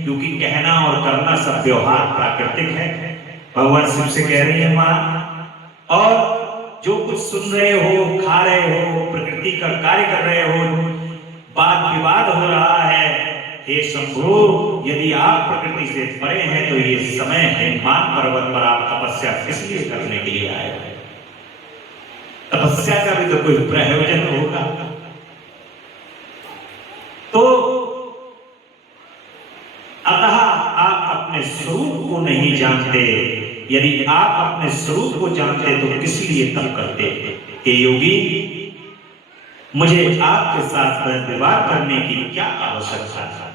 क्योंकि कहना और करना सब व्यवहार प्राकृतिक है। भगवान शिव से कह रही है मां, और जो कुछ सुन रहे हो, खा रहे हो, प्रकृति का कार्य कर रहे हो, वाद विवाद हो रहा है, हे शंभु, यदि आप प्रकृति से परे हैं तो ये समय हिमवान पर्वत पर आप तपस्या किस लिए करने के लिए आए? तपस्या का भी तो कोई प्रयोजन होगा। तो अतः आप अपने स्वरूप को नहीं जानते। यदि आप अपने स्वरूप को जानते तो किस लिए तप करते? हे योगी, मुझे आपके साथ विवाद करने की क्या आवश्यकता है?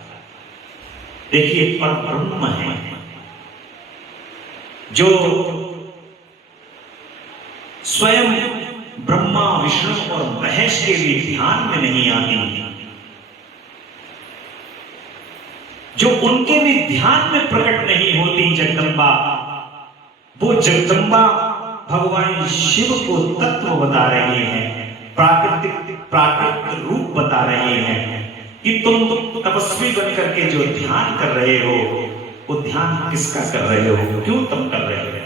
देखिए, परब्रह्म है जो स्वयं ब्रह्मा विष्णु और महेश के भी ध्यान में नहीं आती, जो उनके भी ध्यान में प्रकट नहीं होती जगदम्बा, वो जगदम्बा भगवान शिव को तत्व बता रही है, प्राकृतिक रूप बता रही है कि तुम तपस्वी बनकर के जो ध्यान कर रहे हो, वो ध्यान किसका कर रहे हो, क्यों तप कर रहे हो?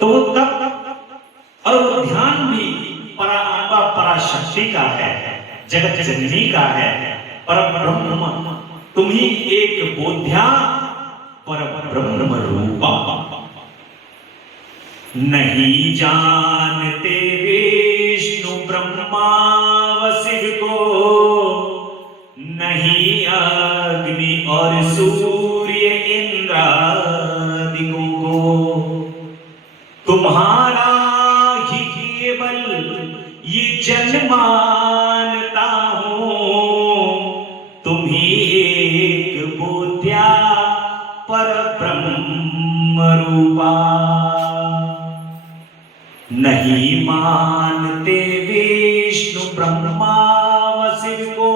तो वो तप और वो ध्यान भी परात्मा पराशक्ति का है, जगत जननी का है, परब्रह्म। तुम ही एक बोध्या परब्रह्म रूपा। नहीं जानते विष्णु ब्रह्मा व शिव को, नहीं अग्नि और सूर्य इंद्रादिकों को, तुम्हारा ही केवल ये जन मानता हूं, तुम ही एक बोध्या परब्रह्म रूपा। नहीं मानते विष्णु ब्रह्मा व शिव को,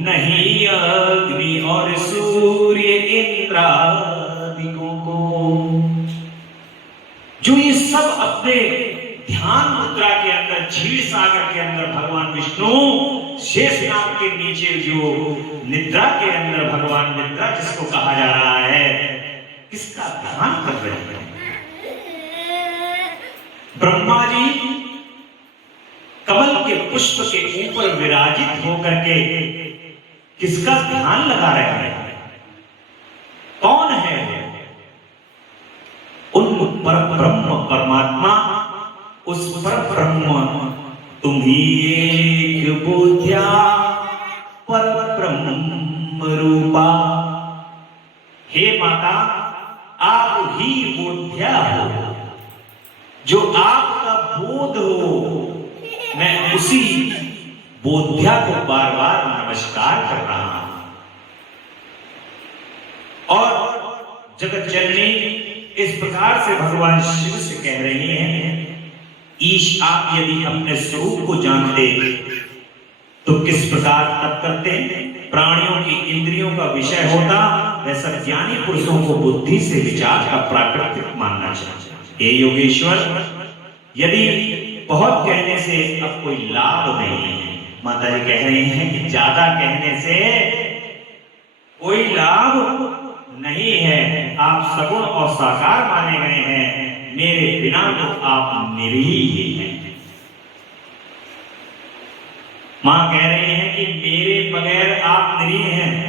नहीं अग्नि और सूर्य इंद्रादिकों को, जो ये सब अपने ध्यान मुद्रा के अंदर, क्षीर सागर के अंदर भगवान विष्णु शेषनाग के नीचे जो निद्रा के अंदर भगवान निद्रा जिसको कहा जा रहा है, किसका ध्यान कर रहे हैं? ब्रह्मा जी कमल के पुष्प के ऊपर विराजित होकर के किसका ध्यान लगा रहे हैं? कौन है वो? उन पर ब्रह्म परमात्मा, उस पर ब्रह्म तुम ही एक बोध्या पर ब्रह्म रूपा। हे माता, आप ही बोध्या हो, जो आपका बोध हो। मैं उसी बोध्या को बार बार नमस्कार कर रहा हूं। और जगत जननी इस प्रकार से भगवान शिव से कह रही हैं, ईश आप यदि अपने स्वरूप को जानते तो किस प्रकार तप करते? प्राणियों की इंद्रियों का विषय होता, वैसा ज्ञानी पुरुषों को बुद्धि से विचार का प्राकृतिक मानना चाहिए। हे योगेश्वर, यदि बहुत कहने से अब कोई लाभ नहीं है, माता जी कह रही हैं कि ज्यादा कहने से कोई लाभ नहीं है। आप सगुण और साकार माने गए हैं, मेरे बिना तो आप निरीह हैं। मां कह रही हैं कि मेरे बगैर आप निरीह हैं।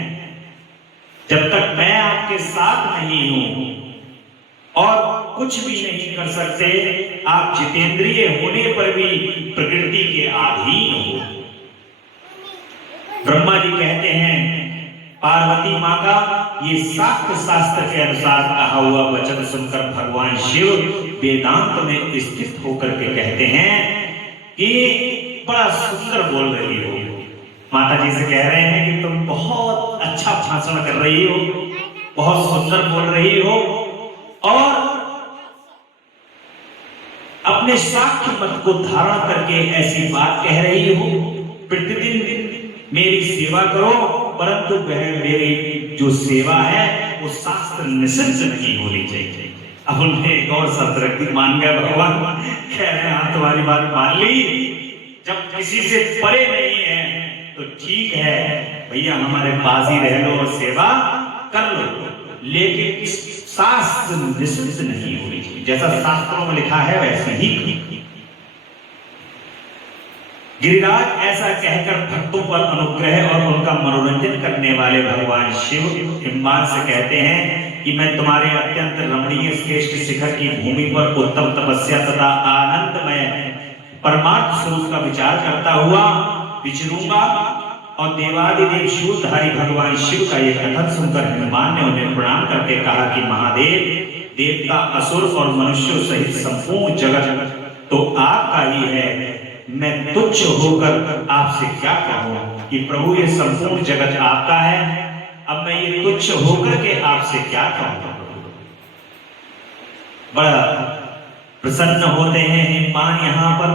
जब तक मैं आपके साथ नहीं हूं और कुछ भी नहीं कर सकते, आप जितेंद्रिय होने पर भी प्रकृति के अधीन हो। ब्रह्मा जी कहते हैं पार्वती मां का ये शास्त्र शास्त्र के अनुसार कहा हुआ वचन सुनकर भगवान शिव वेदांत में स्थित होकर के कहते हैं कि बड़ा सुंदर बोल रही हो। माता जी से कह रहे हैं कि तुम बहुत अच्छा भाषण कर रही हो, बहुत सुंदर बोल रही हो और अपने शाक्य मत को धारण करके ऐसी बात कह रही हो। प्रतिदिन मेरी सेवा करो, परंतु वह मेरी जो सेवा है वो शास्त्र निषिद्ध नहीं होनी चाहिए। अब उन्हें एक और शब्द रख दी, मान गया भगवान, कह रहे हैं हाँ तुम्हारी बात मान ली, जब किसी से परे नहीं है तो ठीक है भैया, हमारे पास ही रह लो और सेवा कर लो, लेकिन शास्त्र निषिद्ध नहीं होनी चाहिए। जैसा शास्त्रों में लिखा है वैसे ही। गिरिराज ऐसा कहकर भक्तों पर अनुग्रह और उनका मनोरंजन करने वाले भगवान शिव हिमवान से कहते हैं कि मैं तुम्हारे अत्यंत रमणीय श्रेष्ठ शिखर की भूमि पर उत्तम तपस्या तथा आनंदमय परमार्थ स्वरूप का विचार करता हुआ विचरूंगा। और देवादिदेव शूलधारी भगवान शिव का यह कथन सुनकर हनुमान ने उन्हें प्रणाम करके कहा कि महादेव, देवता, असुर और मनुष्यों सहित संपूर्ण जगत तो आपका ही है। मैं तुच्छ होकर आपसे क्या कहूं कि प्रभु ये संपूर्ण जगत आपका है, अब मैं ये तुच्छ होकर के आपसे क्या कहूं। बड़ा प्रसन्न होते हैं हनुमान यहाँ पर।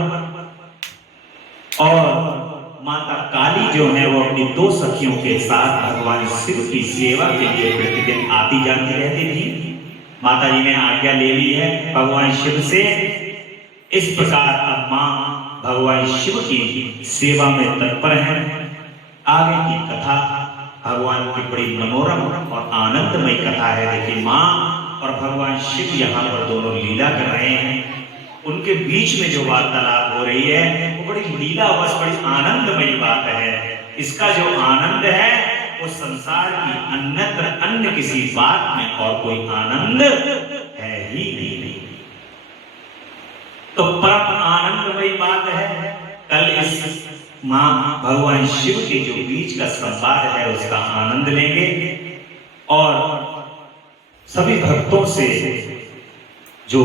और माता काली जो है वो अपनी दो सखियों के साथ भगवान शिव की सेवा के लिए प्रतिदिन आती जाती रहती थी। माता जी ने आज्ञा ले ली है भगवान शिव से। इस प्रकार अब मां भगवान शिव की सेवा में तत्पर है। आगे की कथा भगवान की बड़ी मनोरम और आनंदमय कथा है। देखिए मां और भगवान शिव यहाँ पर दोनों लीला कर रहे हैं। उनके बीच में जो वार्तालाप हो रही है वो बड़ी लीलावश, बड़ी आनंदमयी बात है। इसका जो आनंद है वो संसार की अन्यत्र अन्य किसी बात में और कोई आनंद है ही नहीं। तो परम आनंदमयी बात है। कल इस मां भगवान शिव के जो बीच का संवाद है उसका आनंद लेंगे और सभी भक्तों से जो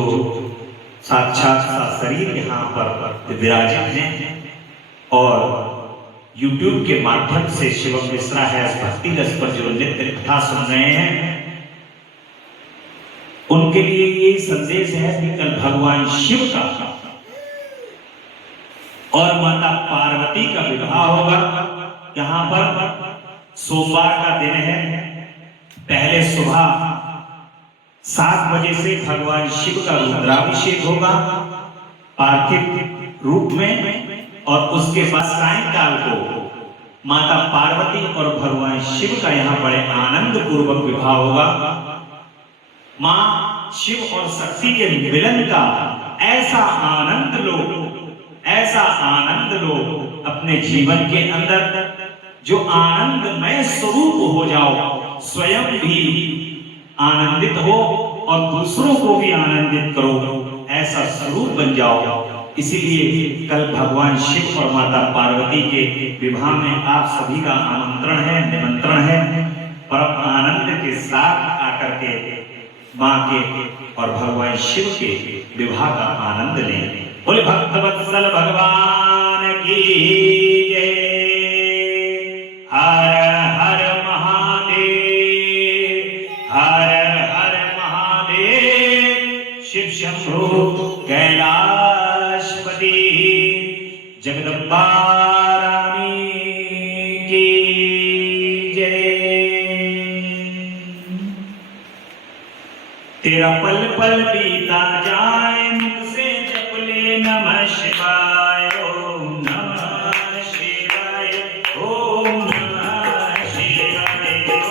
साक्षात शरीर यहाँ पर विराजित हैं और YouTube के माध्यम से शिवम मिश्रा है भक्ति रस पर जो नित्य कथा सुन रहे हैं, उनके लिए ये संदेश है कि कल भगवान शिव का और माता पार्वती का विवाह होगा। यहाँ पर सोमवार का दिन है। पहले सुबह 7 बजे से भगवान शिव का रुद्राभिषेक होगा। पार्थिव रूप में, और उसके बाद सायंकाल को माता पार्वती और भगवान शिव का यहाँ बड़े आनंद पूर्वक विवाह होगा। मां शिव और शक्ति के मिलन का ऐसा आनंद लो, ऐसा आनंद लो अपने जीवन के अंदर, जो आनंदमय स्वरूप हो जाओ, स्वयं भी आनंदित हो और दूसरों को भी आनंदित करो, ऐसा स्वरूप बन जाओ। इसीलिए कल भगवान शिव और माता पार्वती के विवाह में आप सभी का आमंत्रण है, निमंत्रण है। परम आनंद के साथ आकर के मां के और भगवान शिव के विवाह का आनंद लें। बोले भक्तवत्सल भगवान की जय। हर हर महादेव, हर हर महादेव। शिव शंभु कैलाशपति जगदम्बा रानी की जय। तेरा पल पल बीता जाए, मुख से जप ले नमः शिवाय, ओम नमः शिवाय, ओम नमः शिवाय,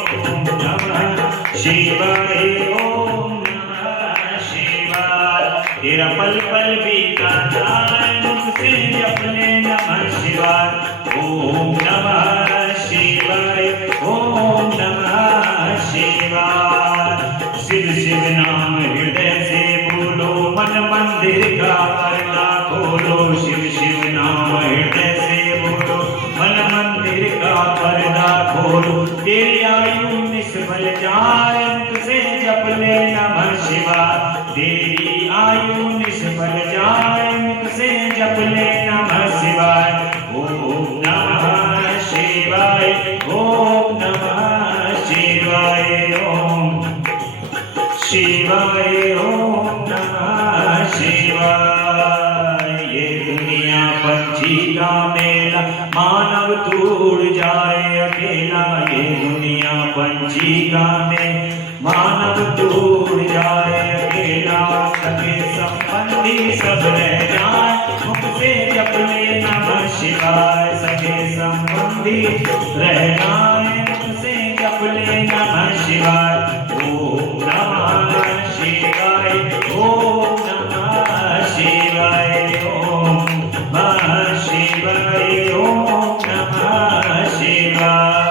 ओम नमः शिवाय, ओम नमः शिवाय। तेरा पल पल बीता जाए, मुख से जप ले नमः शिवाय, ओम नमः शिवाय, ओम नमः शिवाय। शिव शिव नाम हृदय से बोलो, मन मंदिर का पर्दा खोलो। शिव शिव नाम हृदय से बोलो, मन मंदिर का पर्दा खोलो। तेरी आयु निष्फल जाए, मुख से जप ले नमः शिवाय। तेरी आयु निष्फल जाए, मुख से जप ले नमः शिवाय, ओम नमः शिवाय, ओम नमः शिवाय, ओम शिवाय, ओम नमः शिवाय। ये दुनिया पंछी का मेला, मानव टूट जाए अकेला। ये दुनिया पंछी का मेला, मानव टूट जाए अकेला। सगे संबंधी सब रह जाए, मुख से जप ले नमः शिवाय। सगे संबंधी रह जाए, मुख से जप ले नमः शिवाय, ओम नमः शिवाय, ओम नमः शिवाय, ओम नमः शिवाय, ओम नमः शिवाय।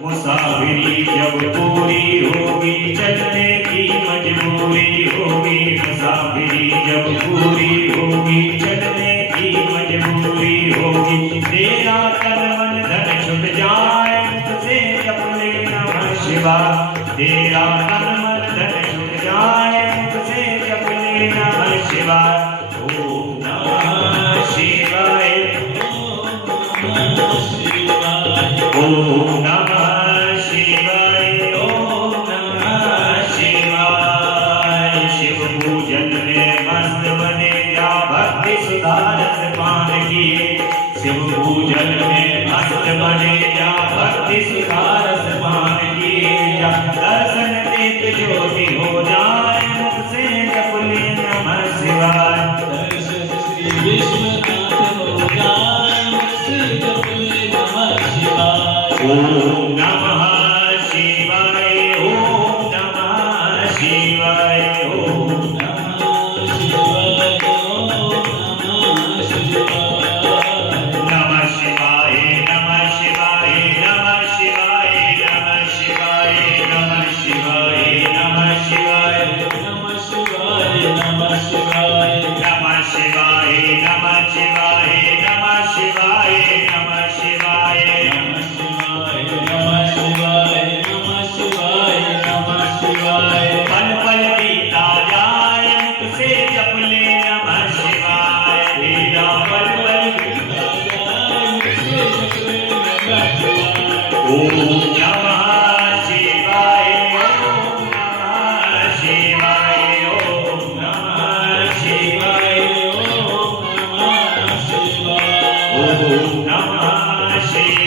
मुसाफिरी जब पूरी होगी, चलने की मजबूरी होगी। मुसाफिरी जब पूरी होगी, चलने की मजबूरी होगी। तेरा तन मन धन छुट जाए, मुख से जप ले नमः शिवाय। तेरा तन मन धन छुट जाए, मुख से जप ले नमः शिवाय, ओम नमः शिवाय, ओम नमः शिवाय, ओम नमः शिवाय। शिव पूजन में मस्त बने जा, भक्ति सुधारस पान किए। शिव पूजन में मस्त बने जा, भक्ति सुधारस पान किए जा। दर्शन देत ज्योति हो जाए, मुख से जप ले नमः शिवाय। दर्शन श्री विश्वनाथ हो जाए, मुख से जप ले नमः शिवाय, ओम नमः शिवाय, ओम नमः शिवाय, ओम नमः शिवाय, ओम नमः शिवाय। नमः शिवाय, नमः शिवाय, नमः शिवाय, नमः शिवाय, नमः शिवाय, नमः शिवाय, नमः शिवाय, नमः शिवाय, नमः शिवाय, नमः शिवाय, नमः शिवाय, नमः शिवाय, नमः शिवाय, नमः शिवाय, नमः शिवाय, नमः शिवाय। पल पल बीता जाए, मुख से जप ले नमः शिवाय। तेरा पल पल बीता जाए, मुख से जप ले नमः शिवाय, ओम नमः शिवाय, ओम नमः शिवाय, ओम नमः शिवाय, ओम नमः शिवाय, ओम नमः शिवाय।